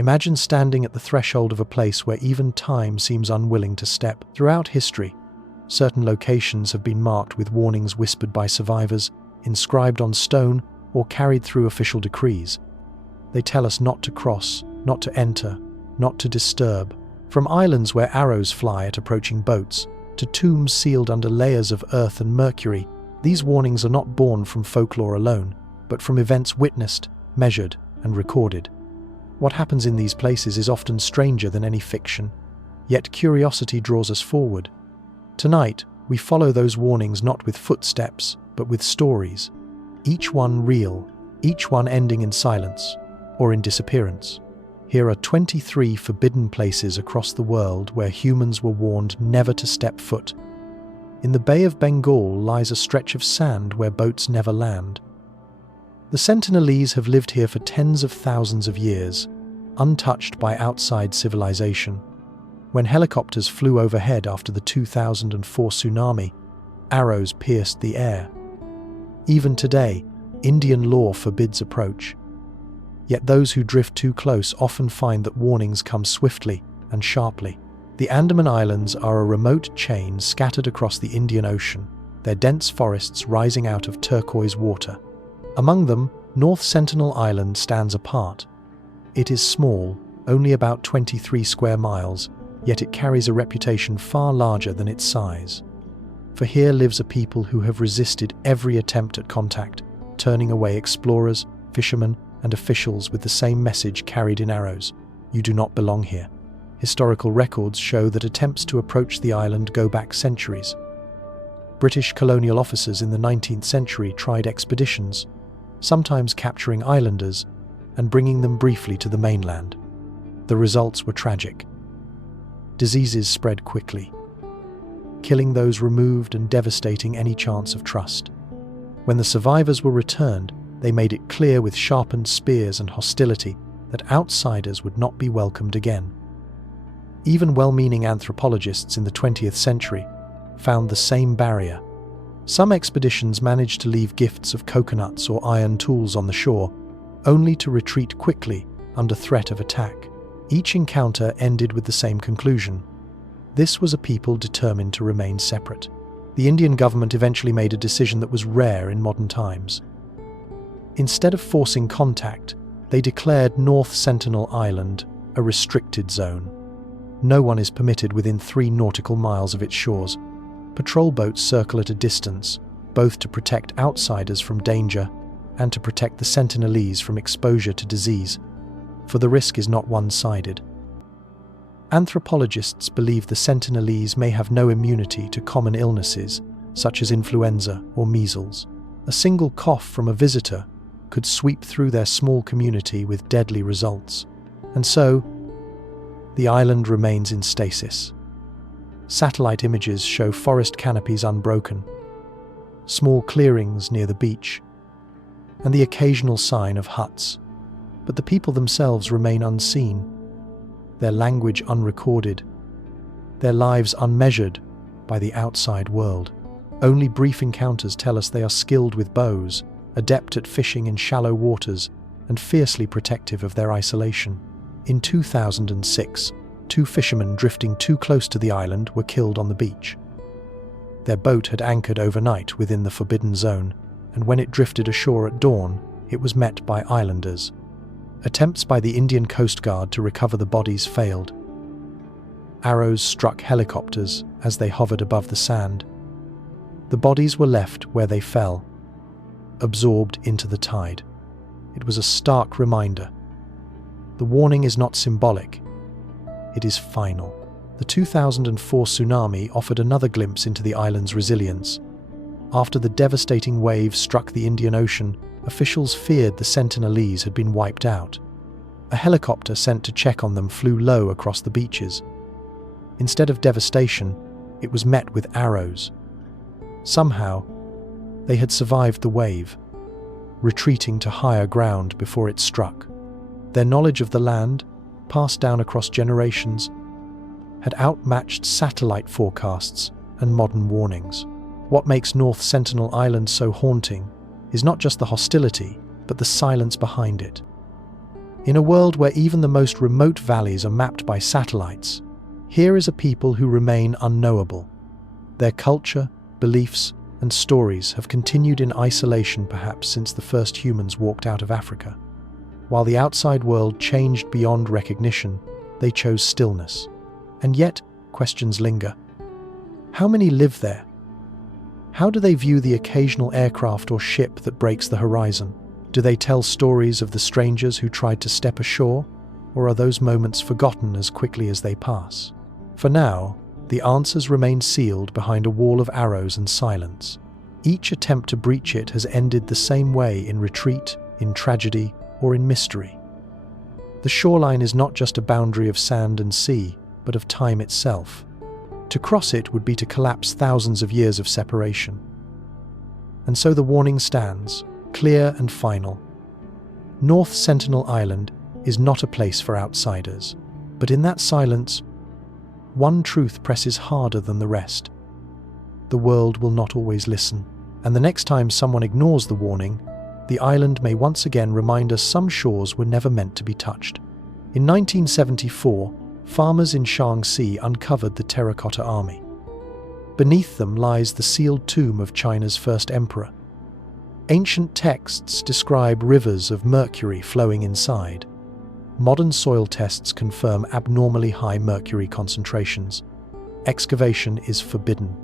Imagine standing at the threshold of a place where even time seems unwilling to step. Throughout history, certain locations have been marked with warnings whispered by survivors, inscribed on stone, or carried through official decrees. They tell us not to cross, not to enter, not to disturb. From islands where arrows fly at approaching boats, to tombs sealed under layers of earth and mercury, these warnings are not born from folklore alone, but from events witnessed, measured, and recorded. What happens in these places is often stranger than any fiction, yet curiosity draws us forward. Tonight, we follow those warnings not with footsteps, but with stories, each one real, each one ending in silence or in disappearance. Here are 23 forbidden places across the world where humans were warned never to step foot. In the Bay of Bengal lies a stretch of sand where boats never land. The Sentinelese have lived here for tens of thousands of years, untouched by outside civilization. When helicopters flew overhead after the 2004 tsunami, arrows pierced the air. Even today, Indian law forbids approach. Yet those who drift too close often find that warnings come swiftly and sharply. The Andaman Islands are a remote chain scattered across the Indian Ocean, their dense forests rising out of turquoise water. Among them, North Sentinel Island stands apart. It is small, only about 23 square miles, yet it carries a reputation far larger than its size. For here lives a people who have resisted every attempt at contact, turning away explorers, fishermen, and officials with the same message carried in arrows: you do not belong here. Historical records show that attempts to approach the island go back centuries. British colonial officers in the 19th century tried expeditions, sometimes capturing islanders and bringing them briefly to the mainland. The results were tragic. Diseases spread quickly, killing those removed and devastating any chance of trust. When the survivors were returned, they made it clear with sharpened spears and hostility that outsiders would not be welcomed again. Even well-meaning anthropologists in the 20th century found the same barrier. Some expeditions managed to leave gifts of coconuts or iron tools on the shore, only to retreat quickly under threat of attack. Each encounter ended with the same conclusion. This was a people determined to remain separate. The Indian government eventually made a decision that was rare in modern times. Instead of forcing contact, they declared North Sentinel Island a restricted zone. No one is permitted within 3 nautical miles of its shores. Patrol boats circle at a distance, both to protect outsiders from danger and to protect the Sentinelese from exposure to disease, for the risk is not one-sided. Anthropologists believe the Sentinelese may have no immunity to common illnesses, such as influenza or measles. A single cough from a visitor could sweep through their small community with deadly results. And so, the island remains in stasis. Satellite images show forest canopies unbroken, small clearings near the beach, and the occasional sign of huts. But the people themselves remain unseen, their language unrecorded, their lives unmeasured by the outside world. Only brief encounters tell us they are skilled with bows, adept at fishing in shallow waters, and fiercely protective of their isolation. In 2006, 2 fishermen drifting too close to the island were killed on the beach. Their boat had anchored overnight within the forbidden zone, and when it drifted ashore at dawn, it was met by islanders. Attempts by the Indian Coast Guard to recover the bodies failed. Arrows struck helicopters as they hovered above the sand. The bodies were left where they fell, absorbed into the tide. It was a stark reminder. The warning is not symbolic, it is final. The 2004 tsunami offered another glimpse into the island's resilience. After the devastating waves struck the Indian Ocean, officials feared the Sentinelese had been wiped out. A helicopter sent to check on them flew low across the beaches. Instead of devastation, it was met with arrows. Somehow, they had survived the wave, retreating to higher ground before it struck. Their knowledge of the land, passed down across generations, had outmatched satellite forecasts and modern warnings. What makes North Sentinel Island so haunting is not just the hostility, but the silence behind it. In a world where even the most remote valleys are mapped by satellites, here is a people who remain unknowable. Their culture, beliefs, and stories have continued in isolation perhaps since the first humans walked out of Africa. While the outside world changed beyond recognition, they chose stillness. And yet, questions linger. How many live there? How do they view the occasional aircraft or ship that breaks the horizon? Do they tell stories of the strangers who tried to step ashore, or are those moments forgotten as quickly as they pass? For now, the answers remain sealed behind a wall of arrows and silence. Each attempt to breach it has ended the same way, in retreat, in tragedy, or in mystery. The shoreline is not just a boundary of sand and sea, but of time itself. To cross it would be to collapse thousands of years of separation. And so the warning stands, clear and final. North Sentinel Island is not a place for outsiders, but in that silence, one truth presses harder than the rest. The world will not always listen, and the next time someone ignores the warning, the island may once again remind us some shores were never meant to be touched. In 1974, farmers in Shaanxi uncovered the Terracotta Army. Beneath them lies the sealed tomb of China's first emperor. Ancient texts describe rivers of mercury flowing inside. Modern soil tests confirm abnormally high mercury concentrations. Excavation is forbidden.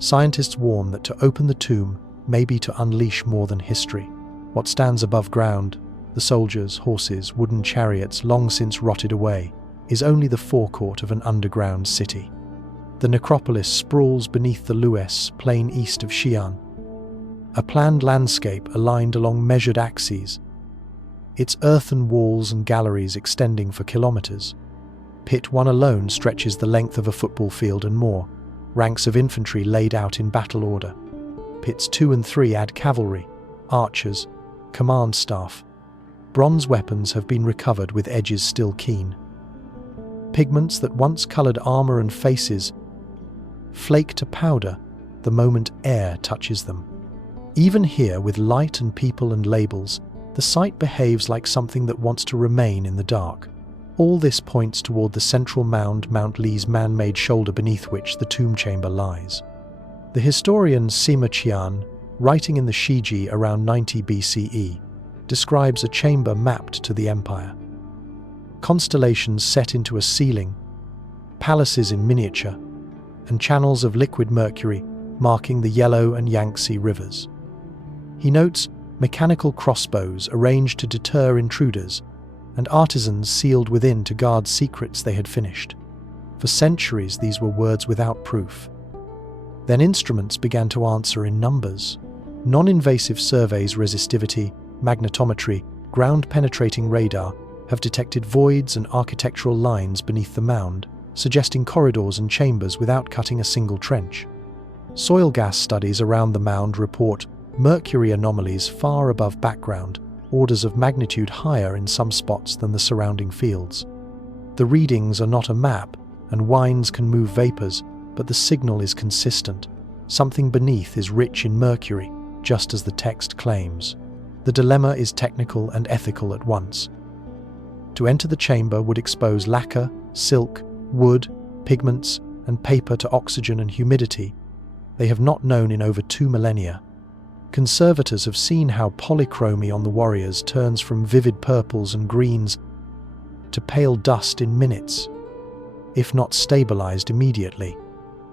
Scientists warn that to open the tomb may be to unleash more than history. What stands above ground, the soldiers, horses, wooden chariots long since rotted away, is only the forecourt of an underground city. The necropolis sprawls beneath the Lues plain east of Xi'an, a planned landscape aligned along measured axes, its earthen walls and galleries extending for kilometers. Pit 1 alone stretches the length of a football field and more, ranks of infantry laid out in battle order. Pits 2 and 3 add cavalry, archers, command staff. Bronze weapons have been recovered with edges still keen. Pigments that once colored armor and faces flake to powder the moment air touches them. Even here, with light and people and labels, the site behaves like something that wants to remain in the dark. All this points toward the central mound, Mount Li's man-made shoulder beneath which the tomb chamber lies. The historian Sima Qian, writing in the Shiji around 90 BCE, describes a chamber mapped to the empire. Constellations set into a ceiling, palaces in miniature, and channels of liquid mercury marking the Yellow and Yangtze rivers. He notes mechanical crossbows arranged to deter intruders, and artisans sealed within to guard secrets they had finished. For centuries, these were words without proof. Then instruments began to answer in numbers. Non-invasive surveys, resistivity, magnetometry, ground-penetrating radar have detected voids and architectural lines beneath the mound, suggesting corridors and chambers without cutting a single trench. Soil gas studies around the mound report mercury anomalies far above background, orders of magnitude higher in some spots than the surrounding fields. The readings are not a map, and winds can move vapors, but the signal is consistent. Something beneath is rich in mercury, just as the text claims. The dilemma is technical and ethical at once. To enter the chamber would expose lacquer, silk, wood, pigments, and paper to oxygen and humidity they have not known in over 2 millennia. Conservators have seen how polychromy on the warriors turns from vivid purples and greens to pale dust in minutes, if not stabilized immediately.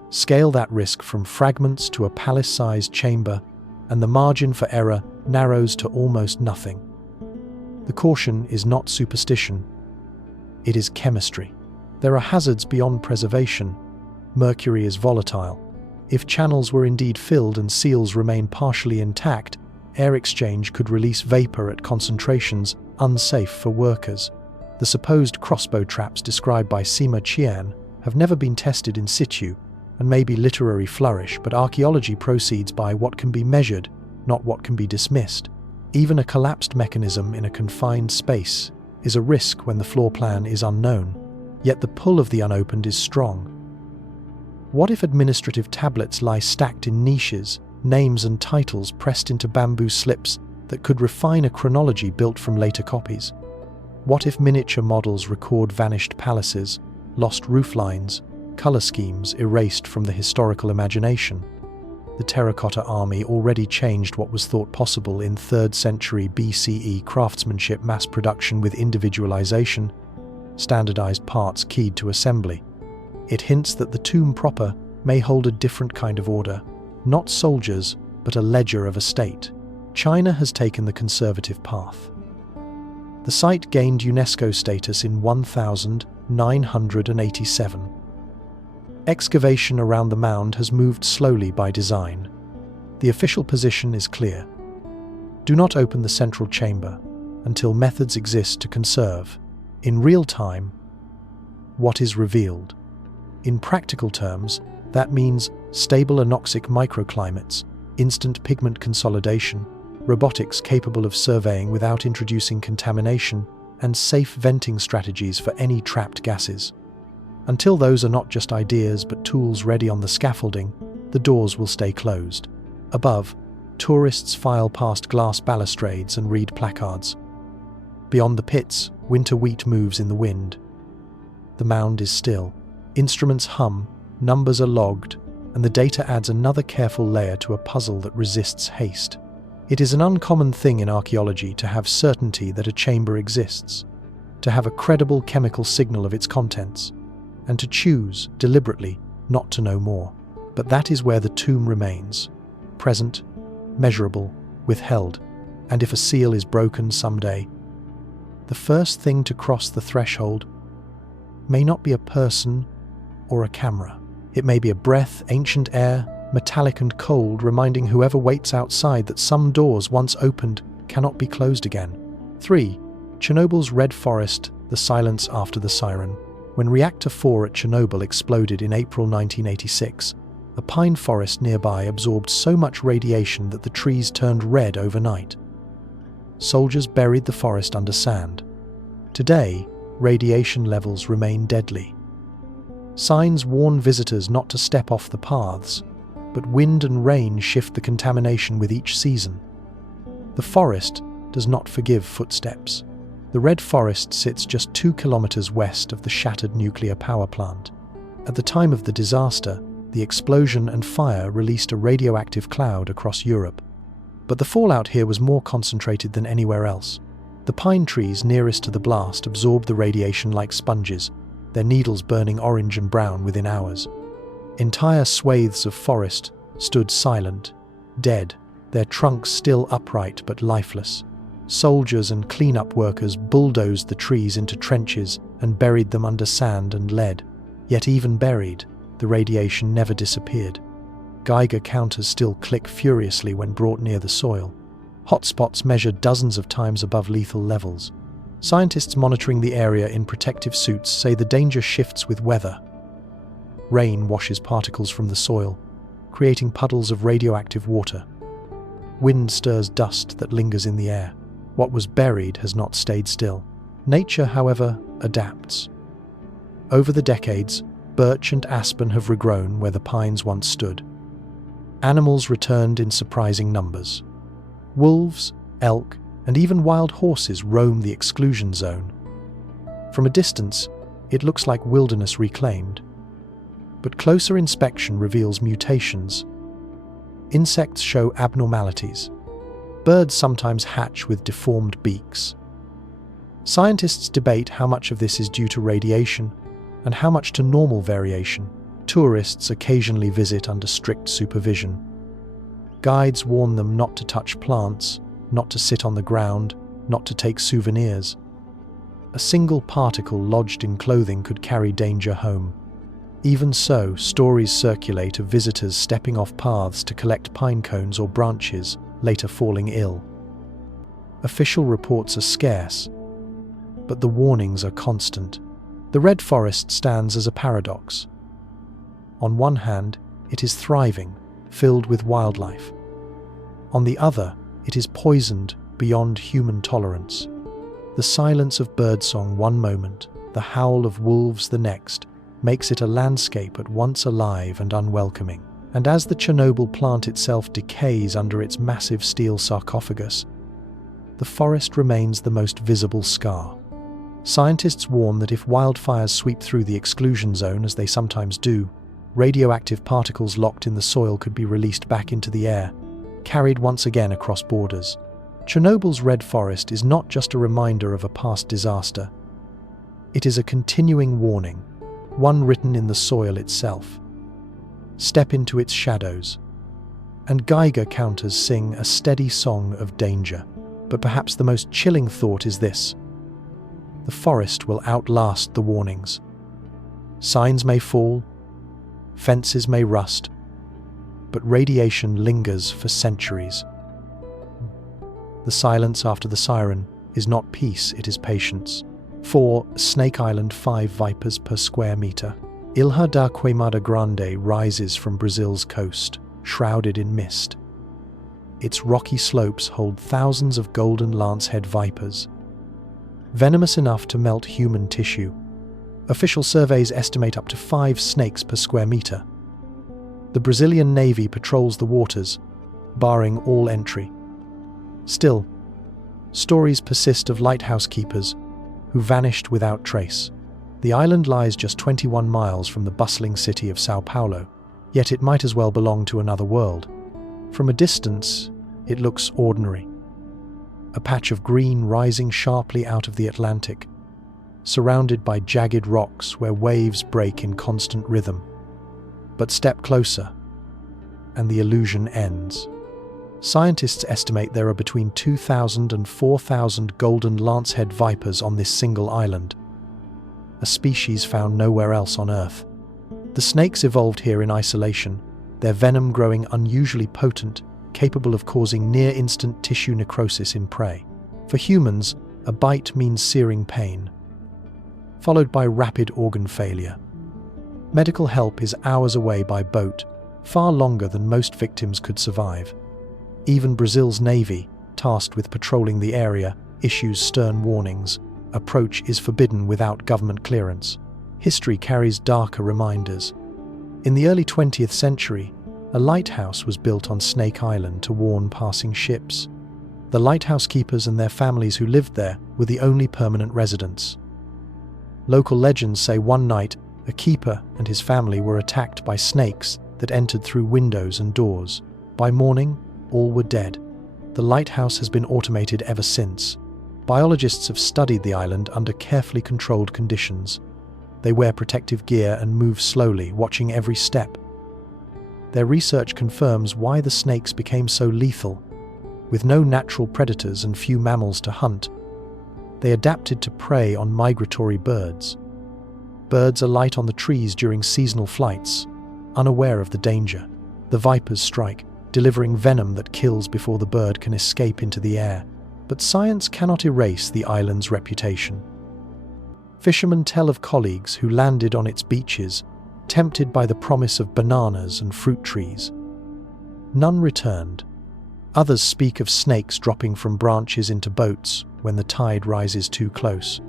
Scale that risk from fragments to a palace-sized chamber, and the margin for error narrows to almost nothing. The caution is not superstition, it is chemistry. There are hazards beyond preservation. Mercury is volatile. If channels were indeed filled and seals remain partially intact, air exchange could release vapor at concentrations unsafe for workers. The supposed crossbow traps described by Sima Qian have never been tested in situ and may be literary flourish, but archaeology proceeds by what can be measured, not what can be dismissed. Even a collapsed mechanism in a confined space is a risk when the floor plan is unknown, yet the pull of the unopened is strong. What if administrative tablets lie stacked in niches, names and titles pressed into bamboo slips that could refine a chronology built from later copies? What if miniature models record vanished palaces, lost rooflines, color schemes erased from the historical imagination? The terracotta army already changed what was thought possible in 3rd century BCE craftsmanship mass production with individualization, standardized parts keyed to assembly. It hints that the tomb proper may hold a different kind of order, not soldiers, but a ledger of a state. China has taken the conservative path. The site gained UNESCO status in 1987. Excavation around the mound has moved slowly by design. The official position is clear. Do not open the central chamber until methods exist to conserve, in real time, what is revealed. In practical terms, that means stable anoxic microclimates, instant pigment consolidation, robotics capable of surveying without introducing contamination, and safe venting strategies for any trapped gases. Until those are not just ideas but tools ready on the scaffolding, the doors will stay closed. Above, tourists file past glass balustrades and read placards. Beyond the pits, winter wheat moves in the wind. The mound is still. Instruments hum, numbers are logged, and the data adds another careful layer to a puzzle that resists haste. It is an uncommon thing in archaeology to have certainty that a chamber exists, to have a credible chemical signal of its contents, and to choose, deliberately, not to know more. But that is where the tomb remains, present, measurable, withheld, and if a seal is broken someday, the first thing to cross the threshold may not be a person or a camera. It may be a breath, ancient air, metallic and cold, reminding whoever waits outside that some doors once opened cannot be closed again. 3. Chernobyl's Red Forest, the silence after the siren. When Reactor 4 at Chernobyl exploded in April 1986, a pine forest nearby absorbed so much radiation that the trees turned red overnight. Soldiers buried the forest under sand. Today, radiation levels remain deadly. Signs warn visitors not to step off the paths, but wind and rain shift the contamination with each season. The forest does not forgive footsteps. The Red Forest sits just 2 kilometers west of the shattered nuclear power plant. At the time of the disaster, the explosion and fire released a radioactive cloud across Europe. But the fallout here was more concentrated than anywhere else. The pine trees nearest to the blast absorbed the radiation like sponges, their needles burning orange and brown within hours. Entire swathes of forest stood silent, dead, their trunks still upright but lifeless. Soldiers and cleanup workers bulldozed the trees into trenches and buried them under sand and lead. Yet even buried, the radiation never disappeared. Geiger counters still click furiously when brought near the soil. Hotspots measured dozens of times above lethal levels. Scientists monitoring the area in protective suits say the danger shifts with weather. Rain washes particles from the soil, creating puddles of radioactive water. Wind stirs dust that lingers in the air. What was buried has not stayed still. Nature, however, adapts. Over the decades, birch and aspen have regrown where the pines once stood. Animals returned in surprising numbers. Wolves, elk, and even wild horses roam the exclusion zone. From a distance, it looks like wilderness reclaimed. But closer inspection reveals mutations. Insects show abnormalities. Birds sometimes hatch with deformed beaks. Scientists debate how much of this is due to radiation and how much to normal variation. Tourists occasionally visit under strict supervision. Guides warn them not to touch plants, not to sit on the ground, not to take souvenirs. A single particle lodged in clothing could carry danger home. Even so, stories circulate of visitors stepping off paths to collect pine cones or branches, later falling ill. Official reports are scarce, but the warnings are constant. The Red Forest stands as a paradox. On one hand, it is thriving, filled with wildlife. On the other, it is poisoned beyond human tolerance. The silence of birdsong one moment, the howl of wolves the next, makes it a landscape at once alive and unwelcoming. And as the Chernobyl plant itself decays under its massive steel sarcophagus, the forest remains the most visible scar. Scientists warn that if wildfires sweep through the exclusion zone, as they sometimes do, radioactive particles locked in the soil could be released back into the air, carried once again across borders. Chernobyl's red forest is not just a reminder of a past disaster. It is a continuing warning, one written in the soil itself. Step into its shadows. And Geiger counters sing a steady song of danger. But perhaps the most chilling thought is this: the forest will outlast the warnings. Signs may fall, fences may rust, but radiation lingers for centuries. The silence after the siren is not peace, it is patience. For Snake Island, 5 vipers per square meter. Ilha da Queimada Grande rises from Brazil's coast, shrouded in mist. Its rocky slopes hold thousands of golden lancehead vipers, venomous enough to melt human tissue. Official surveys estimate up to 5 snakes per square meter. The Brazilian Navy patrols the waters, barring all entry. Still, stories persist of lighthouse keepers who vanished without trace. The island lies just 21 miles from the bustling city of Sao Paulo, yet it might as well belong to another world. From a distance, it looks ordinary. A patch of green rising sharply out of the Atlantic, surrounded by jagged rocks where waves break in constant rhythm. But step closer, and the illusion ends. Scientists estimate there are between 2,000 and 4,000 golden lancehead vipers on this single island, a species found nowhere else on Earth. The snakes evolved here in isolation, their venom growing unusually potent, capable of causing near-instant tissue necrosis in prey. For humans, a bite means searing pain, followed by rapid organ failure. Medical help is hours away by boat, far longer than most victims could survive. Even Brazil's Navy, tasked with patrolling the area, issues stern warnings. Approach is forbidden without government clearance. History carries darker reminders. In the early 20th century, a lighthouse was built on Snake Island to warn passing ships. The lighthouse keepers and their families who lived there were the only permanent residents. Local legends say one night, a keeper and his family were attacked by snakes that entered through windows and doors. By morning, all were dead. The lighthouse has been automated ever since. Biologists have studied the island under carefully controlled conditions. They wear protective gear and move slowly, watching every step. Their research confirms why the snakes became so lethal. With no natural predators and few mammals to hunt, they adapted to prey on migratory birds. Birds alight on the trees during seasonal flights, unaware of the danger. The vipers strike, delivering venom that kills before the bird can escape into the air. But science cannot erase the island's reputation. Fishermen tell of colleagues who landed on its beaches, tempted by the promise of bananas and fruit trees. None returned. Others speak of snakes dropping from branches into boats when the tide rises too close.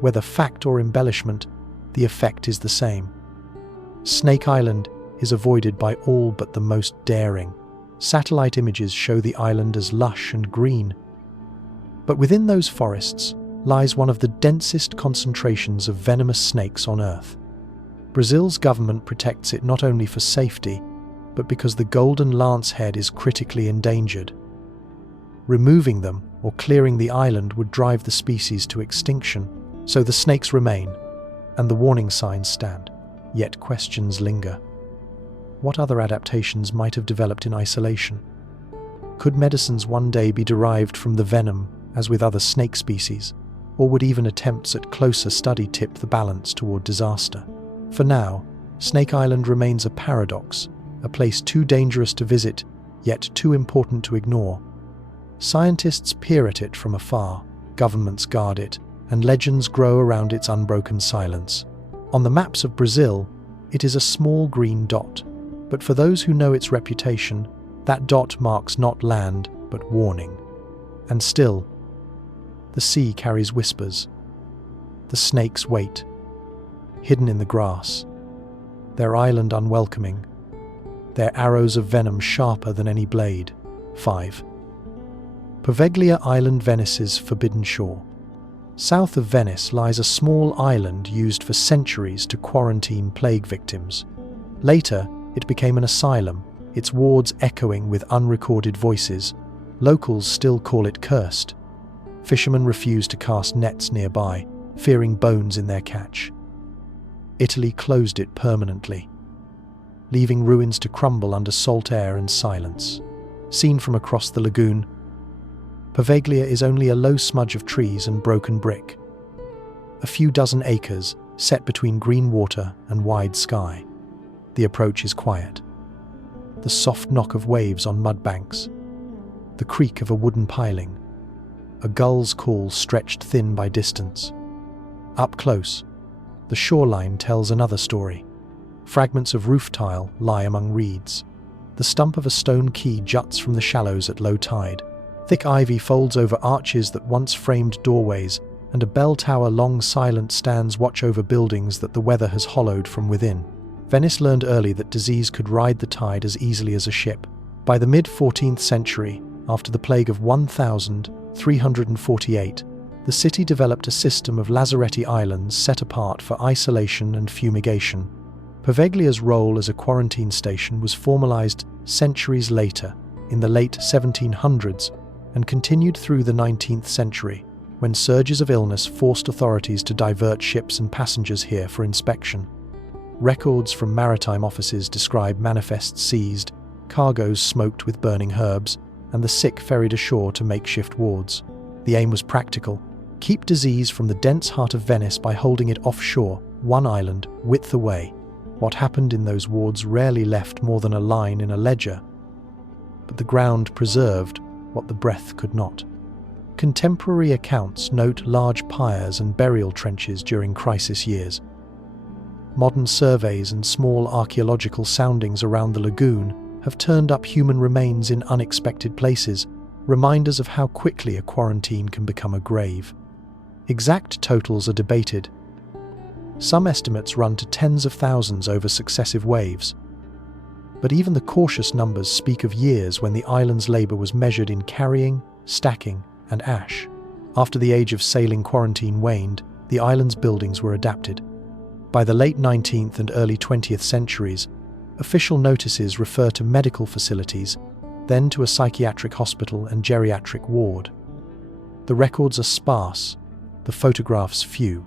Whether fact or embellishment, the effect is the same. Snake Island is avoided by all but the most daring. Satellite images show the island as lush and green. But within those forests lies one of the densest concentrations of venomous snakes on Earth. Brazil's government protects it not only for safety, but because the golden lancehead is critically endangered. Removing them or clearing the island would drive the species to extinction, so the snakes remain, and the warning signs stand. Yet questions linger. What other adaptations might have developed in isolation? Could medicines one day be derived from the venom, as with other snake species, or would even attempts at closer study tip the balance toward disaster? For now, Snake Island remains a paradox, a place too dangerous to visit, yet too important to ignore. Scientists peer at it from afar, governments guard it, and legends grow around its unbroken silence. On the maps of Brazil, it is a small green dot, but for those who know its reputation, that dot marks not land, but warning. And still, the sea carries whispers. The snakes wait, hidden in the grass, their island unwelcoming, their arrows of venom sharper than any blade. 5. Poveglia Island, Venice's forbidden shore. South of Venice lies a small island used for centuries to quarantine plague victims. Later, it became an asylum, its wards echoing with unrecorded voices. Locals still call it cursed. Fishermen refuse to cast nets nearby, fearing bones in their catch. Italy closed it permanently, leaving ruins to crumble under salt air and silence. Seen from across the lagoon, Poveglia is only a low smudge of trees and broken brick. A few dozen acres set between green water and wide sky. The approach is quiet. The soft knock of waves on mud banks, the creak of a wooden piling, a gull's call stretched thin by distance. Up close, the shoreline tells another story. Fragments of roof tile lie among reeds. The stump of a stone quay juts from the shallows at low tide. Thick ivy folds over arches that once framed doorways, and a bell tower long silent stands watch over buildings that the weather has hollowed from within. Venice learned early that disease could ride the tide as easily as a ship. By the mid-14th century, after the plague of 1348, the city developed a system of lazaretti islands set apart for isolation and fumigation. Poveglia's role as a quarantine station was formalized centuries later, in the late 1700s, and continued through the 19th century, when surges of illness forced authorities to divert ships and passengers here for inspection. Records from maritime offices describe manifests seized, cargoes smoked with burning herbs, and the sick ferried ashore to makeshift wards. The aim was practical: keep disease from the dense heart of Venice by holding it offshore, one island, width away. What happened in those wards rarely left more than a line in a ledger, but the ground preserved what the breath could not. Contemporary accounts note large pyres and burial trenches during crisis years. Modern surveys and small archaeological soundings around the lagoon have turned up human remains in unexpected places, reminders of how quickly a quarantine can become a grave. Exact totals are debated. Some estimates run to tens of thousands over successive waves. But even the cautious numbers speak of years when the island's labour was measured in carrying, stacking, and ash. After the age of sailing quarantine waned, the island's buildings were adapted. By the late 19th and early 20th centuries, official notices refer to medical facilities, then to a psychiatric hospital and geriatric ward. The records are sparse, the photographs few.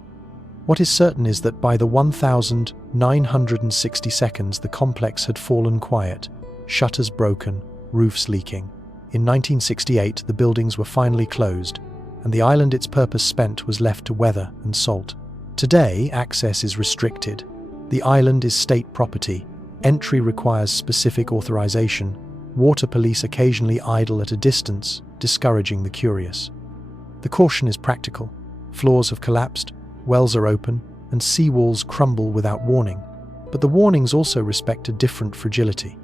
What is certain is that by the 1962 the complex had fallen quiet, shutters broken, roofs leaking. In 1968 the buildings were finally closed, and the island its purpose spent was left to weather and salt. Today, access is restricted. The island is state property. Entry requires specific authorization. Water police occasionally idle at a distance, discouraging the curious. The caution is practical. Floors have collapsed, wells are open, and seawalls crumble without warning. But the warnings also respect a different fragility.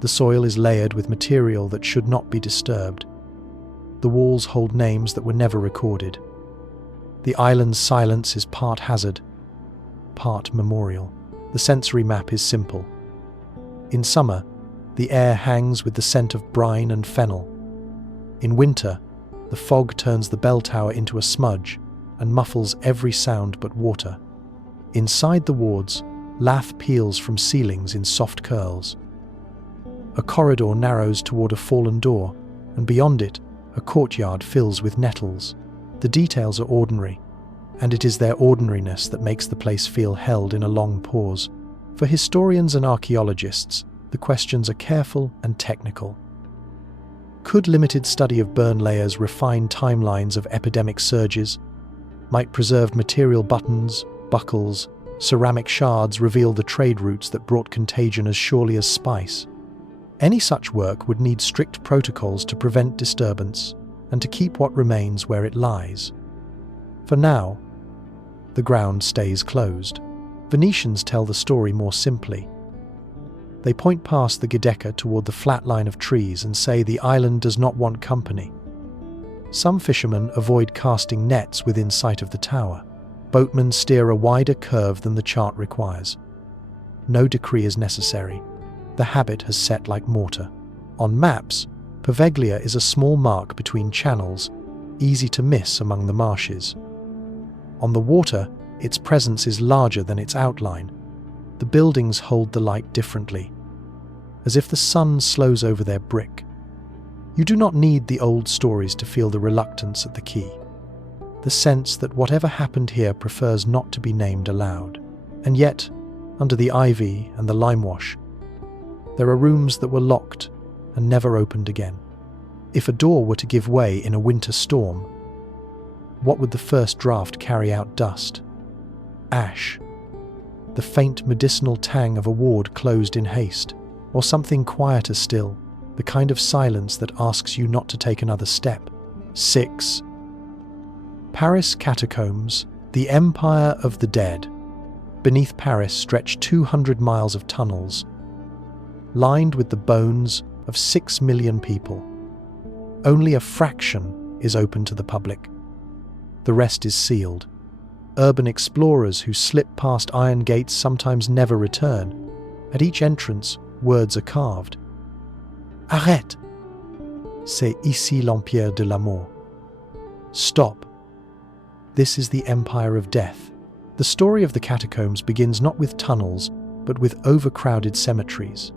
The soil is layered with material that should not be disturbed. The walls hold names that were never recorded. The island's silence is part hazard, part memorial. The sensory map is simple. In summer, the air hangs with the scent of brine and fennel. In winter, the fog turns the bell tower into a smudge and muffles every sound but water. Inside the wards, lath peels from ceilings in soft curls. A corridor narrows toward a fallen door, and beyond it, a courtyard fills with nettles. The details are ordinary, and it is their ordinariness that makes the place feel held in a long pause. For historians and archaeologists, the questions are careful and technical. Could limited study of burn layers refine timelines of epidemic surges? Might preserved material buttons, buckles, ceramic shards reveal the trade routes that brought contagion as surely as spice? Any such work would need strict protocols to prevent disturbance and to keep what remains where it lies. For now, the ground stays closed. Venetians tell the story more simply. They point past the Giudecca toward the flat line of trees and say the island does not want company. Some fishermen avoid casting nets within sight of the tower. Boatmen steer a wider curve than the chart requires. No decree is necessary. The habit has set like mortar. On maps, Poveglia is a small mark between channels, easy to miss among the marshes. On the water, its presence is larger than its outline. The buildings hold the light differently, as if the sun slows over their brick. You do not need the old stories to feel the reluctance at the quay, the sense that whatever happened here prefers not to be named aloud. And yet, under the ivy and the limewash, there are rooms that were locked and never opened again. If a door were to give way in a winter storm, what would the first draft carry out? Dust, ash, the faint medicinal tang of a ward closed in haste, or something quieter still, the kind of silence that asks you not to take another step. 6. Paris Catacombs, the Empire of the Dead. Beneath Paris stretch 200 miles of tunnels, lined with the bones of 6 million people. Only a fraction is open to the public. The rest is sealed. Urban explorers who slip past iron gates sometimes never return. At each entrance, words are carved. Arrête! C'est ici l'Empire de la Mort. Stop. This is the Empire of Death. The story of the catacombs begins not with tunnels, but with overcrowded cemeteries.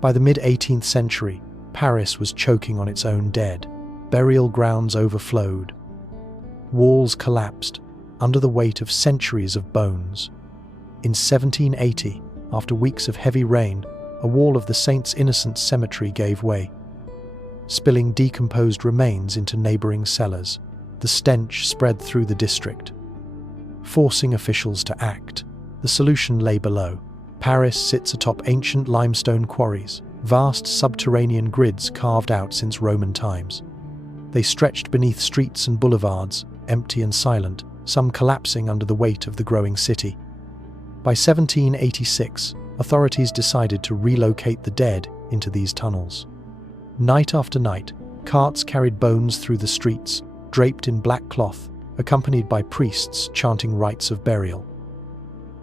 By the mid-18th century, Paris was choking on its own dead. Burial grounds overflowed. Walls collapsed under the weight of centuries of bones. In 1780, after weeks of heavy rain, a wall of the Saints' Innocents Cemetery gave way, spilling decomposed remains into neighbouring cellars. The stench spread through the district, forcing officials to act. The solution lay below. Paris sits atop ancient limestone quarries, vast subterranean grids carved out since Roman times. They stretched beneath streets and boulevards, empty and silent, some collapsing under the weight of the growing city. By 1786, authorities decided to relocate the dead into these tunnels. Night after night, carts carried bones through the streets, draped in black cloth, accompanied by priests chanting rites of burial.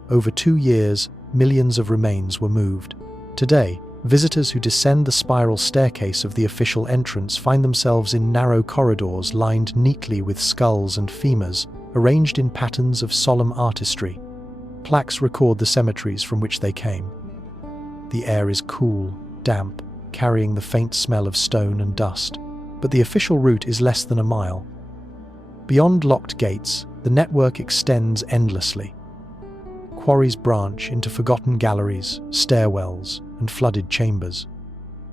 Over 2 years, millions of remains were moved. Today, visitors who descend the spiral staircase of the official entrance find themselves in narrow corridors lined neatly with skulls and femurs, arranged in patterns of solemn artistry. Plaques record the cemeteries from which they came. The air is cool, damp, carrying the faint smell of stone and dust. But the official route is less than a mile. Beyond locked gates, the network extends endlessly. Quarries branch into forgotten galleries, stairwells, and flooded chambers.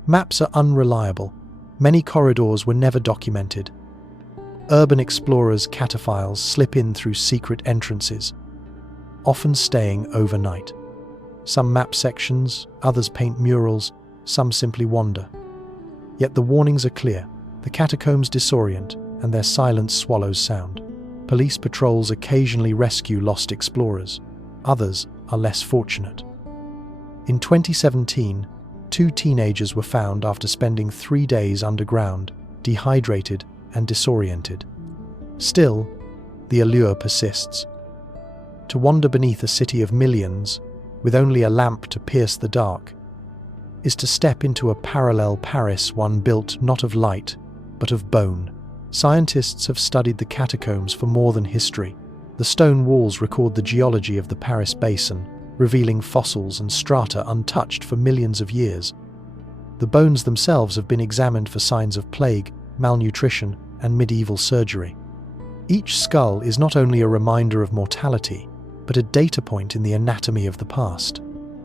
Maps are unreliable. Many corridors were never documented. Urban explorers' cataphiles slip in through secret entrances, often staying overnight. Some map sections, others paint murals, some simply wander. Yet the warnings are clear. The catacombs disorient, and their silence swallows sound. Police patrols occasionally rescue lost explorers. Others are less fortunate. In 2017, 2 teenagers were found after spending 3 days underground, dehydrated and disoriented. Still, the allure persists. To wander beneath a city of millions, with only a lamp to pierce the dark, is to step into a parallel Paris, one built not of light, but of bone. Scientists have studied the catacombs for more than history. The stone walls record the geology of the Paris basin, revealing fossils and strata untouched for millions of years. The bones themselves have been examined for signs of plague, malnutrition, and medieval surgery. Each skull is not only a reminder of mortality, but a data point in the anatomy of the past.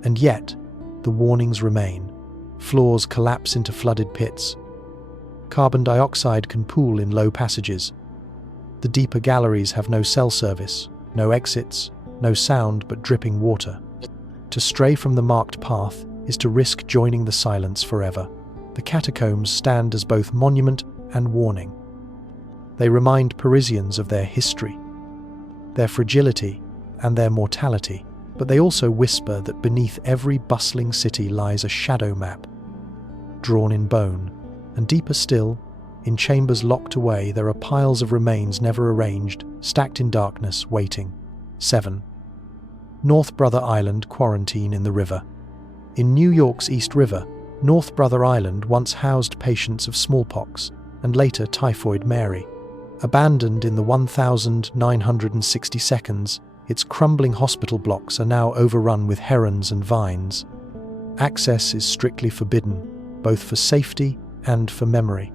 And yet, the warnings remain. Floors collapse into flooded pits. Carbon dioxide can pool in low passages. The deeper galleries have no cell service, no exits, no sound but dripping water. To stray from the marked path is to risk joining the silence forever. The catacombs stand as both monument and warning. They remind Parisians of their history, their fragility, and their mortality, but they also whisper that beneath every bustling city lies a shadow map, drawn in bone. And deeper still, in chambers locked away, there are piles of remains never arranged, stacked in darkness, waiting. 7. North Brother Island quarantine in the river. In New York's East River, North Brother Island once housed patients of smallpox and later typhoid Mary. Abandoned in the 1960 seconds, its crumbling hospital blocks are now overrun with herons and vines. Access is strictly forbidden, both for safety and for memory.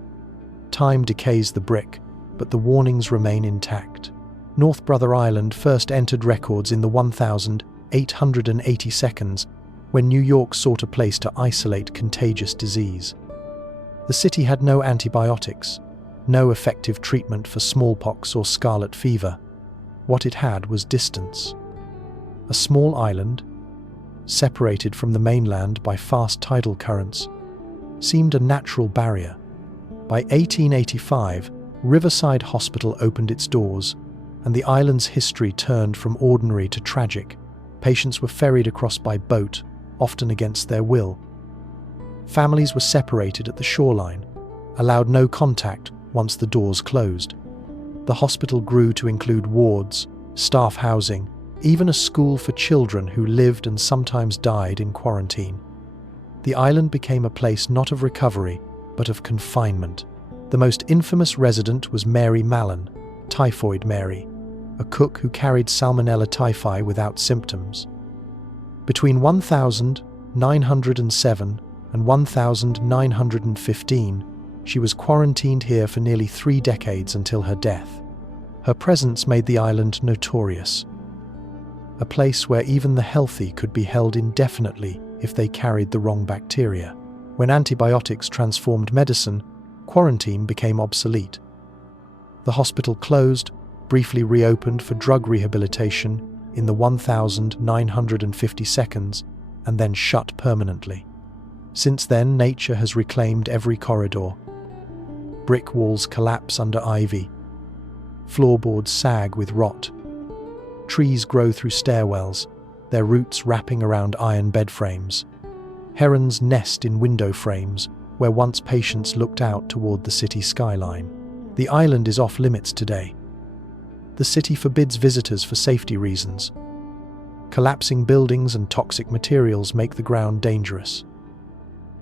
Time decays the brick, but the warnings remain intact. North Brother Island first entered records in the 1880 seconds, when New York sought a place to isolate contagious disease. The city had no antibiotics, no effective treatment for smallpox or scarlet fever. What it had was distance. A small island, separated from the mainland by fast tidal currents, seemed a natural barrier. By 1885, Riverside Hospital opened its doors, and the island's history turned from ordinary to tragic. Patients were ferried across by boat, often against their will. Families were separated at the shoreline, allowed no contact once the doors closed. The hospital grew to include wards, staff housing, even a school for children who lived and sometimes died in quarantine. The island became a place not of recovery, but of confinement. The most infamous resident was Mary Mallon, Typhoid Mary, a cook who carried Salmonella typhi without symptoms. Between 1907 and 1915, she was quarantined here for nearly 3 decades until her death. Her presence made the island notorious, a place where even the healthy could be held indefinitely if they carried the wrong bacteria. When antibiotics transformed medicine, quarantine became obsolete. The hospital closed, briefly reopened for drug rehabilitation in the 1950 seconds, and then shut permanently. Since then, nature has reclaimed every corridor. Brick walls collapse under ivy. Floorboards sag with rot. Trees grow through stairwells, their roots wrapping around iron bed frames. Herons nest in window frames, where once patients looked out toward the city skyline. The island is off limits today. The city forbids visitors for safety reasons. Collapsing buildings and toxic materials make the ground dangerous.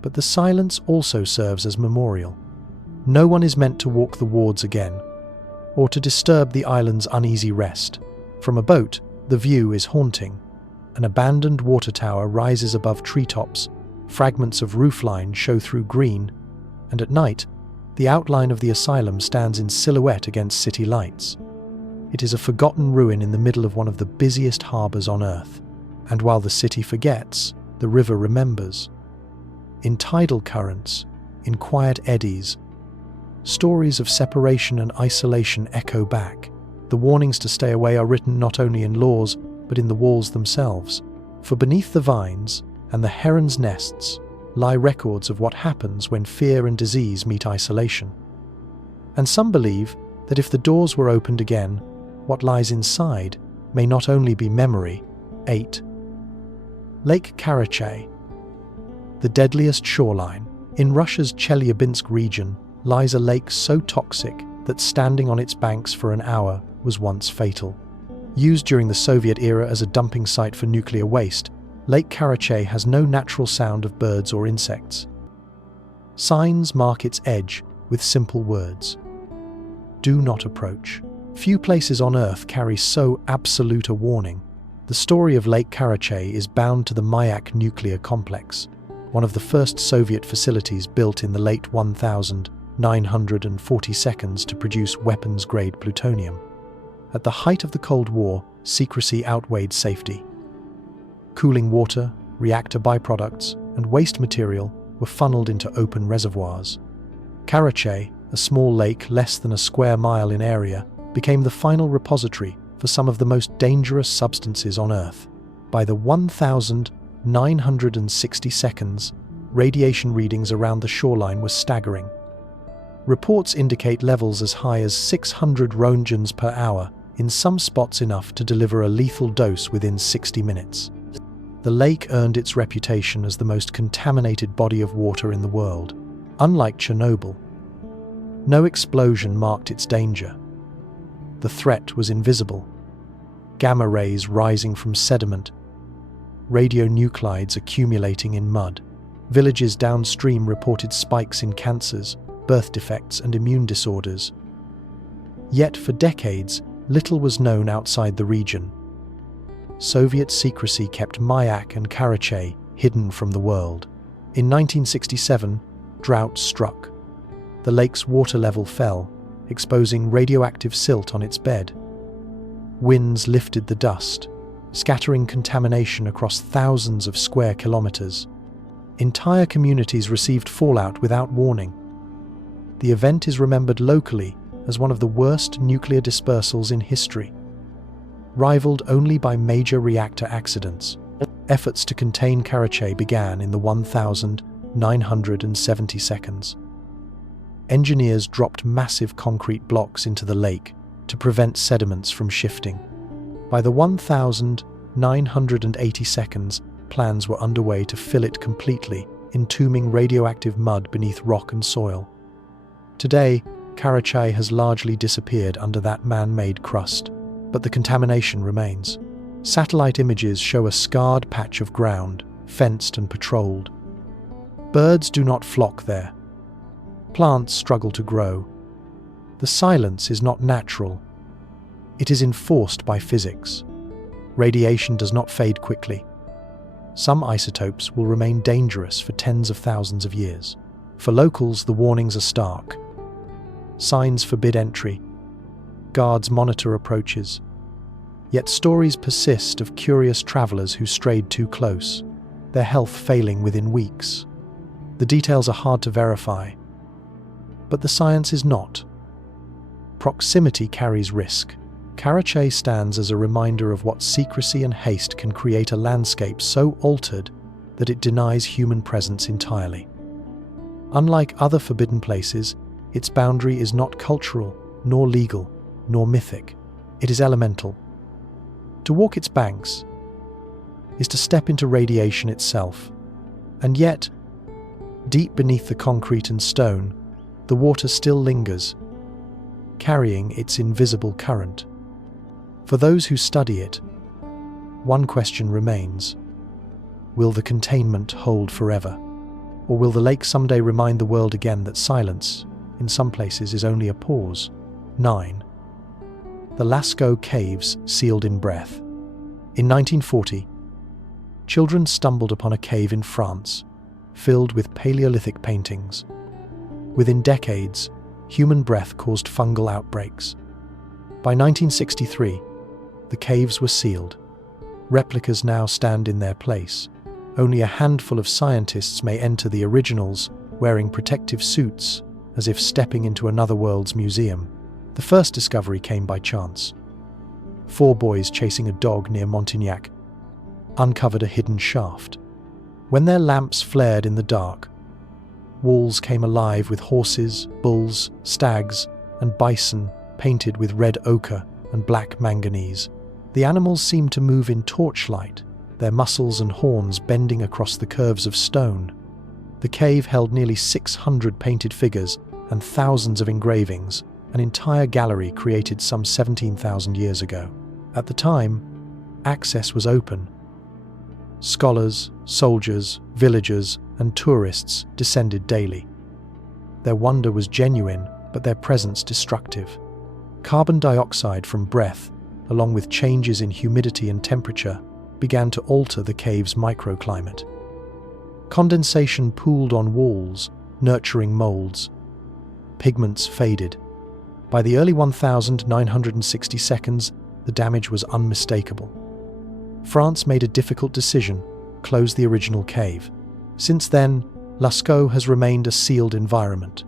But the silence also serves as memorial. No one is meant to walk the wards again, or to disturb the island's uneasy rest. From a boat, the view is haunting. An abandoned water tower rises above treetops, fragments of roofline show through green, and at night, the outline of the asylum stands in silhouette against city lights. It is a forgotten ruin in the middle of one of the busiest harbours on Earth, and while the city forgets, the river remembers. In tidal currents, in quiet eddies, stories of separation and isolation echo back. The warnings to stay away are written not only in laws, but in the walls themselves. For beneath the vines and the herons' nests lie records of what happens when fear and disease meet isolation. And some believe that if the doors were opened again, what lies inside may not only be memory. 8. Lake Karachay, the deadliest shoreline. In Russia's Chelyabinsk region lies a lake so toxic that standing on its banks for an hour was once fatal. Used during the Soviet era as a dumping site for nuclear waste, Lake Karachay has no natural sound of birds or insects. Signs mark its edge with simple words. Do not approach. Few places on Earth carry so absolute a warning. The story of Lake Karachay is bound to the Mayak nuclear complex, one of the first Soviet facilities built in the late 1940 seconds to produce weapons-grade plutonium. At the height of the Cold War, secrecy outweighed safety. Cooling water, reactor byproducts, and waste material were funneled into open reservoirs. Karachay, a small lake less than a square mile in area, became the final repository for some of the most dangerous substances on Earth. By the 1960 seconds, radiation readings around the shoreline were staggering. Reports indicate levels as high as 600 roentgens per hour, in some spots enough to deliver a lethal dose within 60 minutes. The lake earned its reputation as the most contaminated body of water in the world. Unlike Chernobyl, no explosion marked its danger. The threat was invisible. Gamma rays rising from sediment, radionuclides accumulating in mud. Villages downstream reported spikes in cancers, birth defects, and immune disorders. Yet for decades, little was known outside the region. Soviet secrecy kept Mayak and Karachay hidden from the world. In 1967, drought struck. The lake's water level fell, exposing radioactive silt on its bed. Winds lifted the dust, scattering contamination across thousands of square kilometers. Entire communities received fallout without warning. The event is remembered locally as one of the worst nuclear dispersals in history, rivaled only by major reactor accidents. Efforts to contain Karachay began in the 1970 seconds. Engineers dropped massive concrete blocks into the lake to prevent sediments from shifting. By the 1980 seconds, plans were underway to fill it completely, entombing radioactive mud beneath rock and soil. Today, Karachay has largely disappeared under that man-made crust, but the contamination remains. Satellite images show a scarred patch of ground, fenced and patrolled. Birds do not flock there. Plants struggle to grow. The silence is not natural. It is enforced by physics. Radiation does not fade quickly. Some isotopes will remain dangerous for tens of thousands of years. For locals, the warnings are stark. Signs forbid entry. Guards monitor approaches. Yet stories persist of curious travelers who strayed too close, their health failing within weeks. The details are hard to verify, but the science is not. Proximity carries risk. Karachay stands as a reminder of what secrecy and haste can create a landscape so altered that it denies human presence entirely. Unlike other forbidden places, its boundary is not cultural, nor legal, nor mythic. It is elemental. To walk its banks is to step into radiation itself. And yet, deep beneath the concrete and stone, the water still lingers, carrying its invisible current. For those who study it, one question remains: will the containment hold forever? Or will the lake someday remind the world again that silence, in some places, is only a pause? 9. The Lascaux Caves sealed in breath. In 1940, children stumbled upon a cave in France, filled with Paleolithic paintings. Within decades, human breath caused fungal outbreaks. By 1963, the caves were sealed. Replicas now stand in their place. Only a handful of scientists may enter the originals, wearing protective suits, as if stepping into another world's museum. The first discovery came by chance. 4 boys chasing a dog near Montignac uncovered a hidden shaft. When their lamps flared in the dark, walls came alive with horses, bulls, stags, and bison painted with red ochre and black manganese. The animals seemed to move in torchlight, their muscles and horns bending across the curves of stone. The cave held nearly 600 painted figures and thousands of engravings, an entire gallery created some 17,000 years ago. At the time, access was open. Scholars, soldiers, villagers, and tourists descended daily. Their wonder was genuine, but their presence destructive. Carbon dioxide from breath, along with changes in humidity and temperature, began to alter the cave's microclimate. Condensation pooled on walls, nurturing molds. Pigments faded. By the early 1960 seconds, the damage was unmistakable. France made a difficult decision: close the original cave. Since then, Lascaux has remained a sealed environment.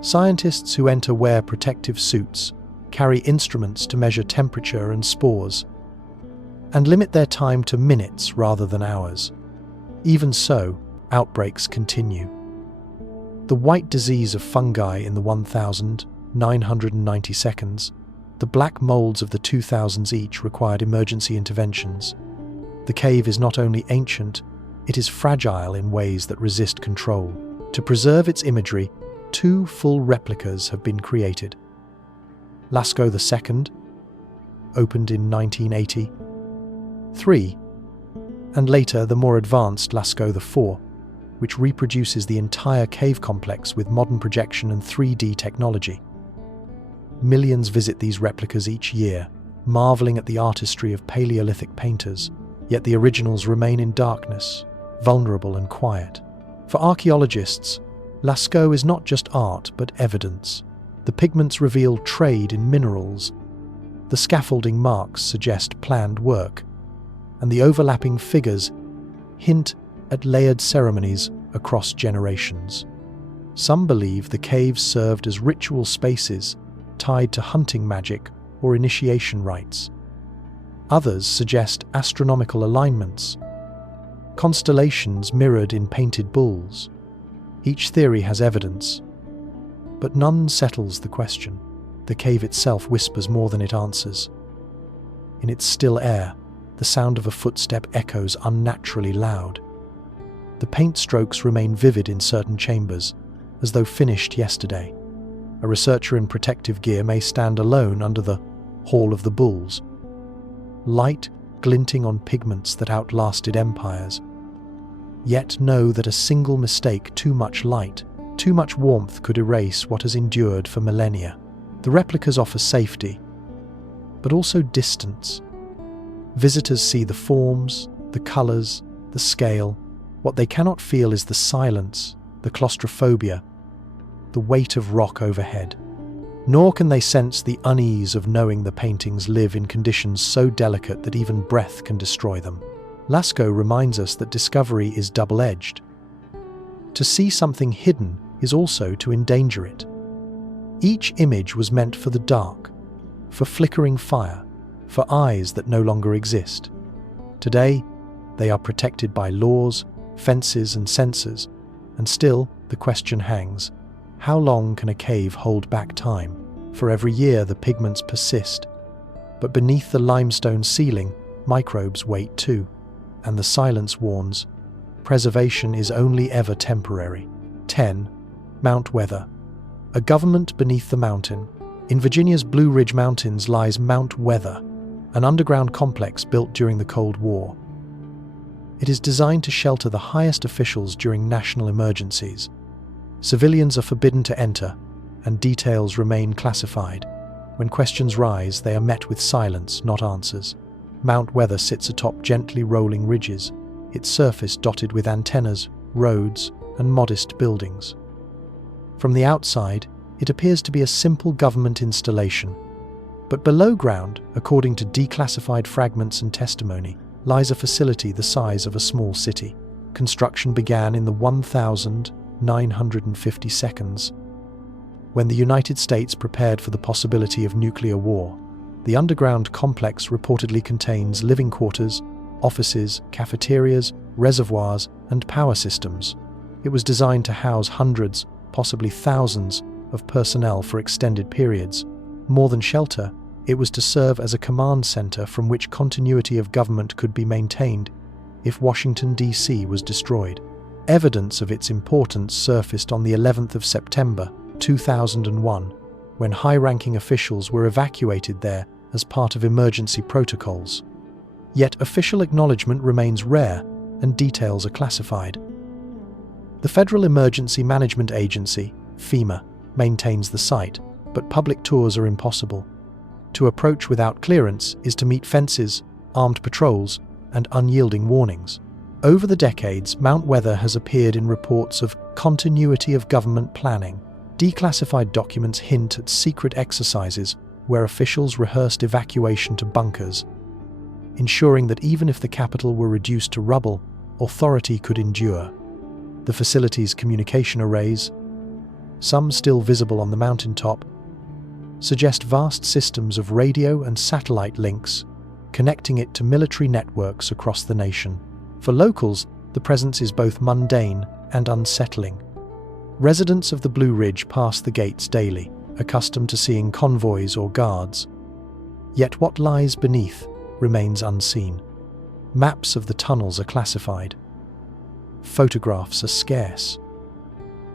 Scientists who enter wear protective suits, carry instruments to measure temperature and spores, and limit their time to minutes rather than hours. Even so, outbreaks continue. The white disease of fungi in the 1990 seconds, the black molds of the 2000s each required emergency interventions. The cave is not only ancient, it is fragile in ways that resist control. To preserve its imagery, 2 full replicas have been created. Lascaux II, opened in 1983, and later the more advanced Lascaux IV, which reproduces the entire cave complex with modern projection and 3D technology. Millions visit these replicas each year, marveling at the artistry of Paleolithic painters, yet the originals remain in darkness, vulnerable and quiet. For archaeologists, Lascaux is not just art but evidence. The pigments reveal trade in minerals, the scaffolding marks suggest planned work, and the overlapping figures hint at layered ceremonies across generations. Some believe the caves served as ritual spaces tied to hunting magic or initiation rites. Others suggest astronomical alignments, constellations mirrored in painted bulls. Each theory has evidence, but none settles the question. The cave itself whispers more than it answers. In its still air, the sound of a footstep echoes unnaturally loud. The paint strokes remain vivid in certain chambers, as though finished yesterday. A researcher in protective gear may stand alone under the Hall of the Bulls, light glinting on pigments that outlasted empires. Yet know that a single mistake, too much light, too much warmth could erase what has endured for millennia. The replicas offer safety, but also distance. Visitors see the forms, the colors, the scale. What they cannot feel is the silence, the claustrophobia, the weight of rock overhead. Nor can they sense the unease of knowing the paintings live in conditions so delicate that even breath can destroy them. Lascaux reminds us that discovery is double-edged. To see something hidden is also to endanger it. Each image was meant for the dark, for flickering fire, for eyes that no longer exist. Today, they are protected by laws, fences and censors, and still the question hangs: how long can a cave hold back time? For every year the pigments persist, but beneath the limestone ceiling, microbes wait too, and the silence warns, preservation is only ever temporary. 10. Mount Weather. A government beneath the mountain. In Virginia's Blue Ridge Mountains lies Mount Weather, an underground complex built during the Cold War. It is designed to shelter the highest officials during national emergencies. Civilians are forbidden to enter, and details remain classified. When questions rise, they are met with silence, not answers. Mount Weather sits atop gently rolling ridges, its surface dotted with antennas, roads, and modest buildings. From the outside, it appears to be a simple government installation. But below ground, according to declassified fragments and testimony, lies a facility the size of a small city. Construction began in the 1950s, when the United States prepared for the possibility of nuclear war. The underground complex reportedly contains living quarters, offices, cafeterias, reservoirs, and power systems. It was designed to house hundreds, possibly thousands, of personnel for extended periods. More than shelter, it was to serve as a command center from which continuity of government could be maintained if Washington, D.C. was destroyed. Evidence of its importance surfaced on the 11th of September, 2001, when high-ranking officials were evacuated there as part of emergency protocols. Yet official acknowledgement remains rare and details are classified. The Federal Emergency Management Agency, FEMA, maintains the site, but public tours are impossible. To approach without clearance is to meet fences, armed patrols, and unyielding warnings. Over the decades, Mount Weather has appeared in reports of continuity of government planning. Declassified documents hint at secret exercises where officials rehearsed evacuation to bunkers, ensuring that even if the capital were reduced to rubble, authority could endure. The facility's communication arrays, some still visible on the mountaintop, suggest vast systems of radio and satellite links, connecting it to military networks across the nation. For locals, the presence is both mundane and unsettling. Residents of the Blue Ridge pass the gates daily, accustomed to seeing convoys or guards. Yet what lies beneath remains unseen. Maps of the tunnels are classified. Photographs are scarce.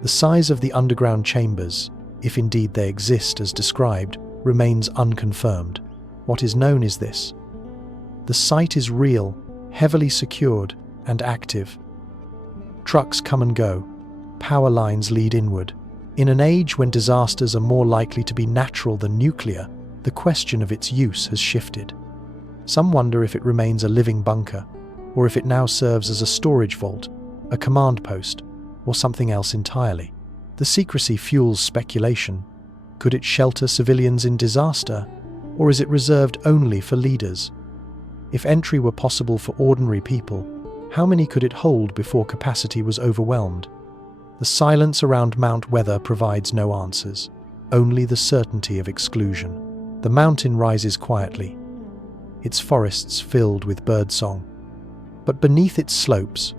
The size of the underground chambers, if indeed they exist as described, remains unconfirmed. What is known is this: the site is real, heavily secured, and active. Trucks come and go. Power lines lead inward, In an age when disasters are more likely to be natural than nuclear, the question of its use has shifted. Some wonder if it remains a living bunker, or if it now serves as a storage vault, a command post, or something else entirely. The secrecy fuels speculation. Could it shelter civilians in disaster, or is it reserved only for leaders? If entry were possible for ordinary people, how many could it hold before capacity was overwhelmed? The silence around Mount Weather provides no answers, only the certainty of exclusion. The mountain rises quietly, its forests filled with birdsong. But beneath its slopes,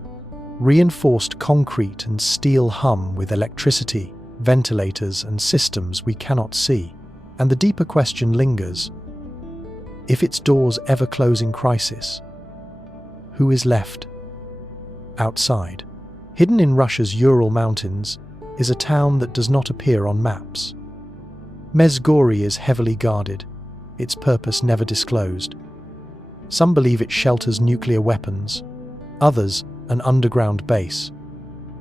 reinforced concrete and steel hum with electricity, ventilators, and systems we cannot see. And the deeper question lingers. If its doors ever close in crisis, who is left outside? Hidden in Russia's Ural Mountains is a town that does not appear on maps. Mezgori is heavily guarded, its purpose never disclosed. Some believe it shelters nuclear weapons, others an underground base.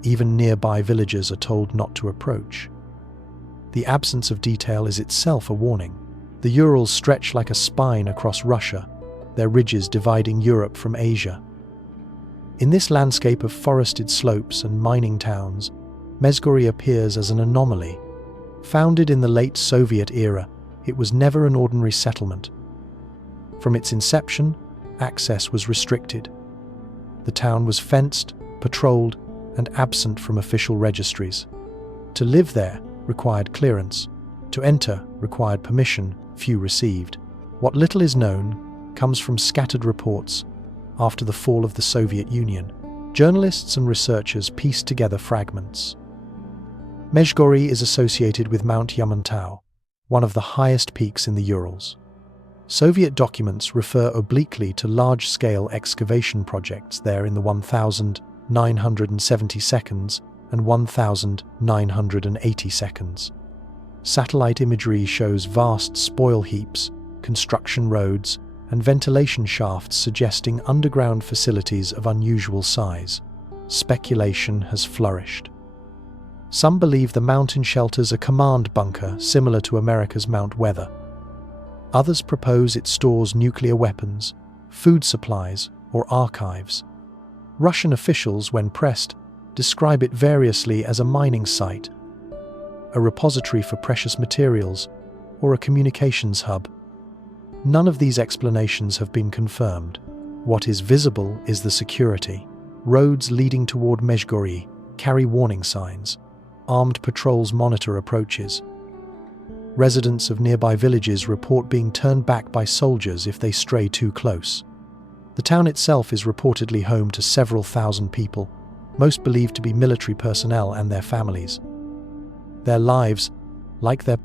Even nearby villagers are told not to approach. The absence of detail is itself a warning. The Urals stretch like a spine across Russia, their ridges dividing Europe from Asia. In this landscape of forested slopes and mining towns, Mezgori appears as an anomaly. Founded in the late Soviet era, it was never an ordinary settlement. From its inception, access was restricted. The town was fenced, patrolled, and absent from official registries. To live there required clearance. To enter required permission, few received. What little is known comes from scattered reports. After the fall of the Soviet Union, journalists and researchers pieced together fragments. Mezgori is associated with Mount Yamantau, one of the highest peaks in the Urals. Soviet documents refer obliquely to large-scale excavation projects there in the 1970 seconds and 1980 seconds. Satellite imagery shows vast spoil heaps, construction roads, and ventilation shafts suggesting underground facilities of unusual size. Speculation has flourished. Some believe the mountain shelters a command bunker similar to America's Mount Weather. Others propose it stores nuclear weapons, food supplies, or archives. Russian officials, when pressed, describe it variously as a mining site, a repository for precious materials, or a communications hub. None of these explanations have been confirmed. What is visible is the security. Roads leading toward Mezgori carry warning signs. Armed patrols monitor approaches. Residents of nearby villages report being turned back by soldiers if they stray too close. The town itself is reportedly home to several thousand people, most believed to be military personnel and their families. Their lives, like their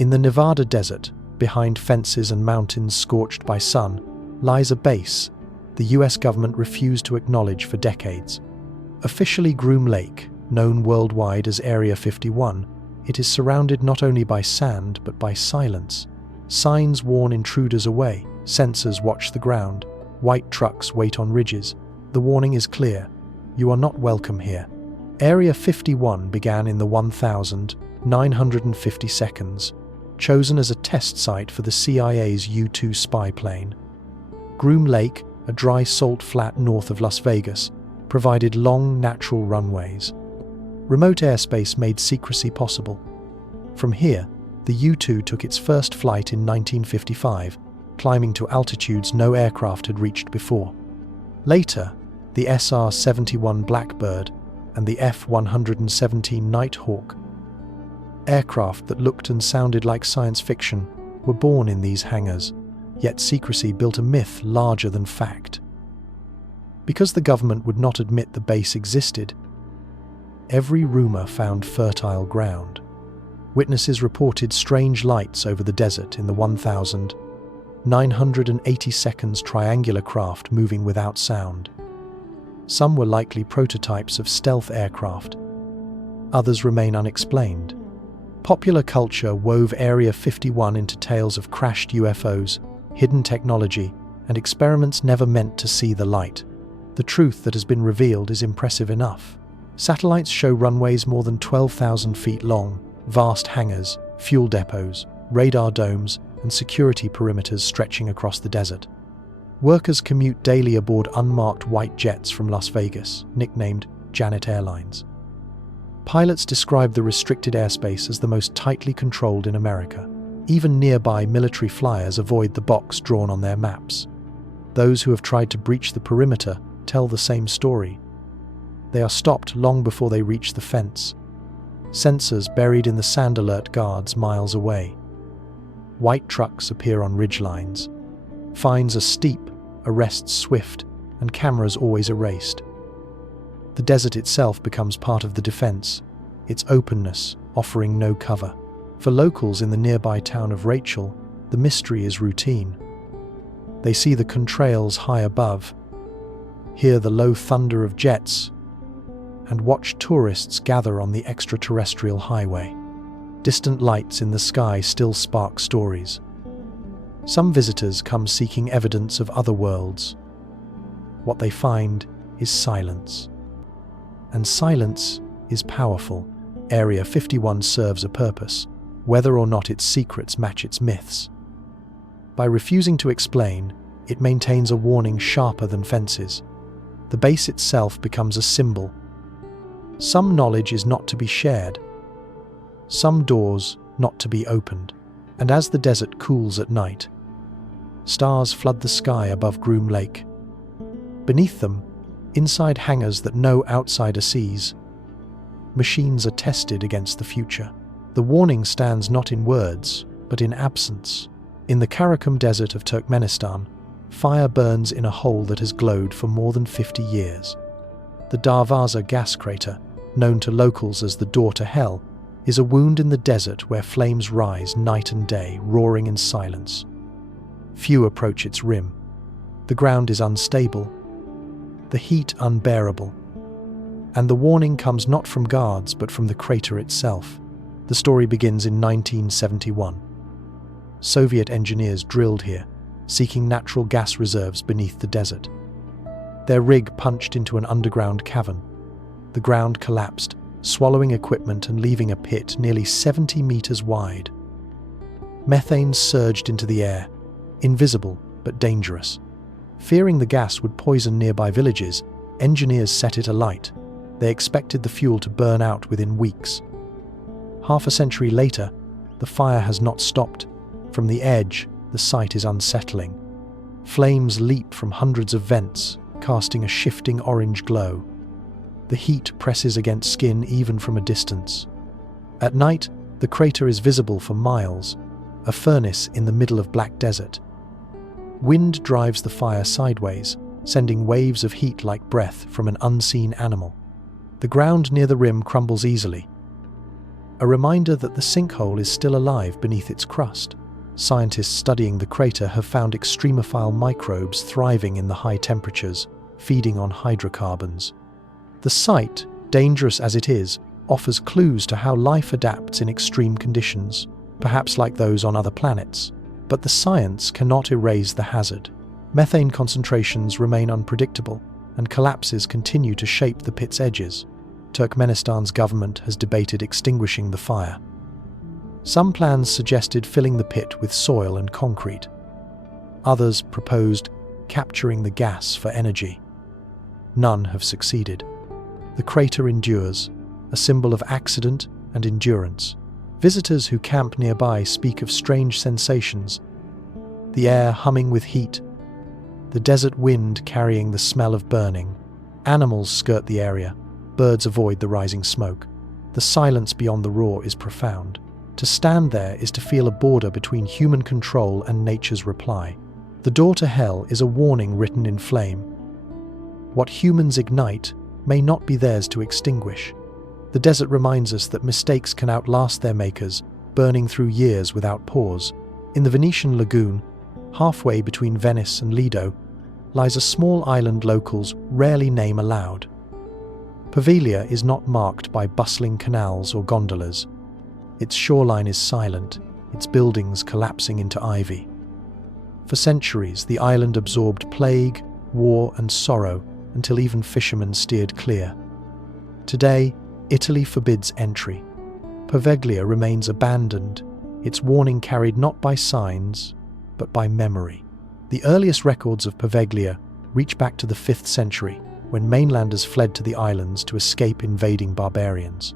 In the Nevada desert, behind fences and mountains scorched by sun, lies a base the US government refused to acknowledge for decades. Officially Groom Lake, known worldwide as Area 51, it is surrounded not only by sand but by silence. Signs warn intruders away, sensors watch the ground, white trucks wait on ridges. The warning is clear: you are not welcome here. Area 51 began in the 1950 seconds, chosen as a test site for the CIA's U-2 spy plane. Groom Lake, a dry salt flat north of Las Vegas, provided long natural runways. Remote airspace made secrecy possible. From here, the U-2 took its first flight in 1955, climbing to altitudes no aircraft had reached before. Later, the SR-71 Blackbird and the F-117 Nighthawk, aircraft that looked and sounded like science fiction, were born in these hangars, yet secrecy built a myth larger than fact. Because the government would not admit the base existed, every rumor found fertile ground. Witnesses reported strange lights over the desert in the 1980 seconds triangular craft moving without sound. Some were likely prototypes of stealth aircraft. Others remain unexplained. Popular culture wove Area 51 into tales of crashed UFOs, hidden technology, and experiments never meant to see the light. The truth that has been revealed is impressive enough. Satellites show runways more than 12,000 feet long, vast hangars, fuel depots, radar domes, and security perimeters stretching across the desert. Workers commute daily aboard unmarked white jets from Las Vegas, nicknamed Janet Airlines. Pilots describe the restricted airspace as the most tightly controlled in America. Even nearby military flyers avoid the box drawn on their maps. Those who have tried to breach the perimeter tell the same story. They are stopped long before they reach the fence. Sensors buried in the sand alert guards miles away. White trucks appear on ridgelines. Fines are steep, arrests swift, and cameras always erased. The desert itself becomes part of the defense, its openness offering no cover. For locals in the nearby town of Rachel, the mystery is routine. They see the contrails high above, hear the low thunder of jets, and watch tourists gather on the extraterrestrial highway. Distant lights in the sky still spark stories. Some visitors come seeking evidence of other worlds. What they find is silence. And silence is powerful. Area 51 serves a purpose, whether or not its secrets match its myths. By refusing to explain, it maintains a warning sharper than fences. The base itself becomes a symbol. Some knowledge is not to be shared, some doors not to be opened. And as the desert cools at night, stars flood the sky above Groom Lake. Beneath them, inside hangars that no outsider sees, machines are tested against the future. The warning stands not in words, but in absence. In the Karakum Desert of Turkmenistan, fire burns in a hole that has glowed for more than 50 years. The Darvaza gas crater, known to locals as the door to hell, is a wound in the desert where flames rise night and day, roaring in silence. Few approach its rim. The ground is unstable, the heat unbearable, and the warning comes not from guards but from the crater itself. The story begins in 1971. Soviet engineers drilled here, seeking natural gas reserves beneath the desert. Their rig punched into an underground cavern. The ground collapsed, swallowing equipment and leaving a pit nearly 70 meters wide. Methane surged into the air, invisible but dangerous. Fearing the gas would poison nearby villages, engineers set it alight. They expected the fuel to burn out within weeks. Half a century later, the fire has not stopped. From the edge, the sight is unsettling. Flames leap from hundreds of vents, casting a shifting orange glow. The heat presses against skin even from a distance. At night, the crater is visible for miles, a furnace in the middle of black desert. Wind drives the fire sideways, sending waves of heat like breath from an unseen animal. The ground near the rim crumbles easily. a reminder that the sinkhole is still alive beneath its crust. Scientists studying the crater have found extremophile microbes thriving in the high temperatures, feeding on hydrocarbons. The site, dangerous as it is, offers clues to how life adapts in extreme conditions, perhaps like those on other planets. But the science cannot erase the hazard. Methane concentrations remain unpredictable, and collapses continue to shape the pit's edges. Turkmenistan's government has debated extinguishing the fire. Some plans suggested filling the pit with soil and concrete. Others proposed capturing the gas for energy. None have succeeded. The crater endures, a symbol of accident and endurance. Visitors who camp nearby speak of strange sensations: the air humming with heat, the desert wind carrying the smell of burning. Animals skirt the area, birds avoid the rising smoke. The silence beyond the roar is profound. To stand there is to feel a border between human control and nature's reply. The door to hell is a warning written in flame. What humans ignite may not be theirs to extinguish. The desert reminds us that mistakes can outlast their makers, burning through years without pause. In the Venetian lagoon, halfway between Venice and Lido, lies a small island locals rarely name aloud. Poveglia is not marked by bustling canals or gondolas. Its shoreline is silent, its buildings collapsing into ivy. For centuries, the island absorbed plague, war, and sorrow until even fishermen steered clear. Today, Italy forbids entry. Poveglia remains abandoned, its warning carried not by signs, but by memory. The earliest records of Poveglia reach back to the 5th century, when mainlanders fled to the islands to escape invading barbarians.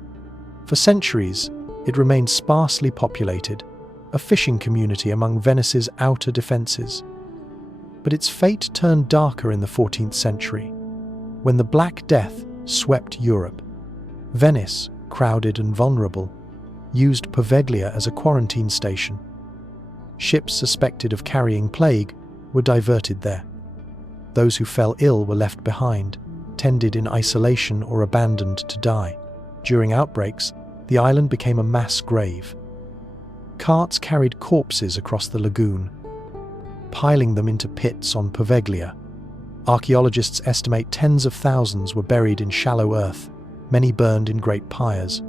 For centuries, it remained sparsely populated, a fishing community among Venice's outer defences. But its fate turned darker in the 14th century, when the Black Death swept Europe. Venice, crowded and vulnerable, used Poveglia as a quarantine station. Ships suspected of carrying plague were diverted there. Those who fell ill were left behind, tended in isolation or abandoned to die. During outbreaks, the island became a mass grave. Carts carried corpses across the lagoon, piling them into pits on Poveglia. Archaeologists estimate tens of thousands were buried in shallow earth, many burned in great pyres.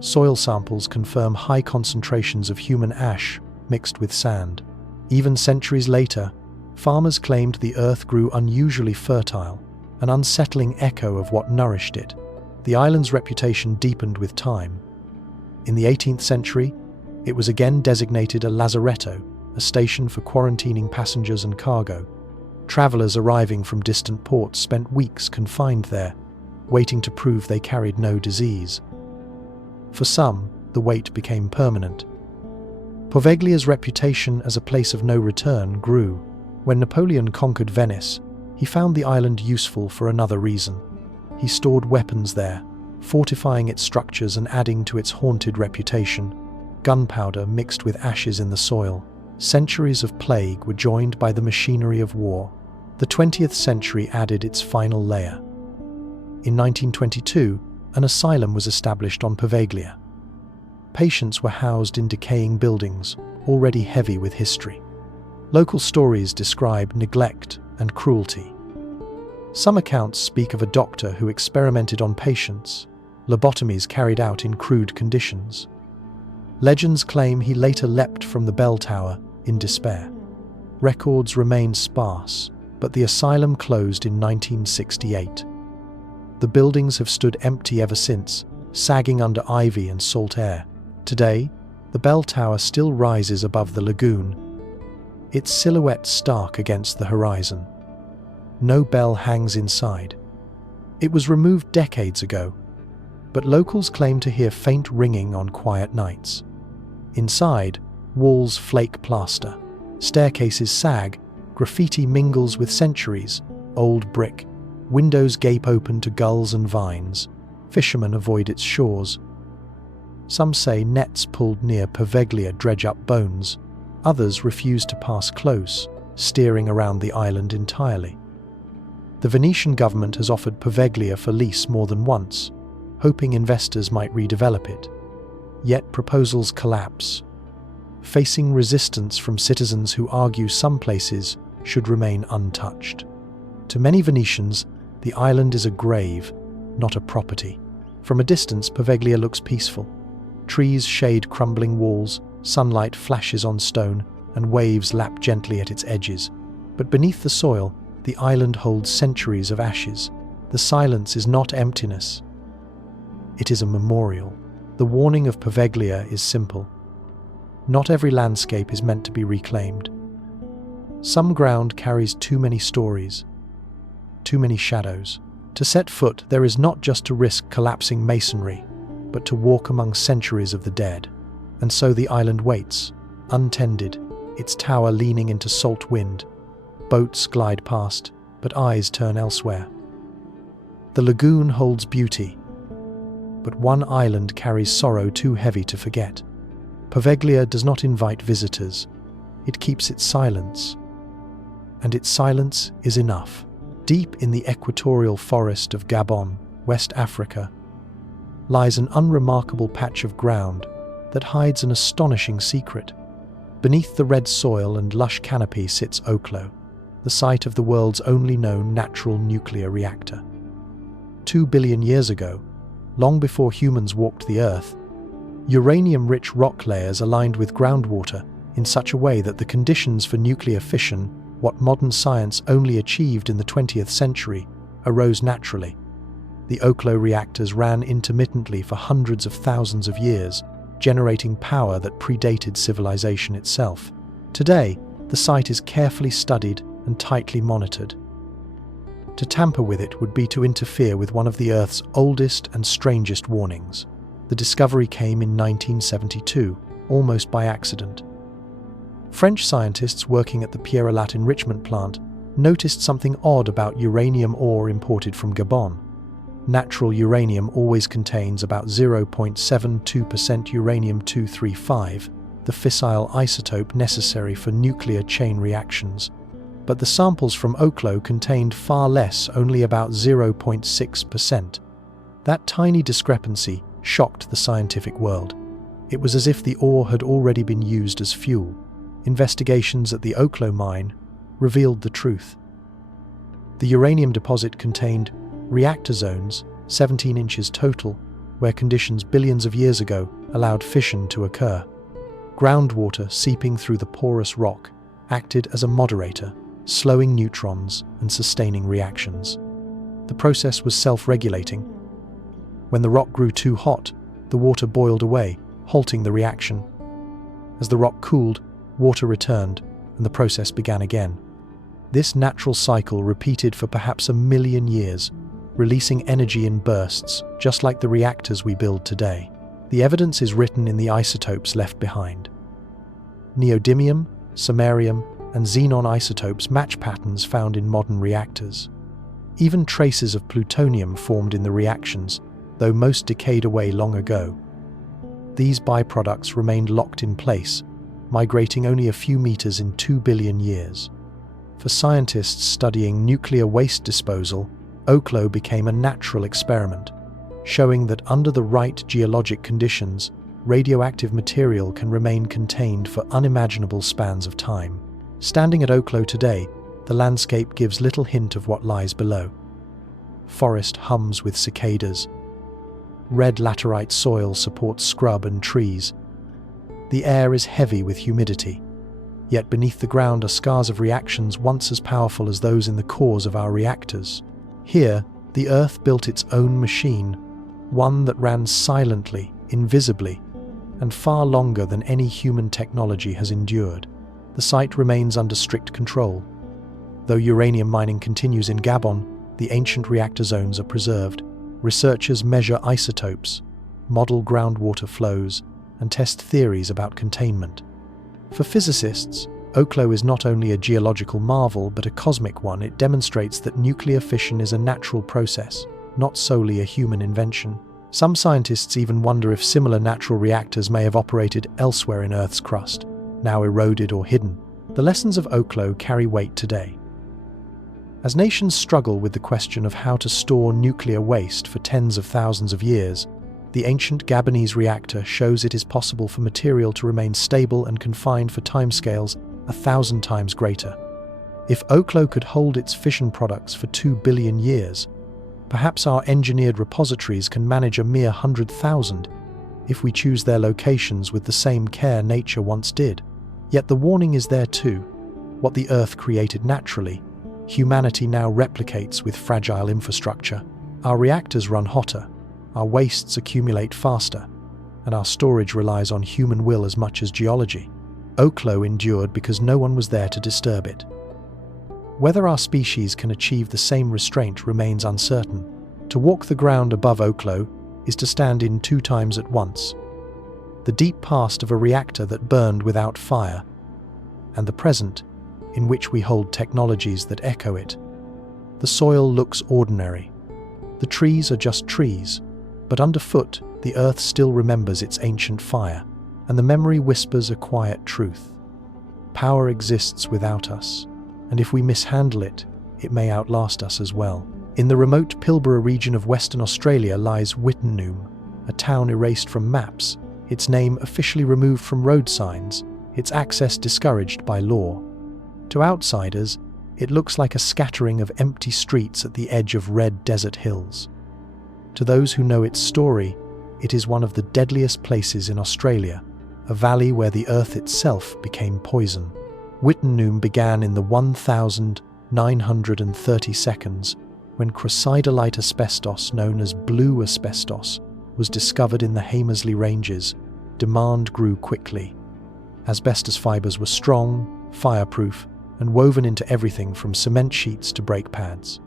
Soil samples confirm high concentrations of human ash mixed with sand. Even centuries later, farmers claimed the earth grew unusually fertile, an unsettling echo of what nourished it. The island's reputation deepened with time. In the 18th century, it was again designated a lazaretto, a station for quarantining passengers and cargo. Travelers arriving from distant ports spent weeks confined there, waiting to prove they carried no disease. For some, the wait became permanent. Poveglia's reputation as a place of no return grew. When Napoleon conquered Venice, he found the island useful for another reason. He stored weapons there, fortifying its structures and adding to its haunted reputation. Gunpowder mixed with ashes in the soil. Centuries of plague were joined by the machinery of war. The 20th century added its final layer. In 1922, an asylum was established on Poveglia. Patients were housed in decaying buildings, already heavy with history. Local stories describe neglect and cruelty. Some accounts speak of a doctor who experimented on patients, lobotomies carried out in crude conditions. Legends claim he later leapt from the bell tower in despair. Records remain sparse, but the asylum closed in 1968. The buildings have stood empty ever since, sagging under ivy and salt air. Today, the bell tower still rises above the lagoon, its silhouette stark against the horizon. No bell hangs inside. It was removed decades ago, but locals claim to hear faint ringing on quiet nights. Inside, walls flake plaster, staircases sag, graffiti mingles with centuries, old brick. Windows gape open to gulls and vines. Fishermen avoid its shores. Some say nets pulled near Poveglia dredge up bones. Others refuse to pass close, steering around the island entirely. The Venetian government has offered Poveglia for lease more than once, hoping investors might redevelop it. Yet proposals collapse, facing resistance from citizens who argue some places should remain untouched. To many Venetians, the island is a grave, not a property. From a distance, Poveglia looks peaceful. Trees shade crumbling walls, sunlight flashes on stone, and waves lap gently at its edges. But beneath the soil, the island holds centuries of ashes. The silence is not emptiness. It is a memorial. The warning of Poveglia is simple. Not every landscape is meant to be reclaimed. Some ground carries too many stories, too many shadows. To set foot, there is not just to risk collapsing masonry, but to walk among centuries of the dead. And so the island waits, untended, its tower leaning into salt wind. Boats glide past, but eyes turn elsewhere. The lagoon holds beauty, but one island carries sorrow too heavy to forget. Poveglia does not invite visitors. It keeps its silence. And its silence is enough. Deep in the equatorial forest of Gabon, West Africa, lies an unremarkable patch of ground that hides an astonishing secret. Beneath the red soil and lush canopy sits Oklo, the site of the world's only known natural nuclear reactor. 2 billion years ago, long before humans walked the Earth, uranium-rich rock layers aligned with groundwater in such a way that the conditions for nuclear fission, what modern science only achieved in the 20th century, arose naturally. The Oklo reactors ran intermittently for hundreds of thousands of years, generating power that predated civilization itself. Today, the site is carefully studied and tightly monitored. To tamper with it would be to interfere with one of the Earth's oldest and strangest warnings. The discovery came in 1972, almost by accident. French scientists working at the Pierre Latte enrichment plant noticed something odd about uranium ore imported from Gabon. Natural uranium always contains about 0.72% uranium-235, the fissile isotope necessary for nuclear chain reactions. But the samples from Oklo contained far less, only about 0.6%. That tiny discrepancy shocked the scientific world. It was as if the ore had already been used as fuel. Investigations at the Oklo mine revealed the truth. The uranium deposit contained reactor zones, 17 inches total, where conditions billions of years ago allowed fission to occur. Groundwater seeping through the porous rock acted as a moderator, slowing neutrons and sustaining reactions. The process was self-regulating. When the rock grew too hot, the water boiled away, halting the reaction. As the rock cooled, water returned, and the process began again. This natural cycle repeated for perhaps 1 million years, releasing energy in bursts, just like the reactors we build today. The evidence is written in the isotopes left behind. Neodymium, samarium, and xenon isotopes match patterns found in modern reactors. Even traces of plutonium formed in the reactions, though most decayed away long ago. These byproducts remained locked in place, migrating only a few meters in 2 billion years. For scientists studying nuclear waste disposal, Oklo became a natural experiment, showing that under the right geologic conditions, radioactive material can remain contained for unimaginable spans of time. Standing at Oklo today, the landscape gives little hint of what lies below. Forest hums with cicadas. Red laterite soil supports scrub and trees. The air is heavy with humidity. Yet beneath the ground are scars of reactions once as powerful as those in the cores of our reactors. Here, the Earth built its own machine, one that ran silently, invisibly, and far longer than any human technology has endured. The site remains under strict control. Though uranium mining continues in Gabon, the ancient reactor zones are preserved. Researchers measure isotopes, model groundwater flows, and test theories about containment. For physicists, Oklo is not only a geological marvel but a cosmic one. It demonstrates that nuclear fission is a natural process, not solely a human invention. Some scientists even wonder if similar natural reactors may have operated elsewhere in Earth's crust, now eroded or hidden. The lessons of Oklo carry weight today. As nations struggle with the question of how to store nuclear waste for tens of thousands of years, The ancient Gabonese reactor shows it is possible for material to remain stable and confined for timescales 1,000 times greater. If Oklo could hold its fission products for 2 billion years, perhaps our engineered repositories can manage a mere 100,000 if we choose their locations with the same care nature once did. Yet the warning is there too. What the Earth created naturally, humanity now replicates with fragile infrastructure. Our reactors run hotter, our wastes accumulate faster, and our storage relies on human will as much as geology. Oklo endured because no one was there to disturb it. Whether our species can achieve the same restraint remains uncertain. To walk the ground above Oklo is to stand in 2 times at once. The deep past of a reactor that burned without fire, and the present, in which we hold technologies that echo it. The soil looks ordinary. The trees are just trees, but underfoot the earth still remembers its ancient fire, and the memory whispers a quiet truth. Power exists without us, and if we mishandle it, it may outlast us as well. In the remote Pilbara region of Western Australia lies Wittenoom, a town erased from maps, its name officially removed from road signs, its access discouraged by law. To outsiders, it looks like a scattering of empty streets at the edge of red desert hills. To those who know its story, it is one of the deadliest places in Australia, a valley where the earth itself became poison. Wittenoom began in the 1930 seconds when chrysidolite asbestos, known as blue asbestos, was discovered in the Hamersley Ranges. Demand grew quickly. Asbestos fibers were strong, fireproof, and woven into everything from cement sheets to brake pads.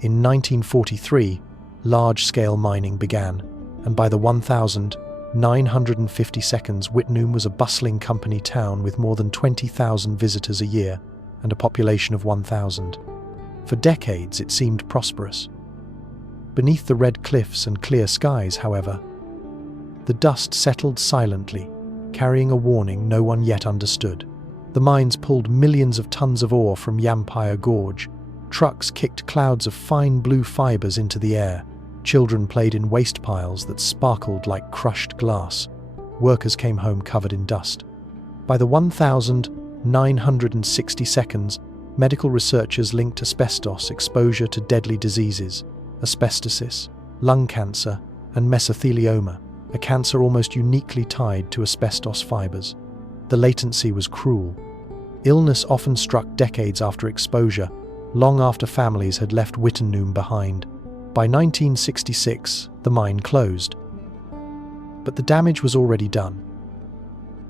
In 1943, large-scale mining began, and by the 1950 seconds, Wittenoom was a bustling company town with more than 20,000 visitors a year and a population of 1,000. For decades, it seemed prosperous. Beneath the red cliffs and clear skies, however, the dust settled silently, carrying a warning no one yet understood. The mines pulled millions of tons of ore from Yampire Gorge. Trucks kicked clouds of fine blue fibers into the air. Children played in waste piles that sparkled like crushed glass. Workers came home covered in dust. By the 1960 seconds, medical researchers linked asbestos exposure to deadly diseases, asbestosis, lung cancer, and mesothelioma, a cancer almost uniquely tied to asbestos fibers. The latency was cruel. Illness often struck decades after exposure, long after families had left Wittenoom behind. By 1966, the mine closed. But the damage was already done.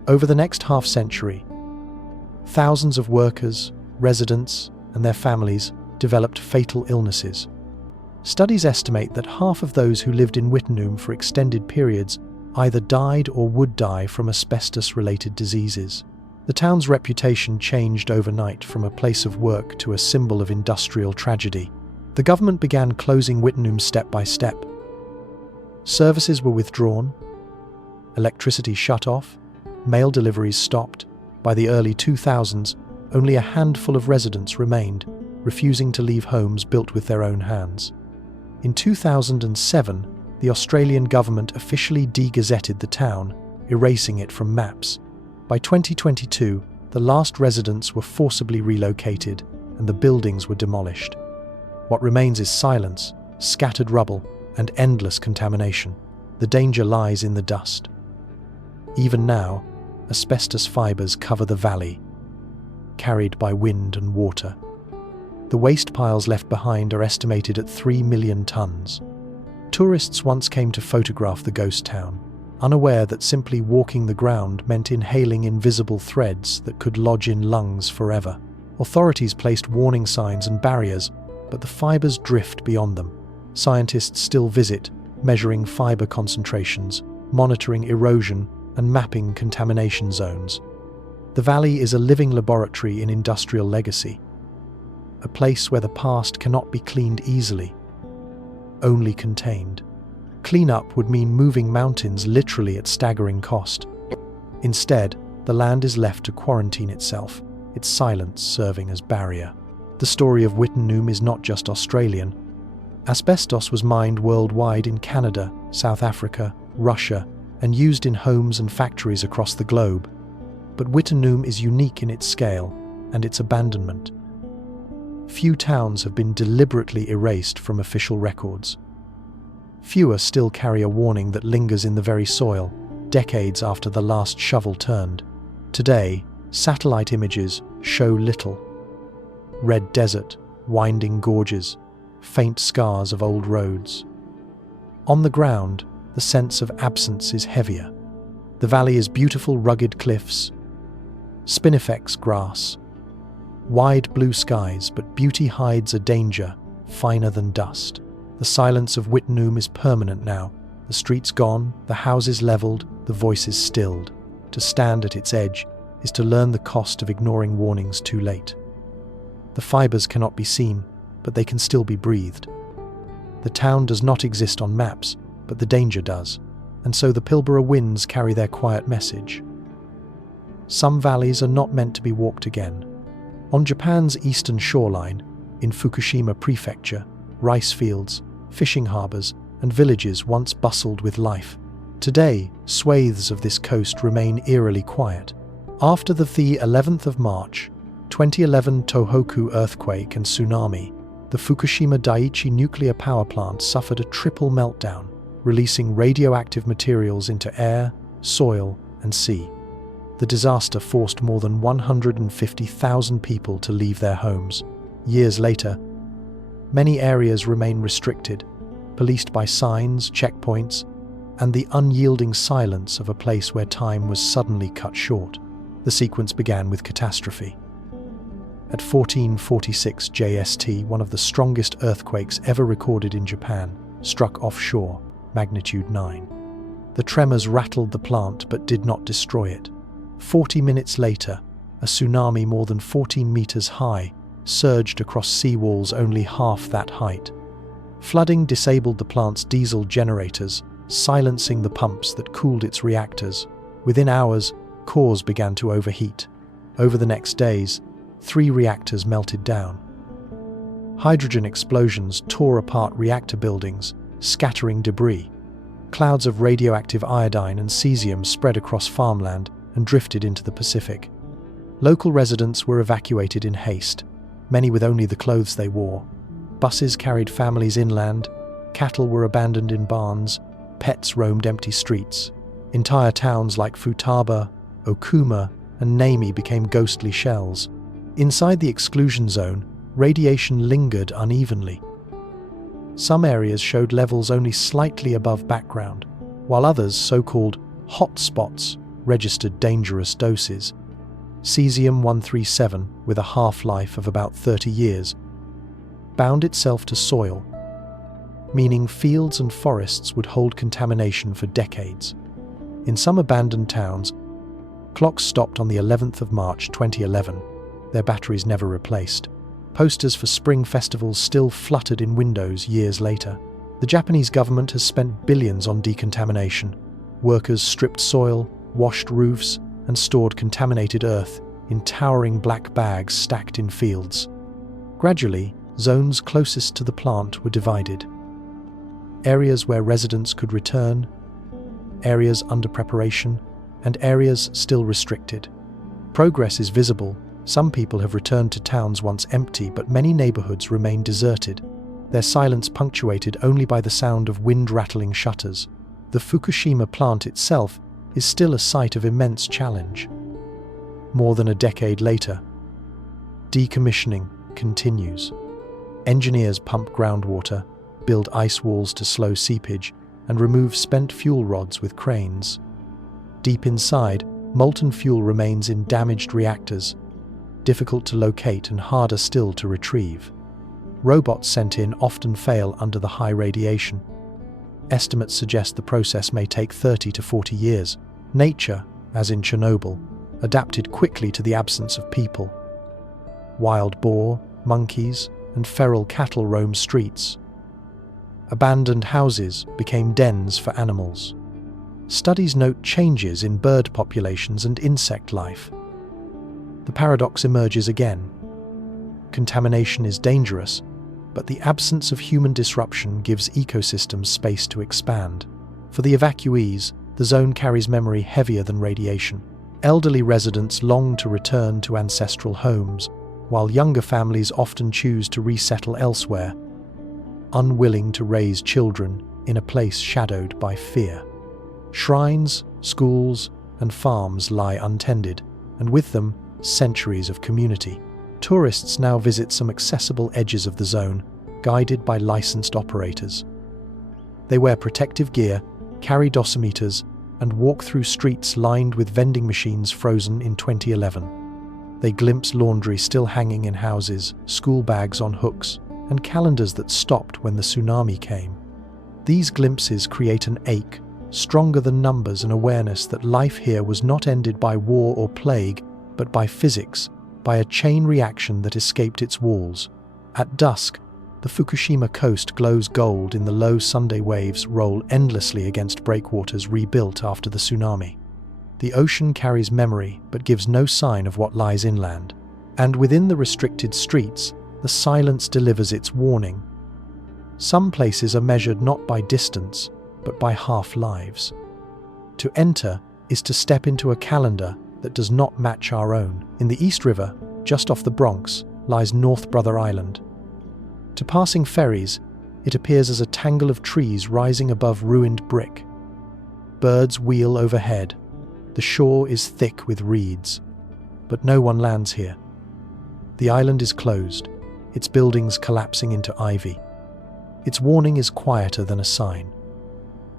Over the next half-century, thousands of workers, residents, and their families developed fatal illnesses. Studies estimate that half of those who lived in Wittenoom for extended periods either died or would die from asbestos-related diseases. The town's reputation changed overnight from a place of work to a symbol of industrial tragedy. The government began closing Wittenoom step by step. Services were withdrawn, electricity shut off, mail deliveries stopped. By the early 2000s, only a handful of residents remained, refusing to leave homes built with their own hands. In 2007, the Australian government officially de-gazetted the town, erasing it from maps. By 2022, the last residents were forcibly relocated and the buildings were demolished. What remains is silence, scattered rubble, and endless contamination. The danger lies in the dust. Even now, asbestos fibers cover the valley, carried by wind and water. The waste piles left behind are estimated at 3 million tons. Tourists once came to photograph the ghost town, unaware that simply walking the ground meant inhaling invisible threads that could lodge in lungs forever. Authorities placed warning signs and barriers, but the fibers drift beyond them. Scientists still visit, measuring fiber concentrations, monitoring erosion, and mapping contamination zones. The valley is a living laboratory in industrial legacy, a place where the past cannot be cleaned easily, only contained. Cleanup would mean moving mountains literally at staggering cost. Instead, the land is left to quarantine itself, its silence serving as barrier. The story of Wittenoom is not just Australian. Asbestos was mined worldwide in Canada, South Africa, Russia, and used in homes and factories across the globe. But Wittenoom is unique in its scale and its abandonment. Few towns have been deliberately erased from official records. Fewer still carry a warning that lingers in the very soil, decades after the last shovel turned. Today, satellite images show little. Red desert, winding gorges, faint scars of old roads. On the ground, the sense of absence is heavier. The valley is beautiful rugged cliffs, spinifex grass, wide blue skies, but beauty hides a danger finer than dust. The silence of Wittenoom is permanent now. The streets gone, the houses leveled, the voices stilled. To stand at its edge is to learn the cost of ignoring warnings too late. The fibers cannot be seen, but they can still be breathed. The town does not exist on maps, but the danger does, and so the Pilbara winds carry their quiet message. Some valleys are not meant to be walked again. On Japan's eastern shoreline, in Fukushima Prefecture, rice fields, fishing harbors, and villages once bustled with life. Today, swathes of this coast remain eerily quiet. After the 11th of March, 2011 Tohoku earthquake and tsunami, the Fukushima Daiichi nuclear power plant suffered a triple meltdown, releasing radioactive materials into air, soil, and sea. The disaster forced more than 150,000 people to leave their homes. Years later, many areas remain restricted, policed by signs, checkpoints, and the unyielding silence of a place where time was suddenly cut short. The sequence began with catastrophe. At 1446 JST, one of the strongest earthquakes ever recorded in Japan struck offshore, magnitude 9. The tremors rattled the plant but did not destroy it. 40 minutes later, a tsunami more than 14 meters high surged across seawalls only half that height. Flooding disabled the plant's diesel generators, silencing the pumps that cooled its reactors. Within hours, cores began to overheat. Over the next days, 3 reactors melted down. Hydrogen explosions tore apart reactor buildings, scattering debris. Clouds of radioactive iodine and cesium spread across farmland and drifted into the Pacific. Local residents were evacuated in haste, many with only the clothes they wore. Buses carried families inland, cattle were abandoned in barns, pets roamed empty streets. Entire towns like Futaba, Okuma, and Nami became ghostly shells. Inside the exclusion zone, radiation lingered unevenly. Some areas showed levels only slightly above background, while others, so-called hot spots, registered dangerous doses. Cesium-137, with a half-life of about 30 years, bound itself to soil, meaning fields and forests would hold contamination for decades. In some abandoned towns, clocks stopped on the 11th of March 2011, their batteries never replaced. Posters for spring festivals still fluttered in windows years later. The Japanese government has spent billions on decontamination. Workers stripped soil, washed roofs, and stored contaminated earth in towering black bags stacked in fields. Gradually, zones closest to the plant were divided. Areas where residents could return, areas under preparation, and areas still restricted. Progress is visible. Some people have returned to towns once empty, but many neighborhoods remain deserted, their silence punctuated only by the sound of wind-rattling shutters. The Fukushima plant itself is still a site of immense challenge. More than a decade later, decommissioning continues. Engineers pump groundwater, build ice walls to slow seepage, and remove spent fuel rods with cranes. Deep inside, molten fuel remains in damaged reactors, difficult to locate and harder still to retrieve. Robots sent in often fail under the high radiation. Estimates suggest the process may take 30 to 40 years. Nature, as in Chernobyl, adapted quickly to the absence of people. Wild boar, monkeys, and feral cattle roam streets. Abandoned houses became dens for animals. Studies note changes in bird populations and insect life. The paradox emerges again. Contamination is dangerous, but the absence of human disruption gives ecosystems space to expand. For the evacuees, the zone carries memory heavier than radiation. Elderly residents long to return to ancestral homes, while younger families often choose to resettle elsewhere, unwilling to raise children in a place shadowed by fear. Shrines, schools, and farms lie untended, and with them, centuries of community. Tourists now visit some accessible edges of the zone, guided by licensed operators. They wear protective gear, carry dosimeters, and walk through streets lined with vending machines frozen in 2011. They glimpse laundry still hanging in houses, school bags on hooks, and calendars that stopped when the tsunami came. These glimpses create an ache, stronger than numbers, and awareness that life here was not ended by war or plague, but by physics, by a chain reaction that escaped its walls. At dusk, the Fukushima coast glows gold in the low Sunday waves roll endlessly against breakwaters rebuilt after the tsunami. The ocean carries memory but gives no sign of what lies inland. And within the restricted streets, the silence delivers its warning. Some places are measured not by distance, but by half-lives. To enter is to step into a calendar that does not match our own. In the East River, just off the Bronx, lies North Brother Island. To passing ferries, it appears as a tangle of trees rising above ruined brick. Birds wheel overhead. The shore is thick with reeds. But no one lands here. The island is closed, its buildings collapsing into ivy. Its warning is quieter than a sign.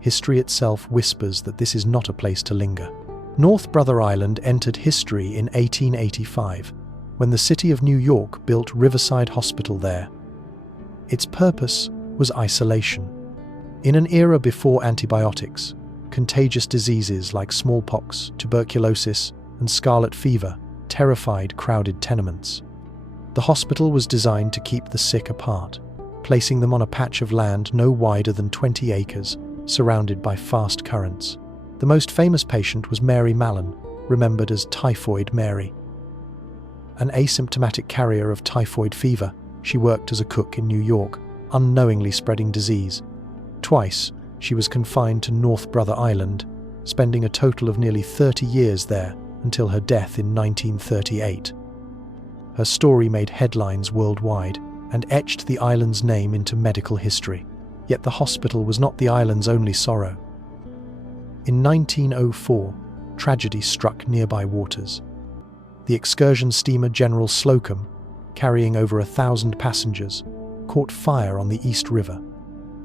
History itself whispers that this is not a place to linger. North Brother Island entered history in 1885, when the city of New York built Riverside Hospital there. Its purpose was isolation. In an era before antibiotics, contagious diseases like smallpox, tuberculosis, and scarlet fever terrified crowded tenements. The hospital was designed to keep the sick apart, placing them on a patch of land no wider than 20 acres, surrounded by fast currents. The most famous patient was Mary Mallon, remembered as Typhoid Mary. An asymptomatic carrier of typhoid fever, she worked as a cook in New York, unknowingly spreading disease. Twice, she was confined to North Brother Island, spending a total of nearly 30 years there until her death in 1938. Her story made headlines worldwide and etched the island's name into medical history. Yet the hospital was not the island's only sorrow. In 1904, tragedy struck nearby waters. The excursion steamer General Slocum, carrying over 1,000 passengers, caught fire on the East River.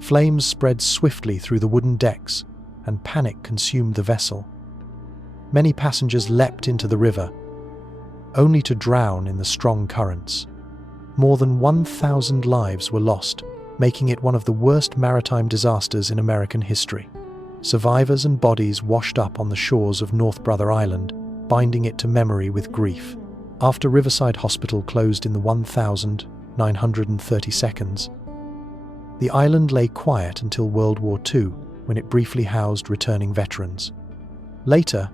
Flames spread swiftly through the wooden decks, and panic consumed the vessel. Many passengers leapt into the river, only to drown in the strong currents. More than 1,000 lives were lost, making it one of the worst maritime disasters in American history. Survivors and bodies washed up on the shores of North Brother Island, binding it to memory with grief. After Riverside Hospital closed in the 1932, the island lay quiet until World War II, when it briefly housed returning veterans. Later,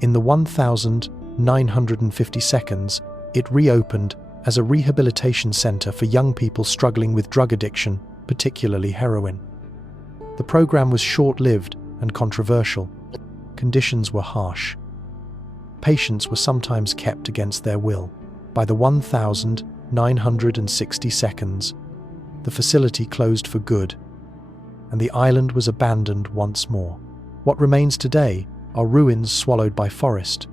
in the 1952, it reopened as a rehabilitation center for young people struggling with drug addiction, particularly heroin. The program was short-lived and controversial. Conditions were harsh. Patients were sometimes kept against their will. By the 1962, the facility closed for good, and the island was abandoned once more. What remains today are ruins swallowed by forest.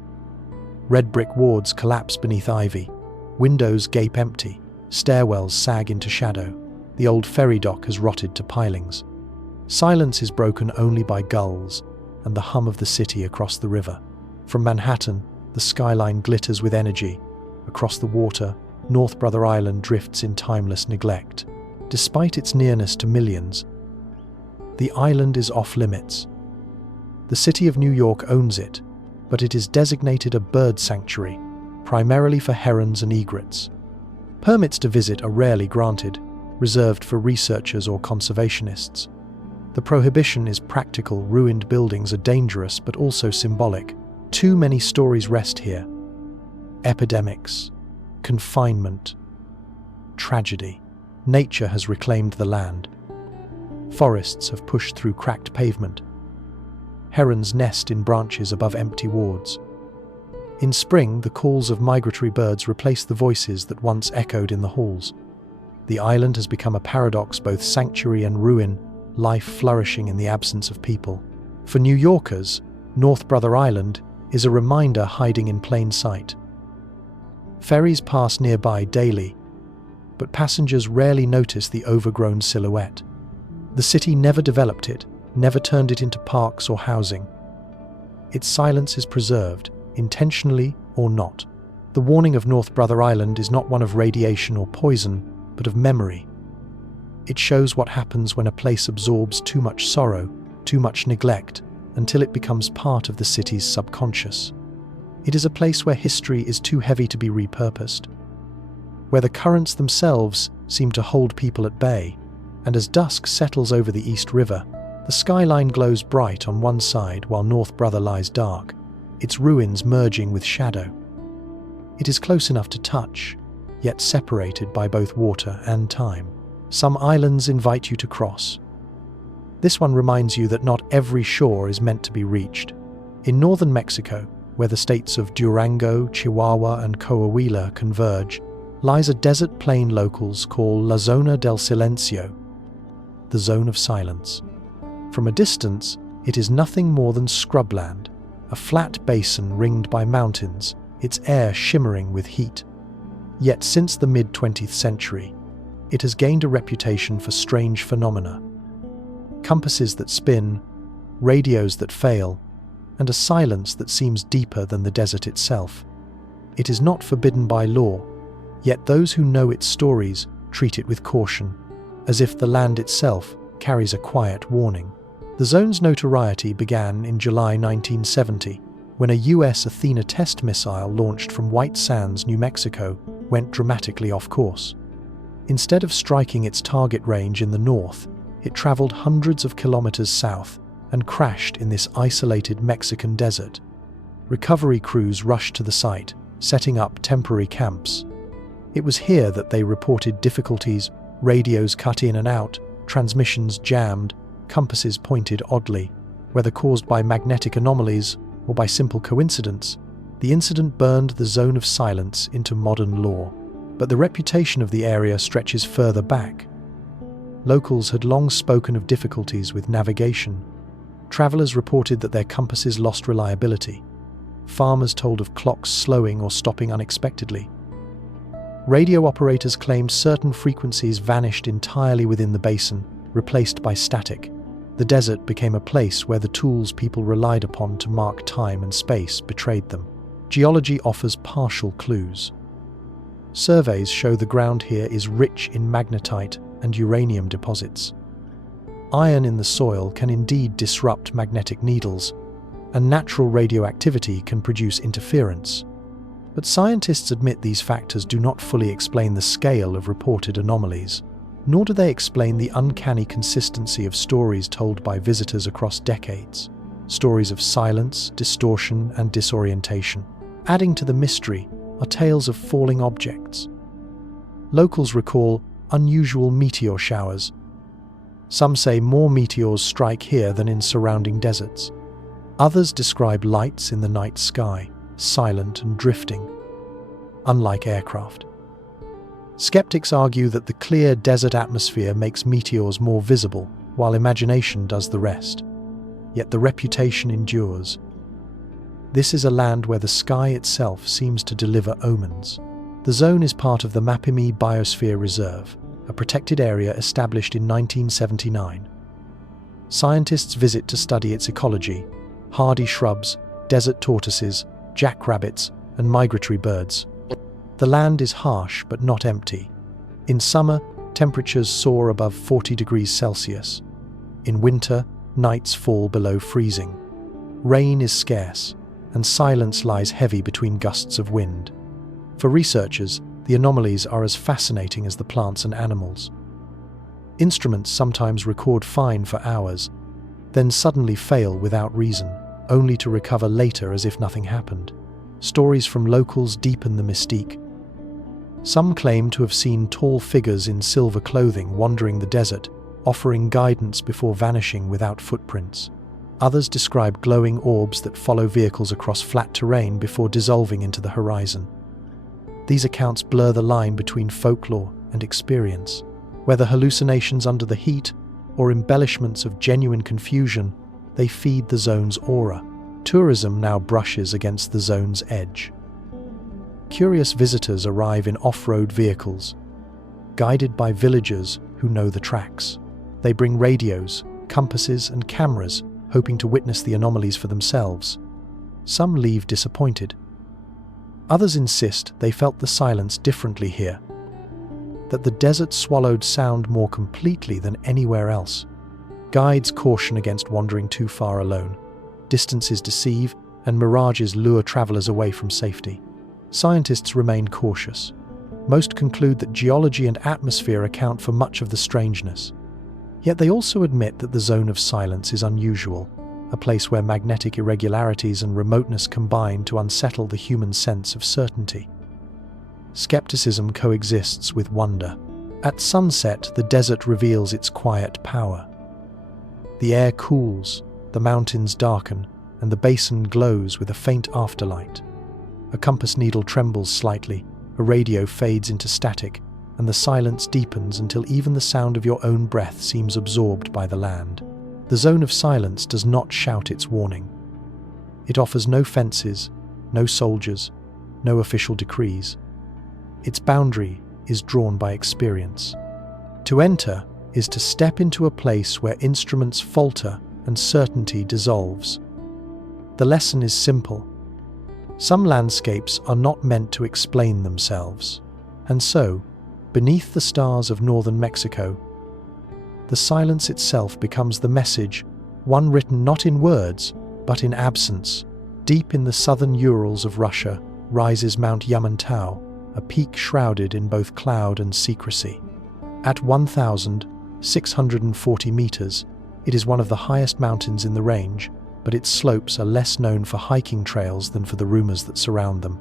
Red brick wards collapse beneath ivy. Windows gape empty, stairwells sag into shadow. The old ferry dock has rotted to pilings. Silence is broken only by gulls and the hum of the city across the river. From Manhattan, the skyline glitters with energy. Across the water, North Brother Island drifts in timeless neglect. Despite its nearness to millions, the island is off-limits. The city of New York owns it, but it is designated a bird sanctuary, primarily for herons and egrets. Permits to visit are rarely granted, reserved for researchers or conservationists. The prohibition is practical. Ruined buildings are dangerous but also symbolic. Too many stories rest here. Epidemics, confinement, tragedy. nature has reclaimed the land. Forests have pushed through cracked pavement. Herons nest in branches above empty wards. In spring, the calls of migratory birds replace the voices that once echoed in the halls. The island has become a paradox, both sanctuary and ruin, life flourishing in the absence of people. For New Yorkers, North Brother Island is a reminder hiding in plain sight. Ferries pass nearby daily, but passengers rarely notice the overgrown silhouette. The city never developed it, never turned it into parks or housing. Its silence is preserved, intentionally or not. The warning of North Brother Island is not one of radiation or poison, but of memory. It shows what happens when a place absorbs too much sorrow, too much neglect, until it becomes part of the city's subconscious. It is a place where history is too heavy to be repurposed, where the currents themselves seem to hold people at bay, and as dusk settles over the East River, the skyline glows bright on one side while North Brother lies dark, its ruins merging with shadow. It is close enough to touch, yet separated by both water and time. Some islands invite you to cross. This one reminds you that not every shore is meant to be reached. In northern Mexico, where the states of Durango, Chihuahua, and Coahuila converge, lies a desert plain locals call La Zona del Silencio, the zone of silence. From a distance, it is nothing more than scrubland, a flat basin ringed by mountains, its air shimmering with heat. Yet since the mid-20th century, it has gained a reputation for strange phenomena. Compasses that spin, radios that fail, and a silence that seems deeper than the desert itself. It is not forbidden by law, yet those who know its stories treat it with caution, as if the land itself carries a quiet warning. The zone's notoriety began in July 1970, when a US Athena test missile launched from White Sands, New Mexico, went dramatically off course. Instead of striking its target range in the north, it traveled hundreds of kilometers south and crashed in this isolated Mexican desert. Recovery crews rushed to the site, setting up temporary camps. It was here that they reported difficulties, radios cut in and out, transmissions jammed, compasses pointed oddly. Whether caused by magnetic anomalies or by simple coincidence, the incident burned the zone of silence into modern lore. But the reputation of the area stretches further back. Locals had long spoken of difficulties with navigation. Travelers reported that their compasses lost reliability. Farmers told of clocks slowing or stopping unexpectedly. Radio operators claimed certain frequencies vanished entirely within the basin, replaced by static. The desert became a place where the tools people relied upon to mark time and space betrayed them. Geology offers partial clues. Surveys show the ground here is rich in magnetite and uranium deposits. Iron in the soil can indeed disrupt magnetic needles, and natural radioactivity can produce interference. But scientists admit these factors do not fully explain the scale of reported anomalies, nor do they explain the uncanny consistency of stories told by visitors across decades. Stories of silence, distortion, and disorientation. Adding to the mystery are tales of falling objects. Locals recall unusual meteor showers. Some say more meteors strike here than in surrounding deserts. Others describe lights in the night sky, silent and drifting, unlike aircraft. Skeptics argue that the clear desert atmosphere makes meteors more visible, while imagination does the rest. Yet the reputation endures. This is a land where the sky itself seems to deliver omens. The zone is part of the Mapimi Biosphere Reserve, a protected area established in 1979. Scientists visit to study its ecology: hardy shrubs, desert tortoises, jackrabbits, and migratory birds. The land is harsh but not empty. In summer, temperatures soar above 40 degrees Celsius. In winter, nights fall below freezing. Rain is scarce, and silence lies heavy between gusts of wind. For researchers, the anomalies are as fascinating as the plants and animals. Instruments sometimes record fine for hours, then suddenly fail without reason, only to recover later as if nothing happened. Stories from locals deepen the mystique. Some claim to have seen tall figures in silver clothing wandering the desert, offering guidance before vanishing without footprints. Others describe glowing orbs that follow vehicles across flat terrain before dissolving into the horizon. These accounts blur the line between folklore and experience. Whether hallucinations under the heat or embellishments of genuine confusion, they feed the zone's aura. Tourism now brushes against the zone's edge. Curious visitors arrive in off-road vehicles, guided by villagers who know the tracks. They bring radios, compasses, and cameras, hoping to witness the anomalies for themselves. Some leave disappointed. Others insist they felt the silence differently here, that the desert swallowed sound more completely than anywhere else. Guides caution against wandering too far alone. Distances deceive, and mirages lure travelers away from safety. Scientists remain cautious. Most conclude that geology and atmosphere account for much of the strangeness. Yet they also admit that the zone of silence is unusual, a place where magnetic irregularities and remoteness combine to unsettle the human sense of certainty. Skepticism coexists with wonder. At sunset, the desert reveals its quiet power. The air cools, the mountains darken, and the basin glows with a faint afterlight. A compass needle trembles slightly, a radio fades into static, and the silence deepens until even the sound of your own breath seems absorbed by the land. The zone of silence does not shout its warning. It offers no fences, no soldiers, no official decrees. Its boundary is drawn by experience. To enter is to step into a place where instruments falter and certainty dissolves. The lesson is simple. Some landscapes are not meant to explain themselves, and so, beneath the stars of northern Mexico, the silence itself becomes the message, one written not in words, but in absence. Deep in the southern Urals of Russia rises Mount Yamantau, a peak shrouded in both cloud and secrecy. At 1,640 meters, it is one of the highest mountains in the range, but its slopes are less known for hiking trails than for the rumors that surround them.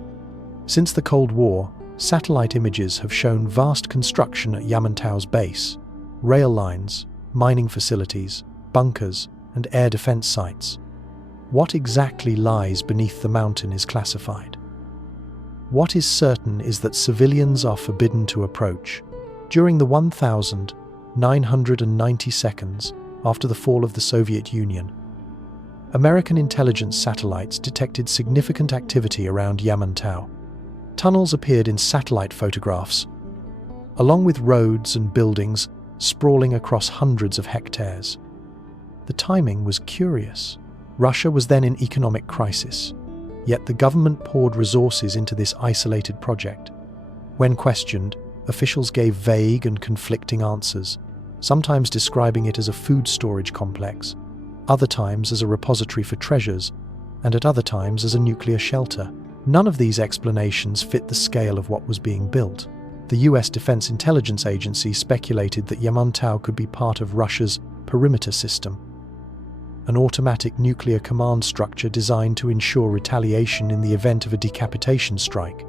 Since the Cold War, satellite images have shown vast construction at Yamantau's base: rail lines, mining facilities, bunkers, and air defense sites. What exactly lies beneath the mountain is classified. What is certain is that civilians are forbidden to approach. During the 1,990 seconds after the fall of the Soviet Union, American intelligence satellites detected significant activity around Yamantau. Tunnels appeared in satellite photographs, along with roads and buildings sprawling across hundreds of hectares. The timing was curious. Russia was then in economic crisis, yet the government poured resources into this isolated project. When questioned, officials gave vague and conflicting answers, sometimes describing it as a food storage complex, other times as a repository for treasures, and at other times as a nuclear shelter. None of these explanations fit the scale of what was being built. The US Defense Intelligence Agency speculated that Yamantau could be part of Russia's perimeter system, an automatic nuclear command structure designed to ensure retaliation in the event of a decapitation strike.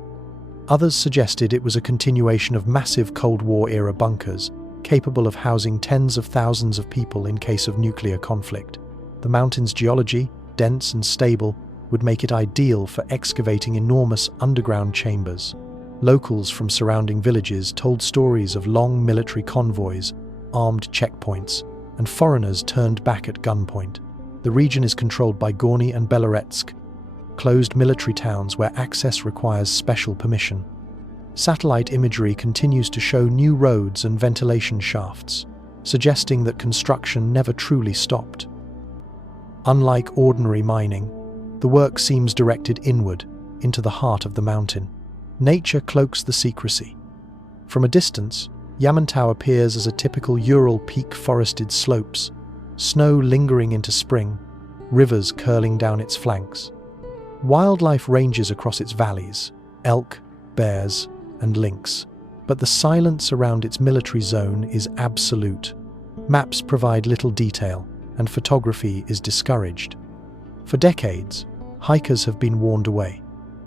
Others suggested it was a continuation of massive Cold War-era bunkers, capable of housing tens of thousands of people in case of nuclear conflict. The mountain's geology, dense and stable, would make it ideal for excavating enormous underground chambers. Locals from surrounding villages told stories of long military convoys, armed checkpoints, and foreigners turned back at gunpoint. The region is controlled by Gorny and Beloretsk, closed military towns where access requires special permission. Satellite imagery continues to show new roads and ventilation shafts, suggesting that construction never truly stopped. Unlike ordinary mining, the work seems directed inward, into the heart of the mountain. Nature cloaks the secrecy. From a distance, Yamantau appears as a typical Ural peak forested slopes, snow lingering into spring, rivers curling down its flanks. Wildlife ranges across its valleys: elk, bears, and lynx. But the silence around its military zone is absolute. Maps provide little detail, and photography is discouraged. For decades, hikers have been warned away.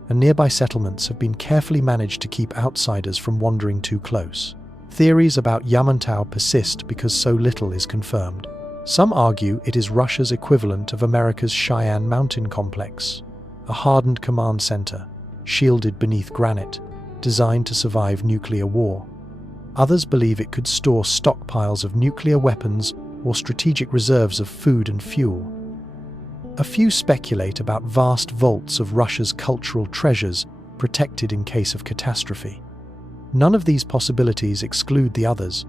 and nearby settlements have been carefully managed to keep outsiders from wandering too close. Theories about Yamantau persist because so little is confirmed. Some argue it is Russia's equivalent of America's Cheyenne Mountain Complex, a hardened command center, shielded beneath granite, designed to survive nuclear war. Others believe it could store stockpiles of nuclear weapons or strategic reserves of food and fuel. A few speculate about vast vaults of Russia's cultural treasures protected in case of catastrophe. None of these possibilities exclude the others.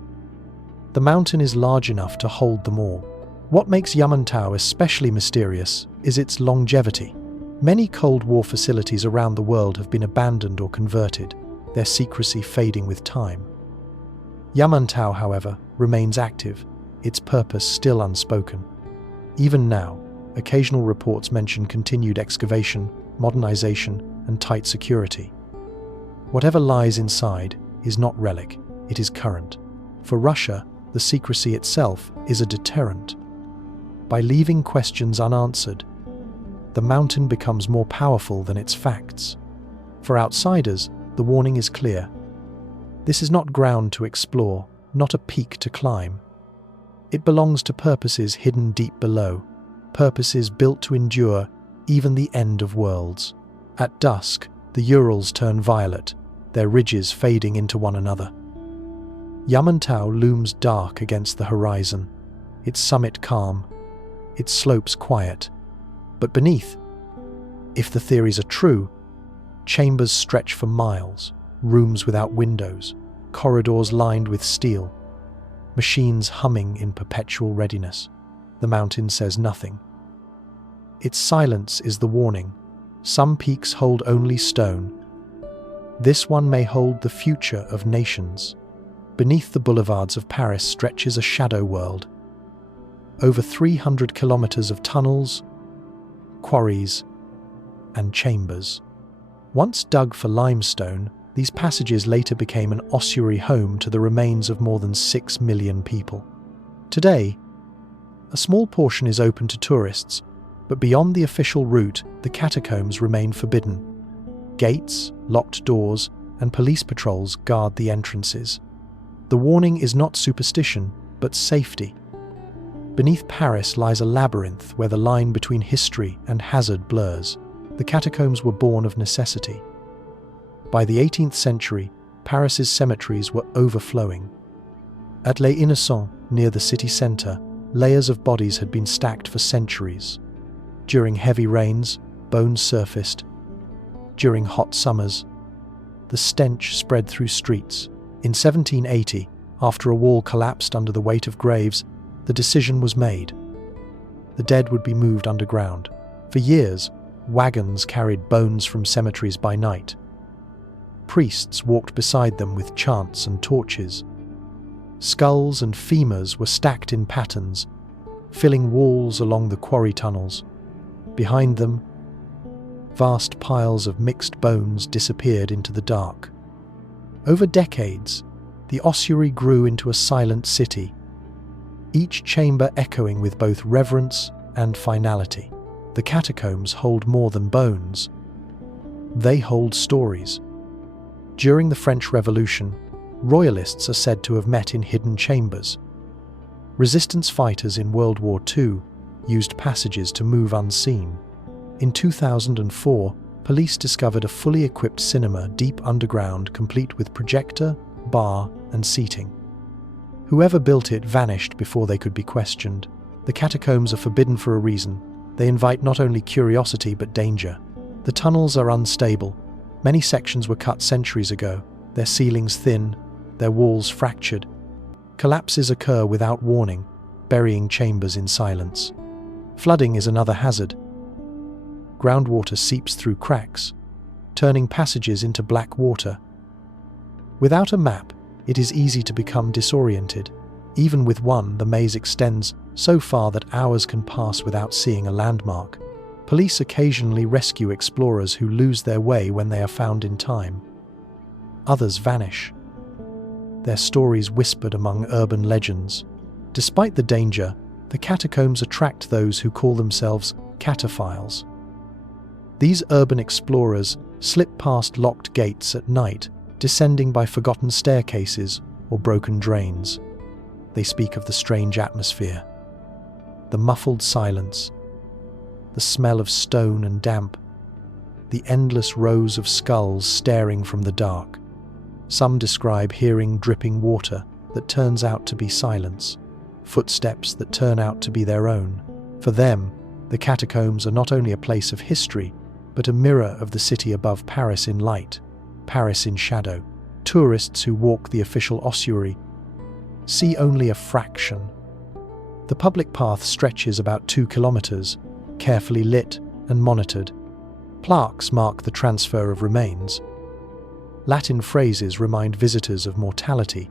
The mountain is large enough to hold them all. What makes Yamantau especially mysterious is its longevity. Many Cold War facilities around the world have been abandoned or converted, their secrecy fading with time. Yamantau, however, remains active, its purpose still unspoken. Even now, occasional reports mention continued excavation, modernization, and tight security. Whatever lies inside is not relic, it is current. For Russia, the secrecy itself is a deterrent. By leaving questions unanswered, the mountain becomes more powerful than its facts. For outsiders, the warning is clear. This is not ground to explore, not a peak to climb. It belongs to purposes hidden deep below, purposes built to endure even the end of worlds. At dusk, the Urals turn violet, their ridges fading into one another. Yamantau looms dark against the horizon, its summit calm, its slopes quiet. But beneath, if the theories are true, chambers stretch for miles, rooms without windows, corridors lined with steel, machines humming in perpetual readiness. The mountain says nothing. Its silence is the warning. Some peaks hold only stone. This one may hold the future of nations. Beneath the boulevards of Paris stretches a shadow world. Over 300 kilometers of tunnels, quarries, and chambers. Once dug for limestone, these passages later became an ossuary home to the remains of more than 6 million people. Today, a small portion is open to tourists, but beyond the official route, the catacombs remain forbidden. Gates, locked doors, and police patrols guard the entrances. The warning is not superstition, but safety. Beneath Paris lies a labyrinth where the line between history and hazard blurs. The catacombs were born of necessity. By the 18th century, Paris's cemeteries were overflowing. At Les Innocents, near the city centre, layers of bodies had been stacked for centuries. During heavy rains, bones surfaced. During hot summers, the stench spread through streets. In 1780, after a wall collapsed under the weight of graves, the decision was made. The dead would be moved underground. For years, wagons carried bones from cemeteries by night. Priests walked beside them with chants and torches. Skulls and femurs were stacked in patterns, filling walls along the quarry tunnels. Behind them, vast piles of mixed bones disappeared into the dark. Over decades, the ossuary grew into a silent city, each chamber echoing with both reverence and finality. The catacombs hold more than bones. They hold stories. During the French Revolution, royalists are said to have met in hidden chambers. Resistance fighters in World War II used passages to move unseen. In 2004, police discovered a fully equipped cinema deep underground, complete with projector, bar, and seating. Whoever built it vanished before they could be questioned. The catacombs are forbidden for a reason. They invite not only curiosity but danger. The tunnels are unstable. Many sections were cut centuries ago, their ceilings thin, their walls fractured. Collapses occur without warning, burying chambers in silence. Flooding is another hazard. Groundwater seeps through cracks, turning passages into black water. Without a map, it is easy to become disoriented. Even with one, the maze extends so far that hours can pass without seeing a landmark. Police occasionally rescue explorers who lose their way when they are found in time. Others vanish, their stories whispered among urban legends. Despite the danger, the catacombs attract those who call themselves cataphiles. These urban explorers slip past locked gates at night, descending by forgotten staircases or broken drains. They speak of the strange atmosphere, the muffled silence, the smell of stone and damp, the endless rows of skulls staring from the dark. Some describe hearing dripping water that turns out to be silence, footsteps that turn out to be their own. For them, the catacombs are not only a place of history, but a mirror of the city above Paris in light, Paris in shadow. Tourists who walk the official ossuary see only a fraction. The public path stretches about 2 kilometers, carefully lit and monitored. Plaques mark the transfer of remains. Latin phrases remind visitors of mortality,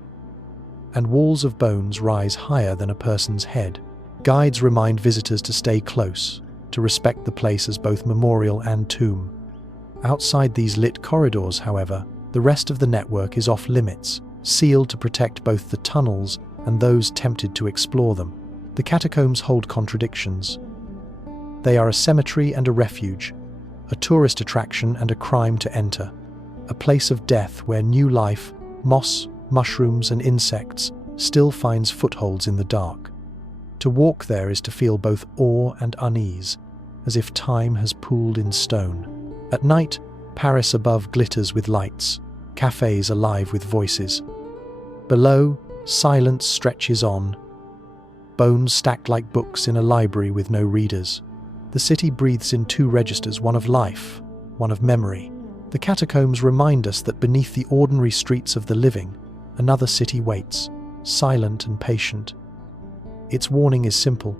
and walls of bones rise higher than a person's head. Guides remind visitors to stay close, to respect the place as both memorial and tomb. Outside these lit corridors, however, the rest of the network is off limits, sealed to protect both the tunnels and those tempted to explore them. The catacombs hold contradictions. They are a cemetery and a refuge, a tourist attraction and a crime to enter, a place of death where new life, moss, mushrooms and insects still finds footholds in the dark. To walk there is to feel both awe and unease, as if time has pooled in stone. At night, Paris above glitters with lights, cafes alive with voices. Below, silence stretches on, bones stacked like books in a library with no readers. The city breathes in 2 registers, one of life, one of memory. The catacombs remind us that beneath the ordinary streets of the living, another city waits, silent and patient. Its warning is simple.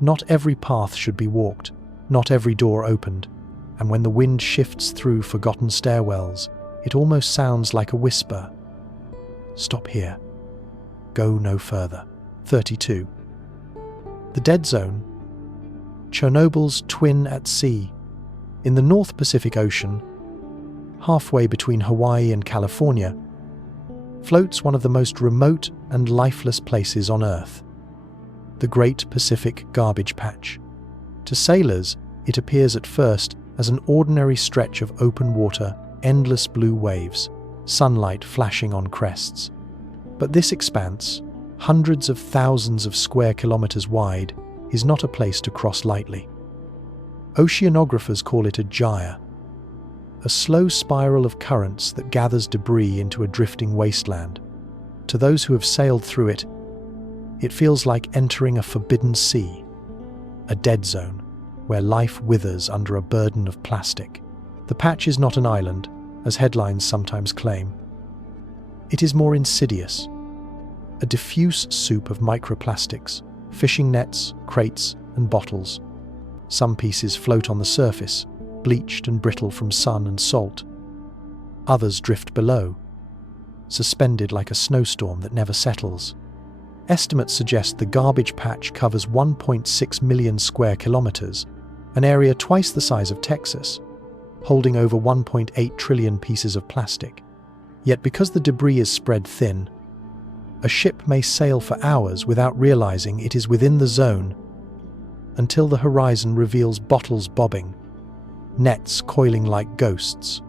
Not every path should be walked, not every door opened, and when the wind shifts through forgotten stairwells, it almost sounds like a whisper. Stop here. Go no further. 32. The Dead Zone. Chernobyl's twin at sea. In the North Pacific Ocean, halfway between Hawaii and California, floats one of the most remote and lifeless places on Earth, the Great Pacific Garbage Patch. To sailors, it appears at first as an ordinary stretch of open water, endless blue waves, sunlight flashing on crests. But this expanse, hundreds of thousands of square kilometers wide, is not a place to cross lightly. Oceanographers call it a gyre, a slow spiral of currents that gathers debris into a drifting wasteland. To those who have sailed through it, it feels like entering a forbidden sea, a dead zone, where life withers under a burden of plastic. The patch is not an island, as headlines sometimes claim. It is more insidious, a diffuse soup of microplastics, fishing nets, crates, and bottles. Some pieces float on the surface, bleached and brittle from sun and salt. Others drift below, suspended like a snowstorm that never settles. Estimates suggest the garbage patch covers 1.6 million square kilometers, an area twice the size of Texas, holding over 1.8 trillion pieces of plastic. Yet because the debris is spread thin, a ship may sail for hours without realizing it is within the zone until the horizon reveals bottles bobbing, nets coiling like ghosts,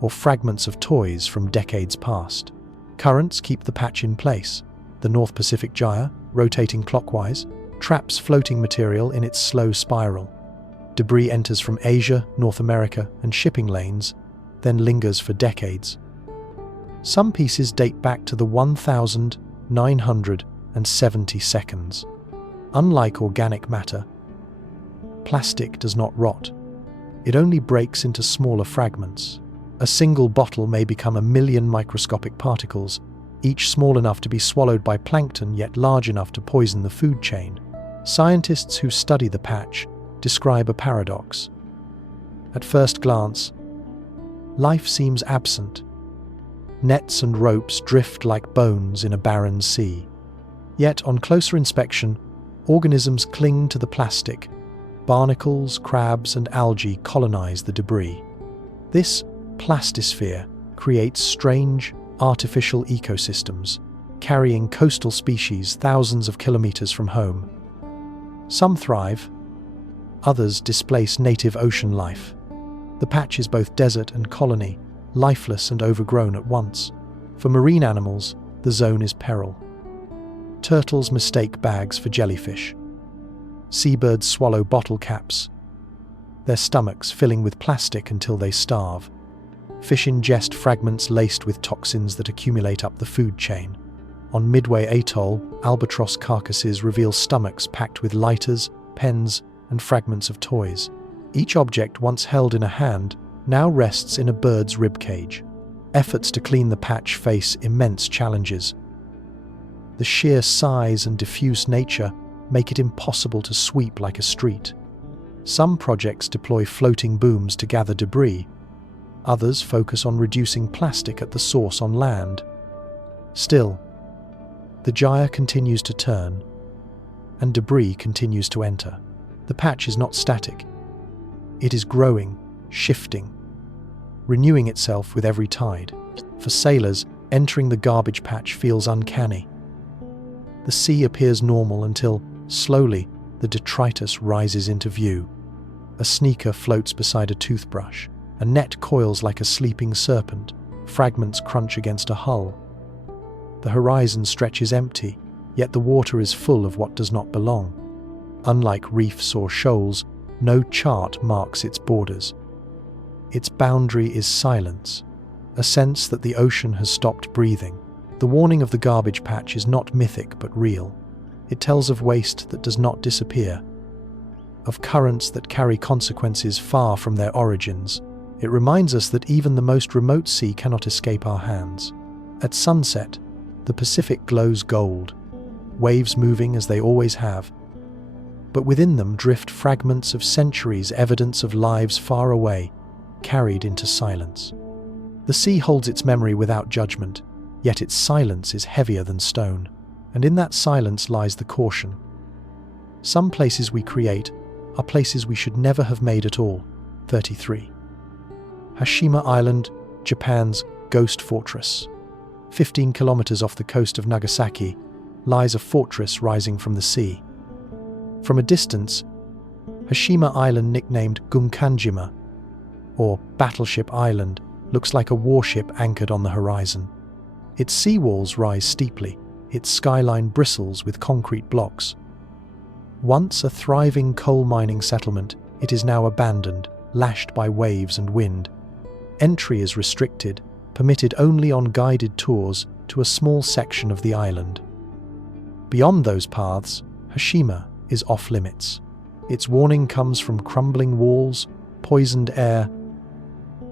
or fragments of toys from decades past. Currents keep the patch in place. The North Pacific Gyre, rotating clockwise, traps floating material in its slow spiral. Debris enters from Asia, North America, and shipping lanes, then lingers for decades. Some pieces date back to the 1970 seconds. Unlike organic matter, plastic does not rot. It only breaks into smaller fragments. A single bottle may become 1 million microscopic particles, each small enough to be swallowed by plankton yet large enough to poison the food chain. Scientists who study the patch describe a paradox. At first glance, life seems absent. Nets and ropes drift like bones in a barren sea. Yet, on closer inspection, organisms cling to the plastic. Barnacles, crabs, and algae colonize the debris. This plastisphere creates strange, artificial ecosystems, carrying coastal species thousands of kilometers from home. Some thrive, others displace native ocean life. The patch is both desert and colony, lifeless and overgrown at once. For marine animals, the zone is peril. Turtles mistake bags for jellyfish. Seabirds swallow bottle caps, their stomachs filling with plastic until they starve. Fish ingest fragments laced with toxins that accumulate up the food chain. On Midway Atoll, albatross carcasses reveal stomachs packed with lighters, pens, and fragments of toys. Each object once held in a hand now rests in a bird's ribcage. Efforts to clean the patch face immense challenges. The sheer size and diffuse nature make it impossible to sweep like a street. Some projects deploy floating booms to gather debris. Others focus on reducing plastic at the source on land. Still, the gyre continues to turn, and debris continues to enter. The patch is not static. It is growing, shifting, renewing itself with every tide. For sailors, entering the garbage patch feels uncanny. The sea appears normal until, slowly, the detritus rises into view. A sneaker floats beside a toothbrush. A net coils like a sleeping serpent. Fragments crunch against a hull. The horizon stretches empty, yet the water is full of what does not belong. Unlike reefs or shoals, no chart marks its borders. Its boundary is silence, a sense that the ocean has stopped breathing. The warning of the garbage patch is not mythic but real. It tells of waste that does not disappear, of currents that carry consequences far from their origins. It reminds us that even the most remote sea cannot escape our hands. At sunset, the Pacific glows gold, waves moving as they always have. But within them drift fragments of centuries, evidence of lives far away, carried into silence. The sea holds its memory without judgment, yet its silence is heavier than stone. And in that silence lies the caution. Some places we create are places we should never have made at all. 33. Hashima Island, Japan's ghost fortress. 15 kilometers off the coast of Nagasaki lies a fortress rising from the sea. From a distance, Hashima Island, nicknamed Gunkanjima, or Battleship Island, looks like a warship anchored on the horizon. Its seawalls rise steeply, its skyline bristles with concrete blocks. Once a thriving coal mining settlement, it is now abandoned, lashed by waves and wind. Entry is restricted, permitted only on guided tours to a small section of the island. Beyond those paths, Hashima is off-limits. Its warning comes from crumbling walls, poisoned air,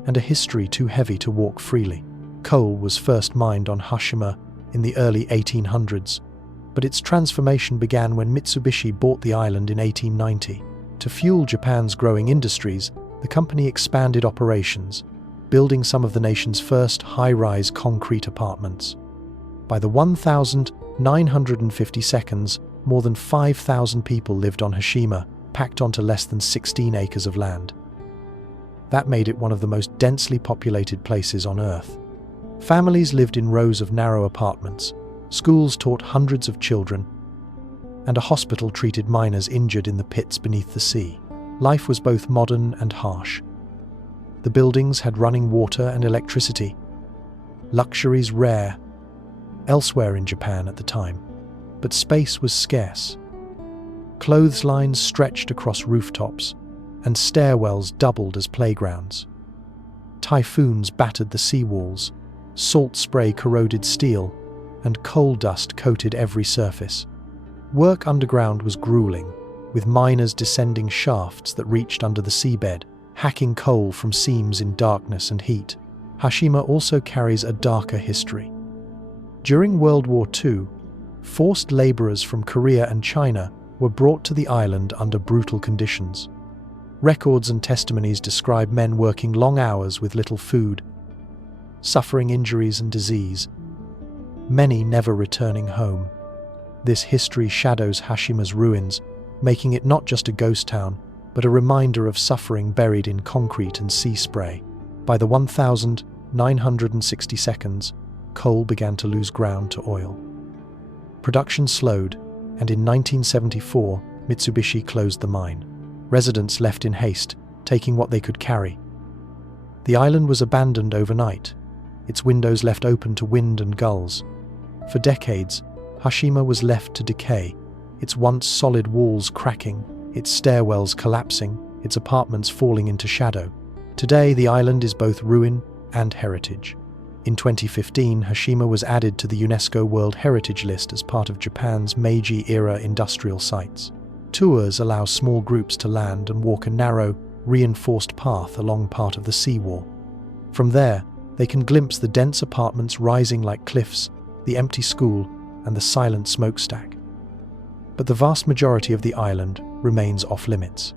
and a history too heavy to walk freely. Coal was first mined on Hashima in the early 1800s, but its transformation began when Mitsubishi bought the island in 1890. To fuel Japan's growing industries, the company expanded operations, building some of the nation's first high-rise concrete apartments. By the 1952, more than 5,000 people lived on Hashima, packed onto less than 16 acres of land. That made it one of the most densely populated places on Earth. Families lived in rows of narrow apartments, schools taught hundreds of children, and a hospital treated miners injured in the pits beneath the sea. Life was both modern and harsh. The buildings had running water and electricity, luxuries rare elsewhere in Japan at the time. But space was scarce. Clotheslines stretched across rooftops, and stairwells doubled as playgrounds. Typhoons battered the seawalls, salt spray corroded steel, and coal dust coated every surface. Work underground was grueling, with miners descending shafts that reached under the seabed, hacking coal from seams in darkness and heat. Hashima also carries a darker history. During World War II, forced laborers from Korea and China were brought to the island under brutal conditions. Records and testimonies describe men working long hours with little food, suffering injuries and disease, many never returning home. This history shadows Hashima's ruins, making it not just a ghost town, but a reminder of suffering buried in concrete and sea spray. By the 1962, coal began to lose ground to oil. Production slowed, and in 1974, Mitsubishi closed the mine. Residents left in haste, taking what they could carry. The island was abandoned overnight, its windows left open to wind and gulls. For decades, Hashima was left to decay, its once solid walls cracking, its stairwells collapsing, its apartments falling into shadow. Today, the island is both ruin and heritage. In 2015, Hashima was added to the UNESCO World Heritage List as part of Japan's Meiji-era industrial sites. Tours allow small groups to land and walk a narrow, reinforced path along part of the seawall. From there, they can glimpse the dense apartments rising like cliffs, the empty school, and the silent smokestack. But the vast majority of the island remains off-limits.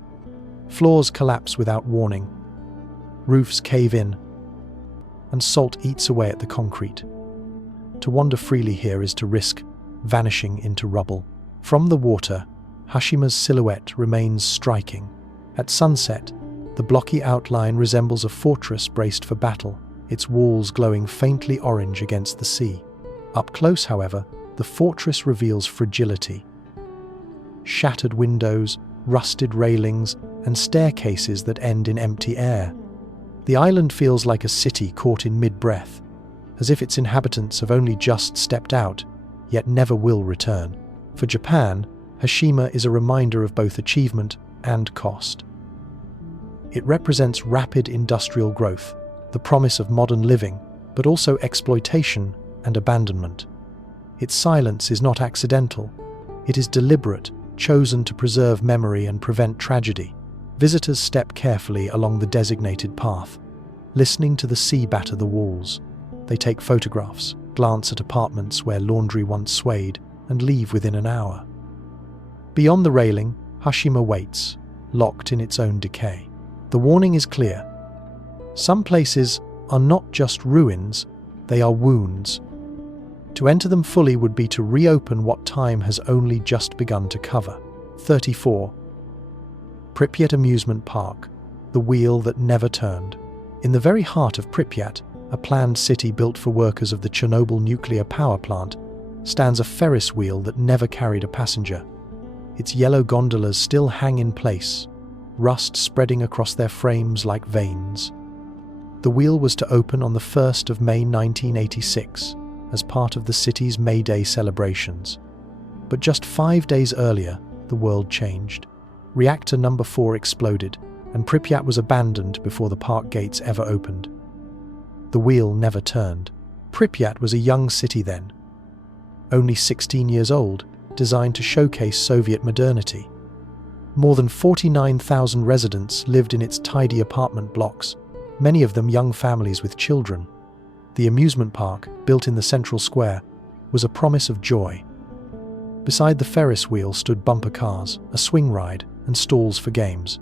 Floors collapse without warning, roofs cave in, and salt eats away at the concrete. To wander freely here is to risk vanishing into rubble. From the water, Hashima's silhouette remains striking. At sunset, the blocky outline resembles a fortress braced for battle, its walls glowing faintly orange against the sea. Up close, however, the fortress reveals fragility. Shattered windows, rusted railings, and staircases that end in empty air. The island feels like a city caught in mid-breath, as if its inhabitants have only just stepped out, yet never will return. For Japan, Hashima is a reminder of both achievement and cost. It represents rapid industrial growth, the promise of modern living, but also exploitation and abandonment. Its silence is not accidental. It is deliberate, chosen to preserve memory and prevent tragedy. Visitors step carefully along the designated path, listening to the sea batter the walls. They take photographs, glance at apartments where laundry once swayed, and leave within an hour. Beyond the railing, Hashima waits, locked in its own decay. The warning is clear. Some places are not just ruins, they are wounds. To enter them fully would be to reopen what time has only just begun to cover. 34. Pripyat Amusement Park, the wheel that never turned. In the very heart of Pripyat, a planned city built for workers of the Chernobyl nuclear power plant, stands a Ferris wheel that never carried a passenger. Its yellow gondolas still hang in place, rust spreading across their frames like veins. The wheel was to open on the 1st of May 1986 as part of the city's May Day celebrations. But just 5 days earlier, the world changed. Reactor number 4 exploded, and Pripyat was abandoned before the park gates ever opened. The wheel never turned. Pripyat was a young city then, only 16 years old, designed to showcase Soviet modernity. More than 49,000 residents lived in its tidy apartment blocks, many of them young families with children. The amusement park, built in the central square, was a promise of joy. Beside the Ferris wheel stood bumper cars, a swing ride, and stalls for games.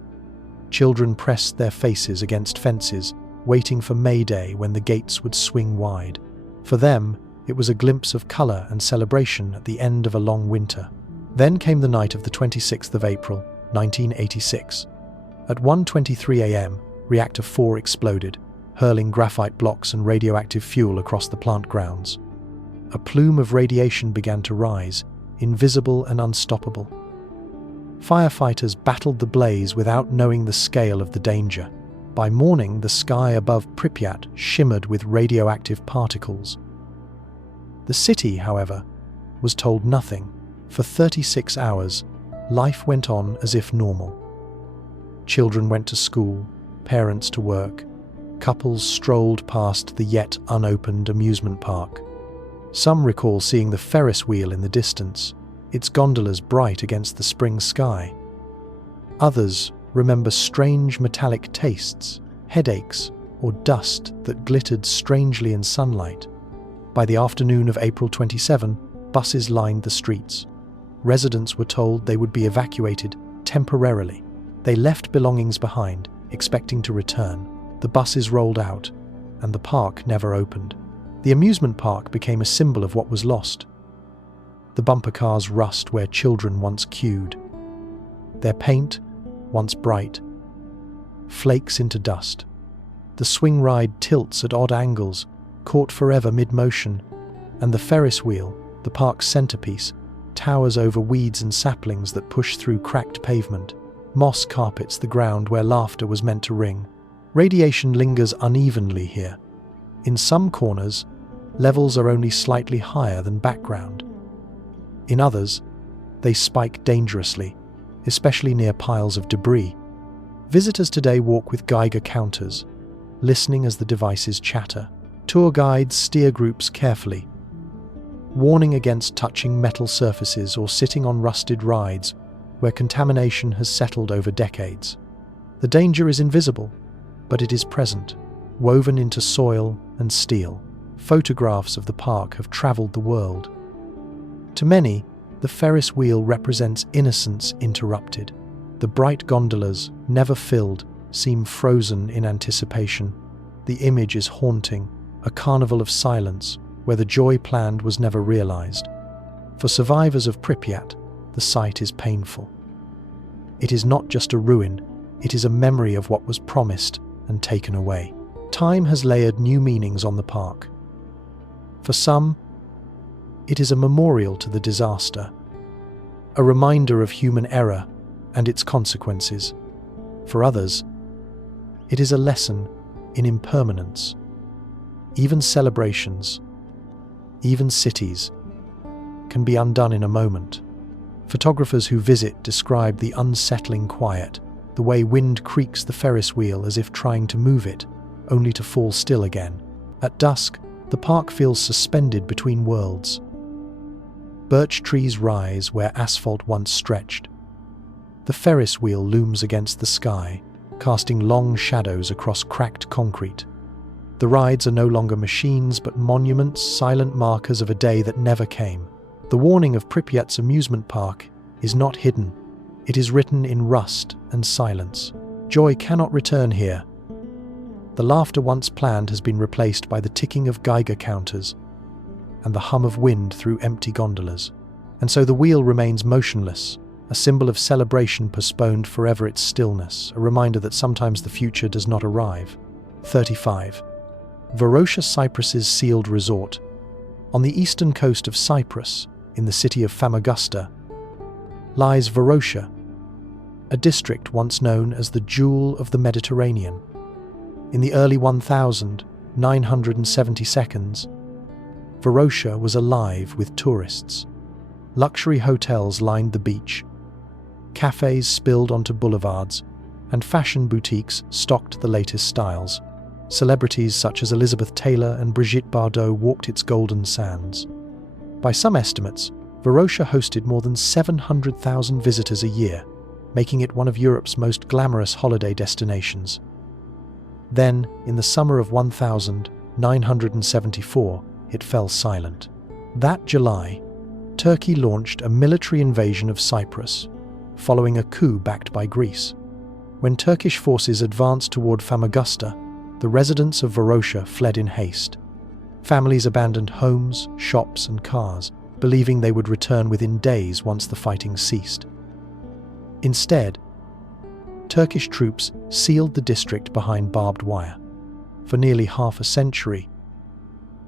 Children pressed their faces against fences, waiting for May Day when the gates would swing wide. For them, it was a glimpse of colour and celebration at the end of a long winter. Then came the night of the 26th of April, 1986. At 1:23 a.m., Reactor 4 exploded, hurling graphite blocks and radioactive fuel across the plant grounds. A plume of radiation began to rise, invisible and unstoppable. Firefighters battled the blaze without knowing the scale of the danger. By morning, the sky above Pripyat shimmered with radioactive particles. The city, however, was told nothing. For 36 hours, life went on as if normal. Children went to school, parents to work. Couples strolled past the yet unopened amusement park. Some recall seeing the Ferris wheel in the distance, its gondolas bright against the spring sky. Others remember strange metallic tastes, headaches, or dust that glittered strangely in sunlight. By the afternoon of April 27, buses lined the streets. Residents were told they would be evacuated temporarily. They left belongings behind, expecting to return. The buses rolled out, and the park never opened. The amusement park became a symbol of what was lost. The bumper cars rust where children once queued. Their paint, once bright, flakes into dust. The swing ride tilts at odd angles, caught forever mid-motion, and the Ferris wheel, the park's centerpiece, towers over weeds and saplings that push through cracked pavement. Moss carpets the ground where laughter was meant to ring. Radiation lingers unevenly here. In some corners, levels are only slightly higher than background. In others, they spike dangerously, especially near piles of debris. Visitors today walk with Geiger counters, listening as the devices chatter. Tour guides steer groups carefully, warning against touching metal surfaces or sitting on rusted rides where contamination has settled over decades. The danger is invisible, but it is present, woven into soil and steel. Photographs of the park have traveled the world. To many, the Ferris wheel represents innocence interrupted. The bright gondolas, never filled, seem frozen in anticipation. The image is haunting, a carnival of silence where the joy planned was never realized. For survivors of Pripyat, the sight is painful. It is not just a ruin, it is a memory of what was promised and taken away. Time has layered new meanings on the park. For some, it is a memorial to the disaster, a reminder of human error and its consequences. For others, it is a lesson in impermanence. Even celebrations, even cities, can be undone in a moment. Photographers who visit describe the unsettling quiet, the way wind creaks the Ferris wheel as if trying to move it, only to fall still again. At dusk, the park feels suspended between worlds. Birch trees rise where asphalt once stretched. The Ferris wheel looms against the sky, casting long shadows across cracked concrete. The rides are no longer machines but monuments, silent markers of a day that never came. The warning of Pripyat's amusement park is not hidden. It is written in rust and silence. Joy cannot return here. The laughter once planned has been replaced by the ticking of Geiger counters and the hum of wind through empty gondolas. And so the wheel remains motionless, a symbol of celebration postponed forever its stillness, a reminder that sometimes the future does not arrive. 35. Varosha Cyprus's sealed resort. On the eastern coast of Cyprus, in the city of Famagusta, lies Varosha, a district once known as the Jewel of the Mediterranean. In the early 1972s, Varosha was alive with tourists. Luxury hotels lined the beach, cafes spilled onto boulevards, and fashion boutiques stocked the latest styles. Celebrities such as Elizabeth Taylor and Brigitte Bardot walked its golden sands. By some estimates, Varosha hosted more than 700,000 visitors a year, making it one of Europe's most glamorous holiday destinations. Then, in the summer of 1974, it fell silent. That July, Turkey launched a military invasion of Cyprus, following a coup backed by Greece. When Turkish forces advanced toward Famagusta, the residents of Varosha fled in haste. Families abandoned homes, shops, and cars, believing they would return within days once the fighting ceased. Instead, Turkish troops sealed the district behind barbed wire. For nearly half a century,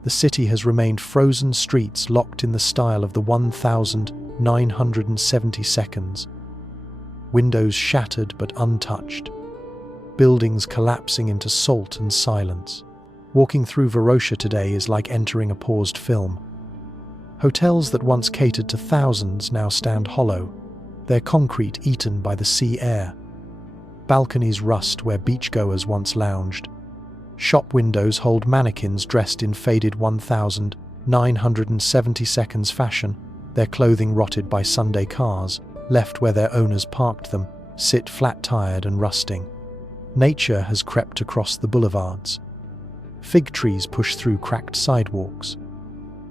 the city has remained frozen streets locked in the style of the 1972s. Windows shattered but untouched. Buildings collapsing into salt and silence. Walking through Varosha today is like entering a paused film. Hotels that once catered to thousands now stand hollow, their concrete eaten by the sea air. Balconies rust where beachgoers once lounged. Shop windows hold mannequins dressed in faded 1972s fashion, their clothing rotted by Sunday cars, left where their owners parked them, sit flat-tired and rusting. Nature has crept across the boulevards. Fig trees push through cracked sidewalks.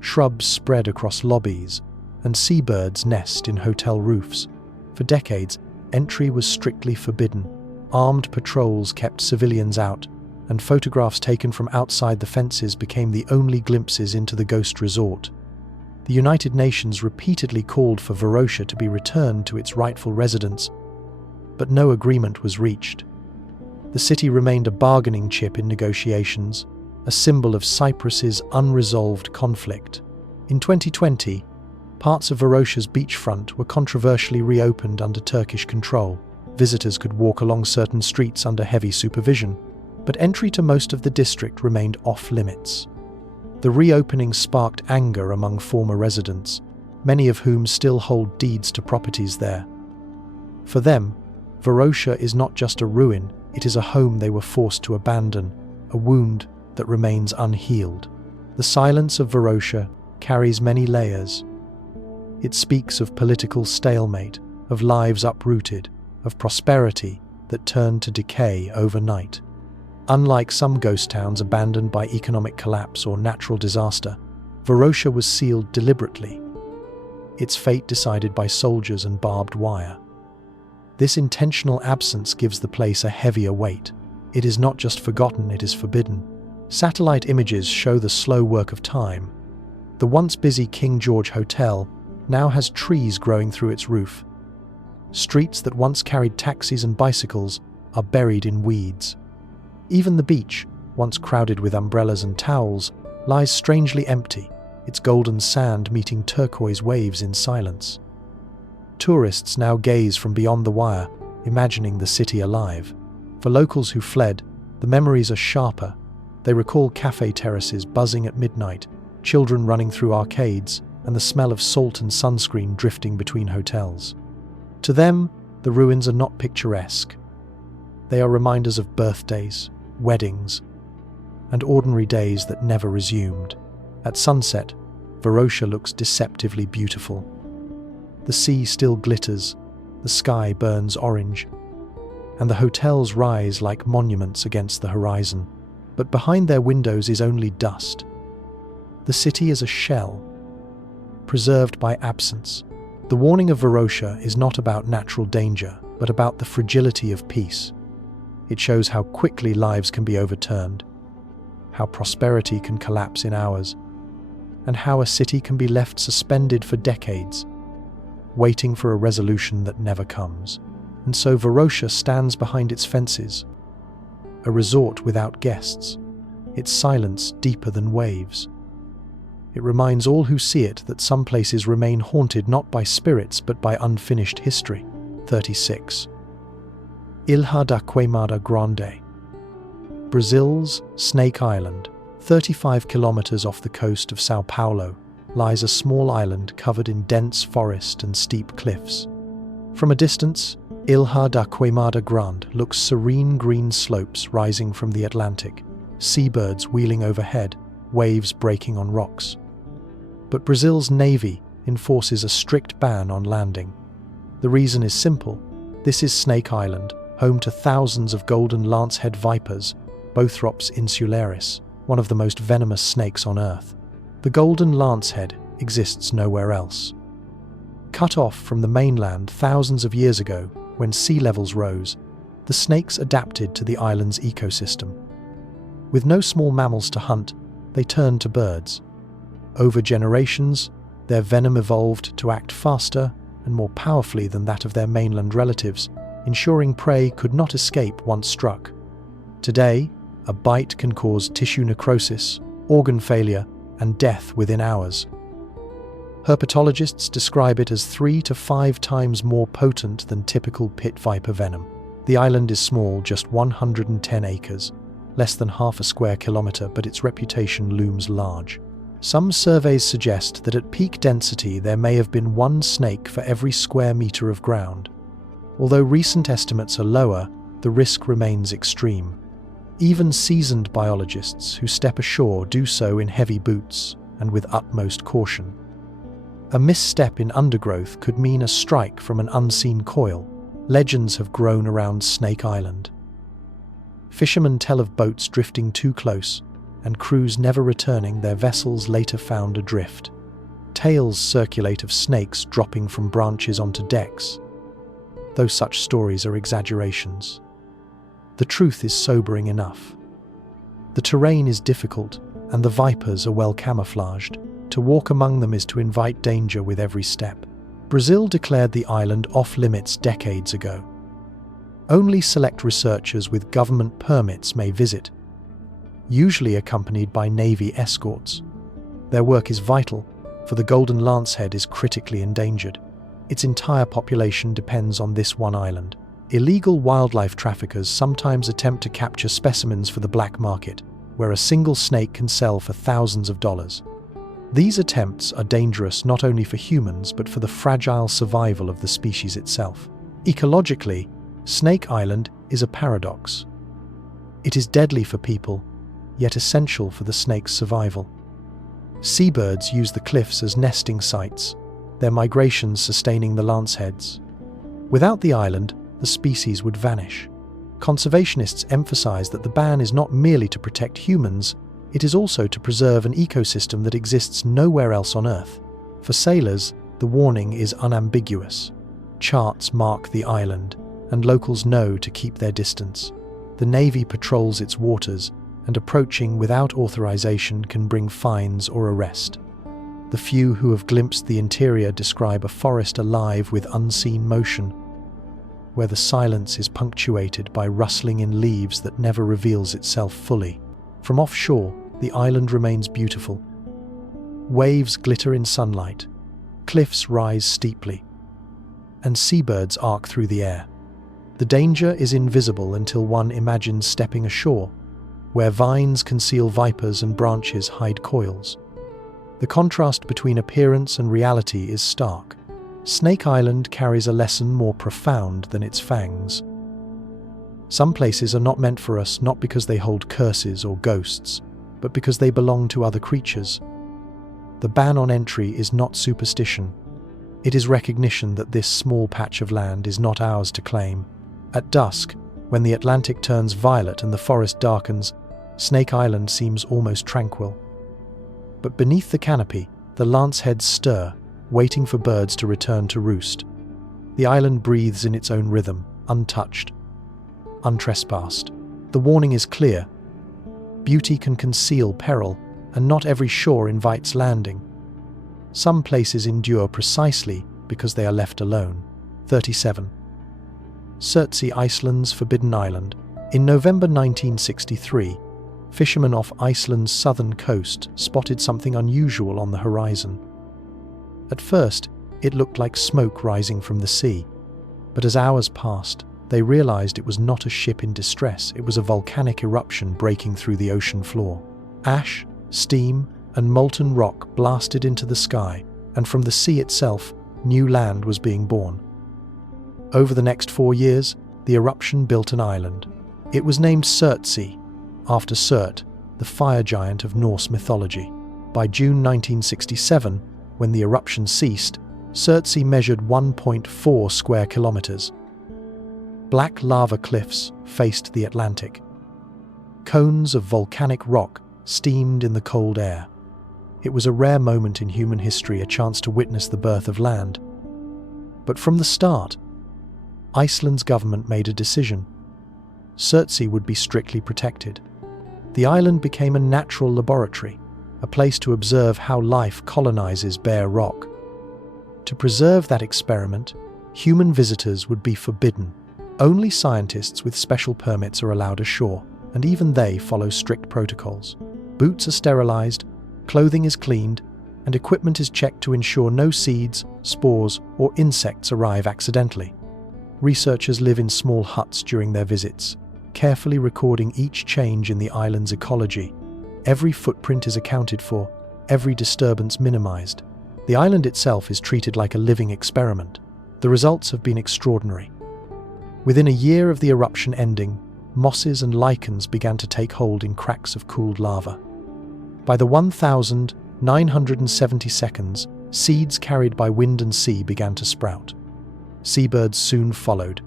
Shrubs spread across lobbies, and seabirds nest in hotel roofs. For decades, entry was strictly forbidden. Armed patrols kept civilians out, and photographs taken from outside the fences became the only glimpses into the ghost resort. The United Nations repeatedly called for Varosha to be returned to its rightful residents, but no agreement was reached. The city remained a bargaining chip in negotiations, a symbol of Cyprus's unresolved conflict. In 2020, parts of Varosha's beachfront were controversially reopened under Turkish control. Visitors could walk along certain streets under heavy supervision, but entry to most of the district remained off-limits. The reopening sparked anger among former residents, many of whom still hold deeds to properties there. For them, Varosha is not just a ruin, it is a home they were forced to abandon, a wound that remains unhealed. The silence of Varosha carries many layers. It speaks of political stalemate, of lives uprooted, of prosperity that turned to decay overnight. Unlike some ghost towns abandoned by economic collapse or natural disaster, Varosha was sealed deliberately, its fate decided by soldiers and barbed wire. This intentional absence gives the place a heavier weight. It is not just forgotten, it is forbidden. Satellite images show the slow work of time. The once busy King George Hotel now has trees growing through its roof. Streets that once carried taxis and bicycles are buried in weeds. Even the beach, once crowded with umbrellas and towels, lies strangely empty, its golden sand meeting turquoise waves in silence. Tourists now gaze from beyond the wire, imagining the city alive. For locals who fled, the memories are sharper. They recall cafe terraces buzzing at midnight, children running through arcades, and the smell of salt and sunscreen drifting between hotels. To them, the ruins are not picturesque. They are reminders of birthdays, weddings, and ordinary days that never resumed. At sunset, Varosha looks deceptively beautiful. The sea still glitters, the sky burns orange, and the hotels rise like monuments against the horizon. But behind their windows is only dust. The city is a shell, preserved by absence. The warning of Varosha is not about natural danger, but about the fragility of peace. It shows how quickly lives can be overturned, how prosperity can collapse in hours, and how a city can be left suspended for decades, waiting for a resolution that never comes. And so Varosha stands behind its fences, a resort without guests, its silence deeper than waves. It reminds all who see it that some places remain haunted not by spirits but by unfinished history. 36. Ilha da Queimada Grande. Brazil's Snake Island, 35 kilometers off the coast of São Paulo, lies a small island covered in dense forest and steep cliffs. From a distance, Ilha da Queimada Grande looks serene green slopes rising from the Atlantic, seabirds wheeling overhead, waves breaking on rocks. But Brazil's navy enforces a strict ban on landing. The reason is simple. This is Snake Island, home to thousands of golden lancehead vipers, Bothrops insularis, one of the most venomous snakes on Earth. The golden lancehead exists nowhere else. Cut off from the mainland thousands of years ago, when sea levels rose, the snakes adapted to the island's ecosystem. With no small mammals to hunt, they turned to birds. Over generations, their venom evolved to act faster and more powerfully than that of their mainland relatives, ensuring prey could not escape once struck. Today, a bite can cause tissue necrosis, organ failure, and death within hours. Herpetologists describe it as 3 to 5 times more potent than typical pit viper venom. The island is small, just 110 acres, less than half a square kilometer, but its reputation looms large. Some surveys suggest that at peak density there may have been 1 snake for every square meter of ground. Although recent estimates are lower, the risk remains extreme. Even seasoned biologists who step ashore do so in heavy boots and with utmost caution. A misstep in undergrowth could mean a strike from an unseen coil. Legends have grown around Snake Island. Fishermen tell of boats drifting too close, and crews never returning, their vessels later found adrift. Tales circulate of snakes dropping from branches onto decks, though such stories are exaggerations. The truth is sobering enough. The terrain is difficult, and the vipers are well camouflaged. To walk among them is to invite danger with every step. Brazil declared the island off-limits decades ago. Only select researchers with government permits may visit, usually accompanied by Navy escorts. Their work is vital, for the golden lancehead is critically endangered. Its entire population depends on this one island. Illegal wildlife traffickers sometimes attempt to capture specimens for the black market, where a single snake can sell for thousands of dollars. These attempts are dangerous not only for humans but for the fragile survival of the species itself. Ecologically, Snake Island is a paradox. It is deadly for people, yet essential for the snake's survival. Seabirds use the cliffs as nesting sites, their migrations sustaining the lanceheads. Without the island, the species would vanish. Conservationists emphasize that the ban is not merely to protect humans, it is also to preserve an ecosystem that exists nowhere else on Earth. For sailors, the warning is unambiguous. Charts mark the island, and locals know to keep their distance. The Navy patrols its waters, and approaching without authorization can bring fines or arrest. The few who have glimpsed the interior describe a forest alive with unseen motion, where the silence is punctuated by rustling in leaves that never reveals itself fully. From offshore, the island remains beautiful. Waves glitter in sunlight, cliffs rise steeply, and seabirds arc through the air. The danger is invisible until one imagines stepping ashore, where vines conceal vipers and branches hide coils. The contrast between appearance and reality is stark. Snake Island carries a lesson more profound than its fangs. Some places are not meant for us not because they hold curses or ghosts, but because they belong to other creatures. The ban on entry is not superstition. It is recognition that this small patch of land is not ours to claim. At dusk, when the Atlantic turns violet and the forest darkens, Snake Island seems almost tranquil. But beneath the canopy, the lanceheads stir, waiting for birds to return to roost. The island breathes in its own rhythm, untouched, untrespassed. The warning is clear. Beauty can conceal peril, and not every shore invites landing. Some places endure precisely because they are left alone. 37. Surtsey, Iceland's Forbidden Island. In November 1963, fishermen off Iceland's southern coast spotted something unusual on the horizon. At first, it looked like smoke rising from the sea, but as hours passed, they realized it was not a ship in distress, it was a volcanic eruption breaking through the ocean floor. Ash, steam, and molten rock blasted into the sky, and from the sea itself, new land was being born. Over the next 4 years, the eruption built an island. It was named Surtsey, after Surt, the fire giant of Norse mythology. By June 1967, when the eruption ceased, Surtsey measured 1.4 square kilometers. Black lava cliffs faced the Atlantic. Cones of volcanic rock steamed in the cold air. It was a rare moment in human history, a chance to witness the birth of land. But from the start, Iceland's government made a decision. Surtsey would be strictly protected. The island became a natural laboratory, a place to observe how life colonizes bare rock. To preserve that experiment, human visitors would be forbidden. Only scientists with special permits are allowed ashore, and even they follow strict protocols. Boots are sterilized, clothing is cleaned, and equipment is checked to ensure no seeds, spores, or insects arrive accidentally. Researchers live in small huts during their visits, carefully recording each change in the island's ecology. Every footprint is accounted for, every disturbance minimized. The island itself is treated like a living experiment. The results have been extraordinary. Within a year of the eruption ending, mosses and lichens began to take hold in cracks of cooled lava. By the 1970 seconds, seeds carried by wind and sea began to sprout. Seabirds soon followed,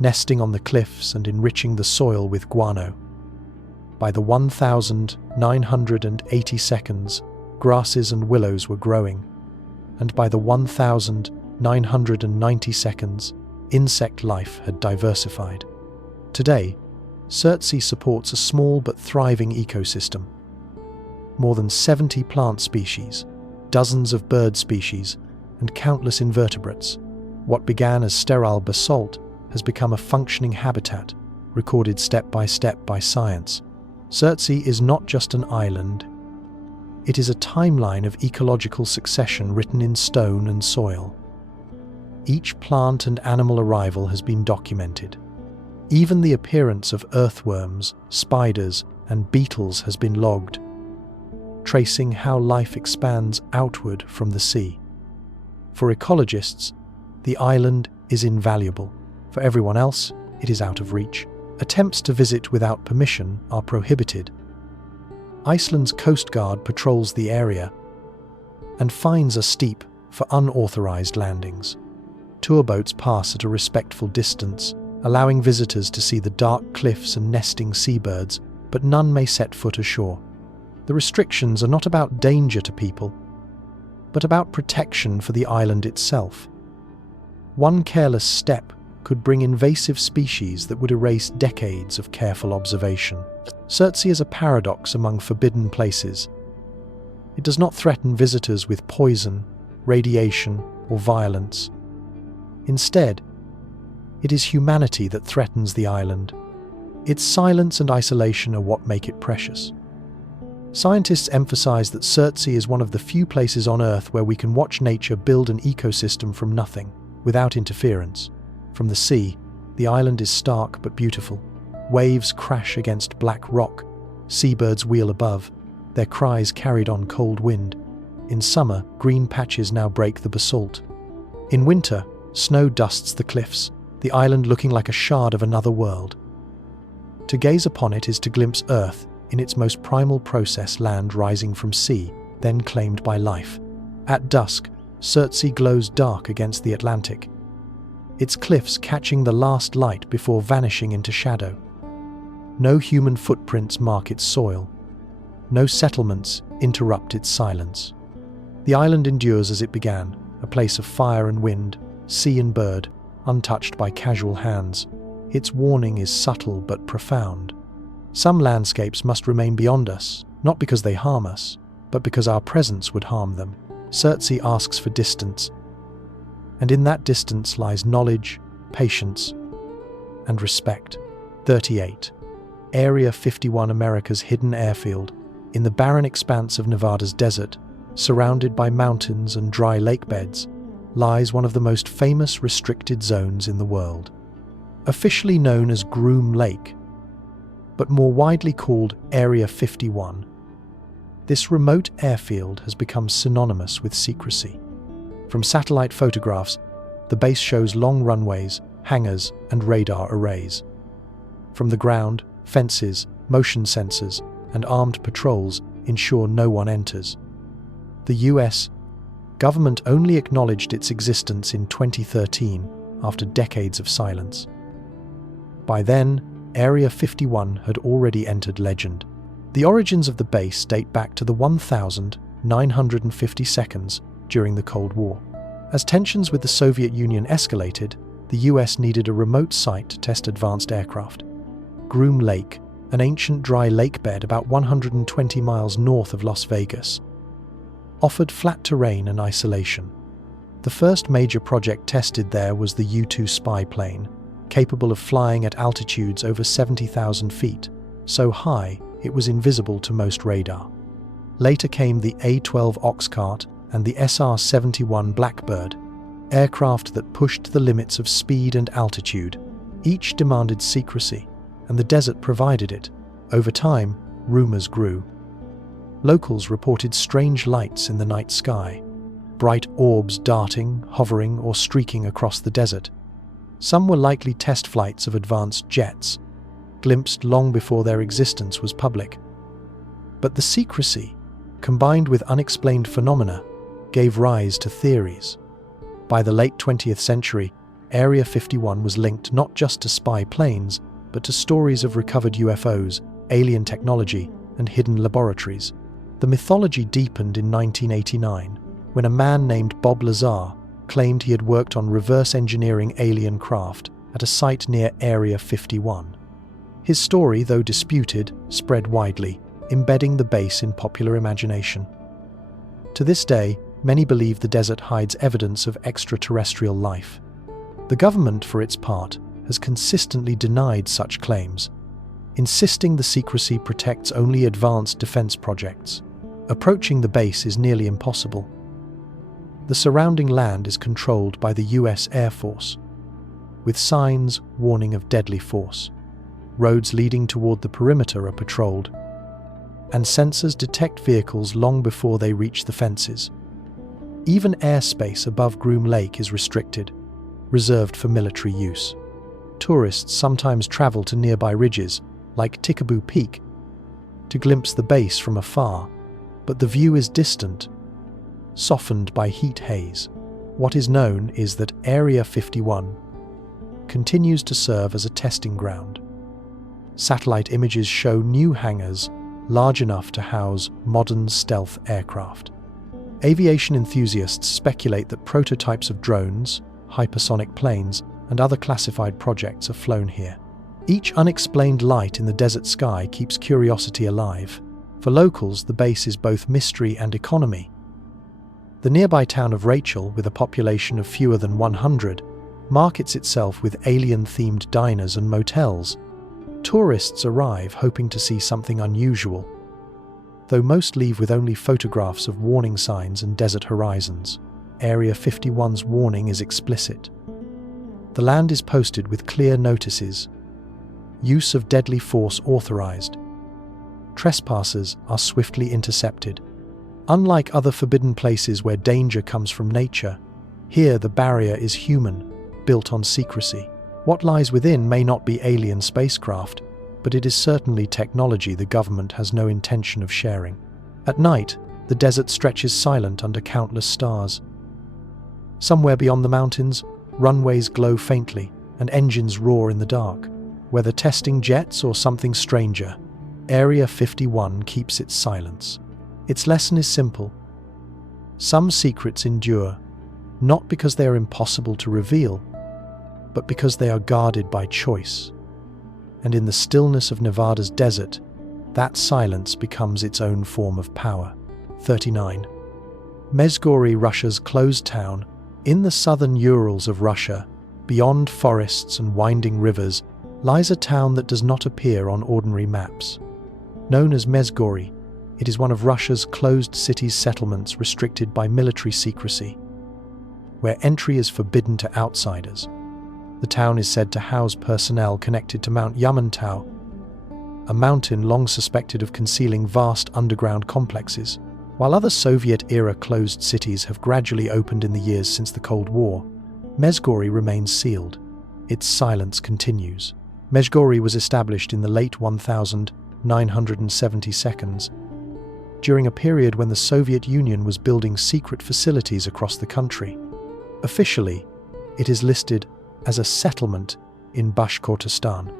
nesting on the cliffs and enriching the soil with guano. By the 1980 seconds, grasses and willows were growing, and by the 1990 seconds, insect life had diversified. Today, Surtsey supports a small but thriving ecosystem. More than 70 plant species, dozens of bird species, and countless invertebrates. What began as sterile basalt has become a functioning habitat, recorded step by science. Surtsey is not just an island. It is a timeline of ecological succession written in stone and soil. each plant and animal arrival has been documented. Even the appearance of earthworms, spiders, and beetles has been logged, tracing how life expands outward from the sea. For ecologists, the island is invaluable. For everyone else, it is out of reach. Attempts to visit without permission are prohibited. Iceland's Coast Guard patrols the area, and fines are steep for unauthorized landings. Tour boats pass at a respectful distance, allowing visitors to see the dark cliffs and nesting seabirds, but none may set foot ashore. The restrictions are not about danger to people, but about protection for the island itself. One careless step could bring invasive species that would erase decades of careful observation. Surtsey is a paradox among forbidden places. It does not threaten visitors with poison, radiation, or violence. Instead, it is humanity that threatens the island. Its silence and isolation are what make it precious. Scientists emphasize that Surtsey is one of the few places on Earth where we can watch nature build an ecosystem from nothing, without interference. From the sea, the island is stark but beautiful. Waves crash against black rock, seabirds wheel above, their cries carried on cold wind. In summer, green patches now break the basalt. In winter, snow dusts the cliffs, the island looking like a shard of another world. To gaze upon it is to glimpse Earth in its most primal process, land rising from sea, then claimed by life. At dusk, Surtsey glows dark against the Atlantic, its cliffs catching the last light before vanishing into shadow. No human footprints mark its soil. No settlements interrupt its silence. The island endures as it began, a place of fire and wind, sea and bird, untouched by casual hands. Its warning is subtle but profound. Some landscapes must remain beyond us, not because they harm us, but because our presence would harm them. Surtsey asks for distance, and in that distance lies knowledge, patience, and respect. 38. Area 51, America's hidden airfield. In the barren expanse of Nevada's desert, surrounded by mountains and dry lake beds, lies one of the most famous restricted zones in the world. Officially known as Groom Lake, but more widely called Area 51. This remote airfield has become synonymous with secrecy. From satellite photographs, the base shows long runways, hangars, and radar arrays. From the ground, fences, motion sensors, and armed patrols ensure no one enters. The US government only acknowledged its existence in 2013 after decades of silence. By then, Area 51 had already entered legend. The origins of the base date back to the 1952 during the Cold War. As tensions with the Soviet Union escalated, the US needed a remote site to test advanced aircraft. Groom Lake, an ancient dry lake bed about 120 miles north of Las Vegas, offered flat terrain and isolation. The first major project tested there was the U-2 spy plane, capable of flying at altitudes over 70,000 feet, so high it was invisible to most radar. Later came the A-12 Oxcart and the SR-71 Blackbird, aircraft that pushed the limits of speed and altitude. Each demanded secrecy, and the desert provided it. Over time, rumors grew. Locals reported strange lights in the night sky, bright orbs darting, hovering, or streaking across the desert. Some were likely test flights of advanced jets, glimpsed long before their existence was public. But the secrecy, combined with unexplained phenomena, gave rise to theories. By the late 20th century, Area 51 was linked not just to spy planes, but to stories of recovered UFOs, alien technology, and hidden laboratories. The mythology deepened in 1989, when a man named Bob Lazar claimed he had worked on reverse engineering alien craft at a site near Area 51. His story, though disputed, spread widely, embedding the base in popular imagination. To this day, many believe the desert hides evidence of extraterrestrial life. The government, for its part, has consistently denied such claims, insisting the secrecy protects only advanced defense projects. Approaching the base is nearly impossible. The The surrounding land is controlled by the US Air Force, with signs warning of deadly force. Roads leading toward the perimeter are patrolled, and sensors detect vehicles long before they reach the fences. Even airspace above Groom Lake is restricted, reserved for military use. Tourists sometimes travel to nearby ridges, like Tikaboo Peak, to glimpse the base from afar, but the view is distant, softened by heat haze. What is known is that Area 51 continues to serve as a testing ground. Satellite images show new hangars large enough to house modern stealth aircraft. Aviation enthusiasts speculate that prototypes of drones, hypersonic planes, and other classified projects are flown here. Each unexplained light in the desert sky keeps curiosity alive. For locals, the base is both mystery and economy. The nearby town of Rachel, with a population of fewer than 100, markets itself with alien-themed diners and motels. Tourists arrive hoping to see something unusual, though most leave with only photographs of warning signs and desert horizons. Area 51's warning is explicit. The land is posted with clear notices. Use of deadly force authorized. Trespassers are swiftly intercepted. Unlike other forbidden places where danger comes from nature, here the barrier is human, built on secrecy. What lies within may not be alien spacecraft, but it is certainly technology the government has no intention of sharing. At night, the desert stretches silent under countless stars. Somewhere beyond the mountains, runways glow faintly and engines roar in the dark. Whether testing jets or something stranger, Area 51 keeps its silence. Its lesson is simple. Some secrets endure, not because they are impossible to reveal, but because they are guarded by choice. And in the stillness of Nevada's desert, that silence becomes its own form of power. 39. Mezgori, Russia's closed town, in the southern Urals of Russia, beyond forests and winding rivers, lies a town that does not appear on ordinary maps. Known as Mezgori, it is one of Russia's closed cities settlements restricted by military secrecy, where entry is forbidden to outsiders. The town is said to house personnel connected to Mount Yamantau, a mountain long suspected of concealing vast underground complexes. While other Soviet-era closed cities have gradually opened in the years since the Cold War, Mezgori remains sealed. Its silence continues. Mezgori was established in the late 1972s, during a period when the Soviet Union was building secret facilities across the country. Officially, it is listed as a settlement in Bashkortostan,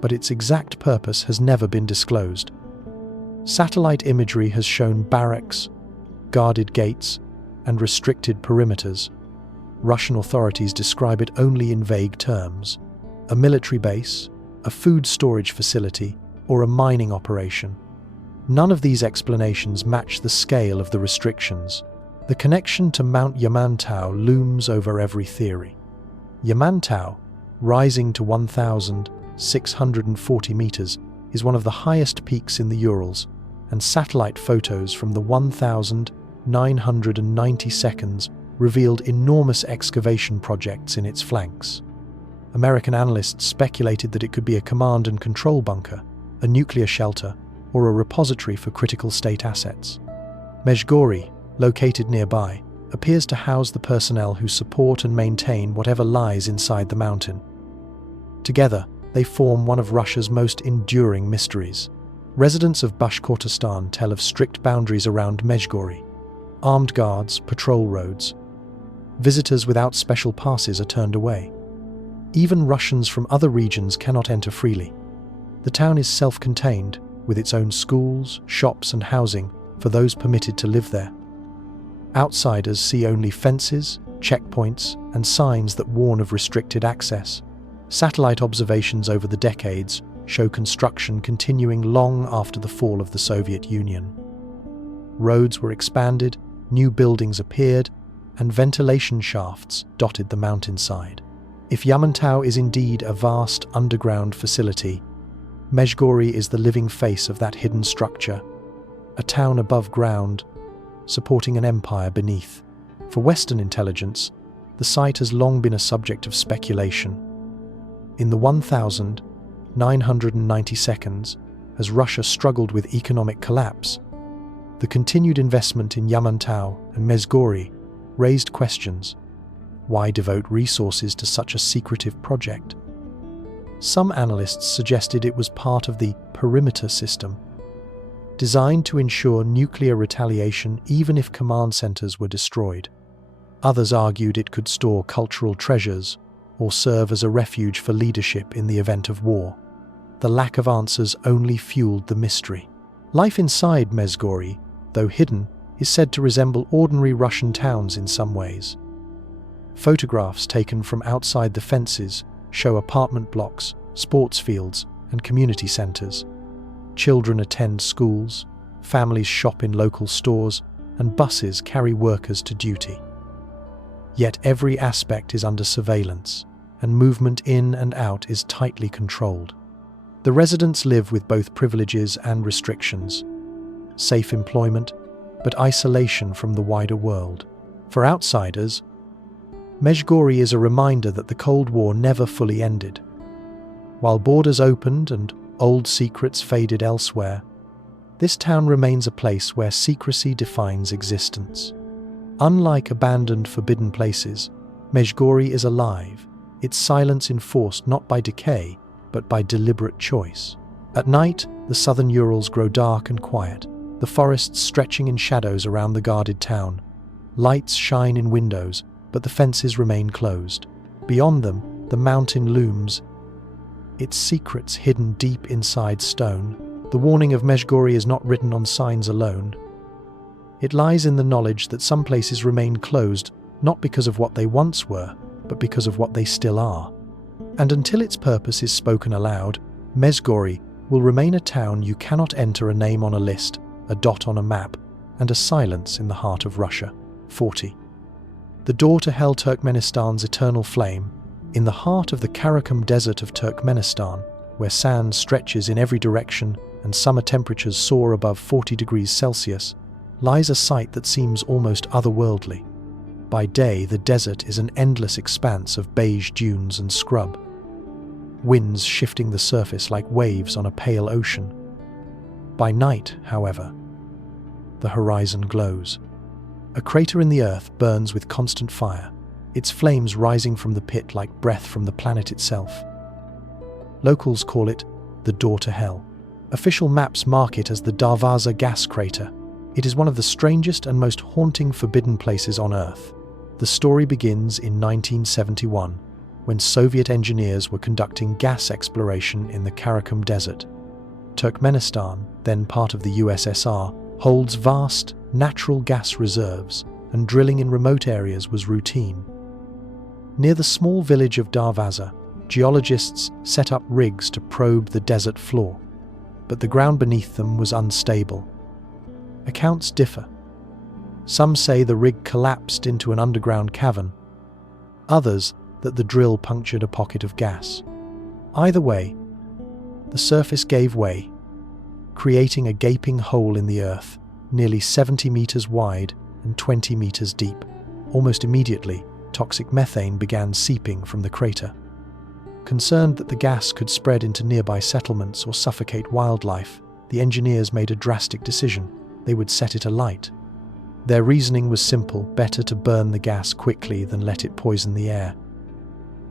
but its exact purpose has never been disclosed. Satellite imagery has shown barracks, guarded gates, and restricted perimeters. Russian authorities describe it only in vague terms: a military base, a food storage facility, or a mining operation. None of these explanations match the scale of the restrictions. The connection to Mount Yamantau looms over every theory. Yamantau, rising to 1,640 meters, is one of the highest peaks in the Urals, and satellite photos from the 1,990 seconds revealed enormous excavation projects in its flanks. American analysts speculated that it could be a command and control bunker, a nuclear shelter, or a repository for critical state assets. Mezgori, located nearby, appears to house the personnel who support and maintain whatever lies inside the mountain. Together, they form one of Russia's most enduring mysteries. Residents of Bashkortostan tell of strict boundaries around Mezgori. Armed guards patrol roads. Visitors without special passes are turned away. Even Russians from other regions cannot enter freely. The town is self-contained, with its own schools, shops, and housing for those permitted to live there. Outsiders see only fences, checkpoints, and signs that warn of restricted access. Satellite observations over the decades show construction continuing long after the fall of the Soviet Union. Roads were expanded, new buildings appeared, and ventilation shafts dotted the mountainside. If Yamantau is indeed a vast underground facility, Mezgori is the living face of that hidden structure, a town above ground, supporting an empire beneath. For Western intelligence, the site has long been a subject of speculation. In the 1992, as Russia struggled with economic collapse, the continued investment in Yamantau and Mezgori raised questions. Why devote resources to such a secretive project? Some analysts suggested it was part of the perimeter system, designed to ensure nuclear retaliation even if command centers were destroyed. Others argued it could store cultural treasures or serve as a refuge for leadership in the event of war. The lack of answers only fueled the mystery. Life inside Mezgori, though hidden, is said to resemble ordinary Russian towns in some ways. Photographs taken from outside the fences show apartment blocks, sports fields, and community centers. Children attend schools, families shop in local stores, and buses carry workers to duty. Yet every aspect is under surveillance, and movement in and out is tightly controlled. The residents live with both privileges and restrictions. Safe employment, but isolation from the wider world. For outsiders, Mezgori is a reminder that the Cold War never fully ended. While borders opened and old secrets faded elsewhere, this town remains a place where secrecy defines existence. Unlike abandoned, forbidden places, Mezgori is alive, its silence enforced not by decay, but by deliberate choice. At night, the southern Urals grow dark and quiet, the forests stretching in shadows around the guarded town. Lights shine in windows, but the fences remain closed. Beyond them, the mountain looms, its secrets hidden deep inside stone. The warning of Mezgori is not written on signs alone. It lies in the knowledge that some places remain closed, not because of what they once were, but because of what they still are. And until its purpose is spoken aloud, Mezgori will remain a town you cannot enter, a name on a list, a dot on a map, and a silence in the heart of Russia. 40. The door to hell, Turkmenistan's eternal flame. In the heart of the Karakum Desert of Turkmenistan, where sand stretches in every direction and summer temperatures soar above 40 degrees Celsius, lies a sight that seems almost otherworldly. By day, the desert is an endless expanse of beige dunes and scrub, winds shifting the surface like waves on a pale ocean. By night, however, the horizon glows. A crater in the earth burns with constant fire, its flames rising from the pit like breath from the planet itself. Locals call it the door to hell. Official maps mark it as the Darvaza gas crater. It is one of the strangest and most haunting forbidden places on Earth. The story begins in 1971, when Soviet engineers were conducting gas exploration in the Karakum Desert. Turkmenistan, then part of the USSR, holds vast natural gas reserves, and drilling in remote areas was routine. Near the small village of Darvaza, geologists set up rigs to probe the desert floor, but the ground beneath them was unstable. Accounts differ. Some say the rig collapsed into an underground cavern, others that the drill punctured a pocket of gas. Either way, the surface gave way, creating a gaping hole in the earth, nearly 70 meters wide and 20 meters deep. Almost immediately, toxic methane began seeping from the crater. Concerned that the gas could spread into nearby settlements or suffocate wildlife, the engineers made a drastic decision. They would set it alight. Their reasoning was simple: better to burn the gas quickly than let it poison the air.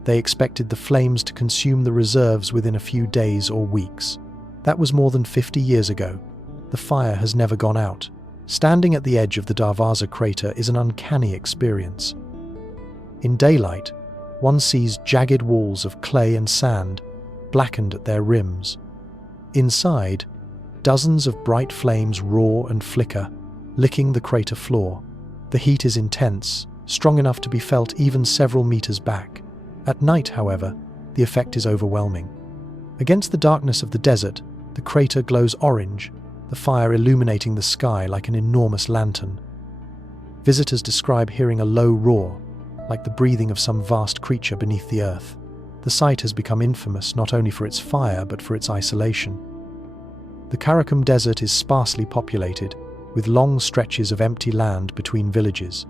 They expected the flames to consume the reserves within a few days or weeks. That was more than 50 years ago. The fire has never gone out. Standing at the edge of the Darvaza crater is an uncanny experience. In daylight, one sees jagged walls of clay and sand, blackened at their rims. Inside, dozens of bright flames roar and flicker, licking the crater floor. The heat is intense, strong enough to be felt even several meters back. At night, however, the effect is overwhelming. Against the darkness of the desert, the crater glows orange, the fire illuminating the sky like an enormous lantern. Visitors describe hearing a low roar, like the breathing of some vast creature beneath the earth. The site has become infamous not only for its fire but for its isolation. The Karakum Desert is sparsely populated, with long stretches of empty land between villages.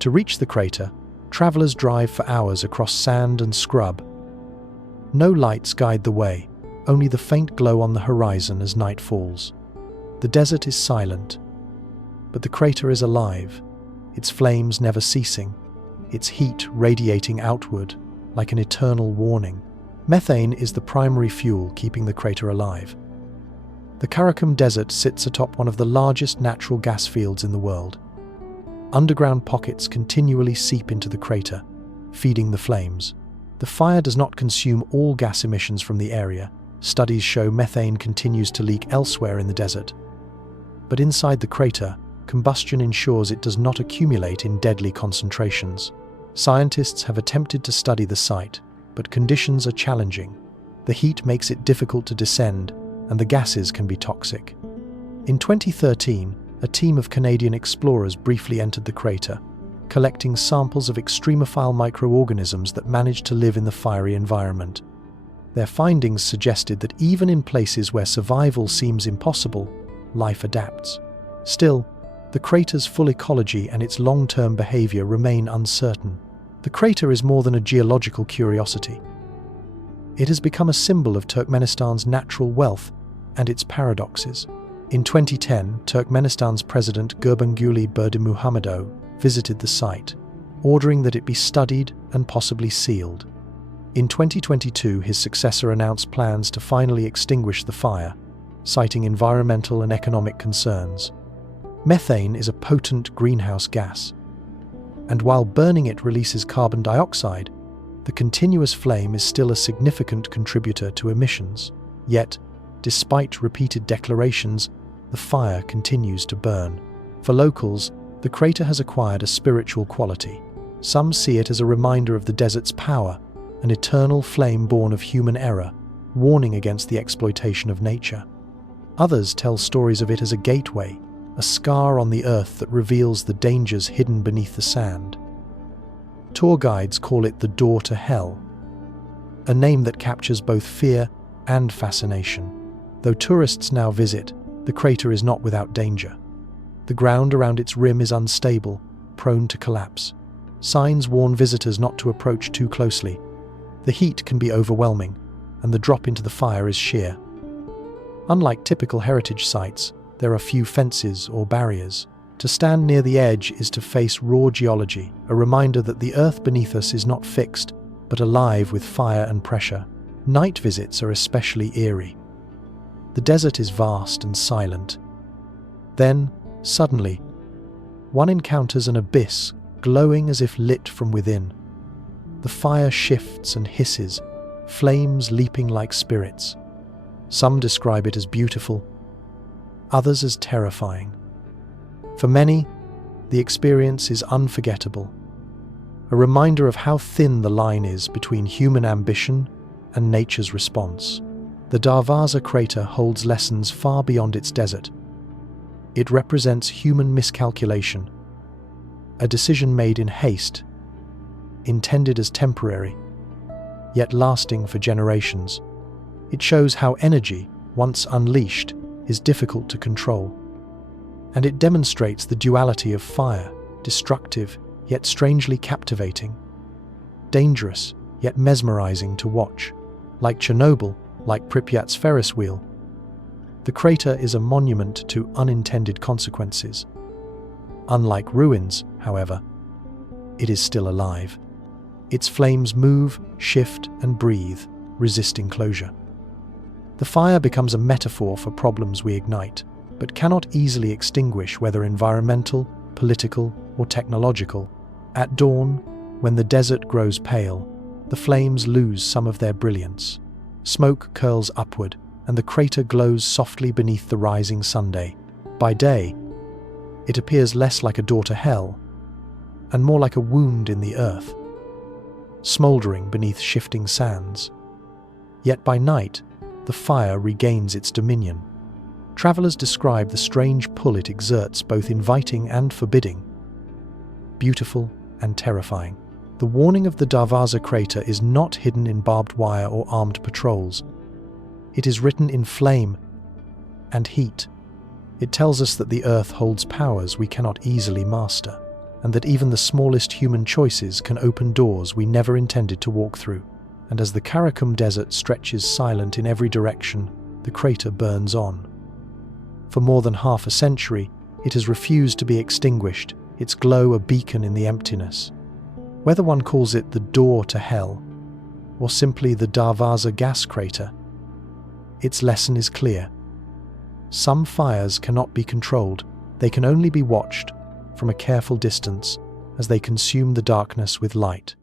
To reach the crater, travelers drive for hours across sand and scrub. No lights guide the way, only the faint glow on the horizon as night falls. The desert is silent, but the crater is alive, its flames never ceasing, its heat radiating outward like an eternal warning. Methane is the primary fuel keeping the crater alive. The Karakum Desert sits atop one of the largest natural gas fields in the world. Underground pockets continually seep into the crater, feeding the flames. The fire does not consume all gas emissions from the area. Studies show methane continues to leak elsewhere in the desert. But inside the crater, combustion ensures it does not accumulate in deadly concentrations. Scientists have attempted to study the site, but conditions are challenging. The heat makes it difficult to descend, and the gases can be toxic. In 2013, a team of Canadian explorers briefly entered the crater, collecting samples of extremophile microorganisms that managed to live in the fiery environment. Their findings suggested that even in places where survival seems impossible, life adapts. Still, the crater's full ecology and its long-term behavior remain uncertain. The crater is more than a geological curiosity. It has become a symbol of Turkmenistan's natural wealth and its paradoxes. In 2010, Turkmenistan's President Gurbanguly Berdimuhamedow visited the site, ordering that it be studied and possibly sealed. In 2022, his successor announced plans to finally extinguish the fire, citing environmental and economic concerns. Methane is a potent greenhouse gas, and while burning it releases carbon dioxide, the continuous flame is still a significant contributor to emissions. Yet, despite repeated declarations, the fire continues to burn. For locals, the crater has acquired a spiritual quality. Some see it as a reminder of the desert's power, an eternal flame born of human error, warning against the exploitation of nature. Others tell stories of it as a gateway, a scar on the earth that reveals the dangers hidden beneath the sand. Tour guides call it the door to hell, a name that captures both fear and fascination. Though tourists now visit, the crater is not without danger. The ground around its rim is unstable, prone to collapse. Signs warn visitors not to approach too closely. The heat can be overwhelming, and the drop into the fire is sheer. Unlike typical heritage sites, there are few fences or barriers. To stand near the edge is to face raw geology, a reminder that the earth beneath us is not fixed, but alive with fire and pressure. Night visits are especially eerie. The desert is vast and silent. Then, suddenly, one encounters an abyss glowing as if lit from within. The fire shifts and hisses, flames leaping like spirits. Some describe it as beautiful, others as terrifying. For many, the experience is unforgettable, a reminder of how thin the line is between human ambition and nature's response. The Darvaza crater holds lessons far beyond its desert. It represents human miscalculation, a decision made in haste, intended as temporary, yet lasting for generations. It shows how energy, once unleashed, is difficult to control. And it demonstrates the duality of fire, destructive yet strangely captivating, dangerous yet mesmerizing to watch. Like Chernobyl, like Pripyat's Ferris wheel, the crater is a monument to unintended consequences. Unlike ruins, however, it is still alive. Its flames move, shift, and breathe, resisting closure. The fire becomes a metaphor for problems we ignite, but cannot easily extinguish, whether environmental, political, or technological. At dawn, when the desert grows pale, the flames lose some of their brilliance. Smoke curls upward, and the crater glows softly beneath the rising sunday. By day, it appears less like a door to hell, and more like a wound in the earth, smouldering beneath shifting sands. Yet by night, the fire regains its dominion. Travelers describe the strange pull it exerts, both inviting and forbidding, beautiful and terrifying. The warning of the Darvaza crater is not hidden in barbed wire or armed patrols. It is written in flame and heat. It tells us that the earth holds powers we cannot easily master, and that even the smallest human choices can open doors we never intended to walk through. And as the Karakum Desert stretches silent in every direction, the crater burns on. For more than half a century, it has refused to be extinguished, its glow a beacon in the emptiness. Whether one calls it the door to hell, or simply the Darvaza gas crater, its lesson is clear. Some fires cannot be controlled, they can only be watched from a careful distance as they consume the darkness with light.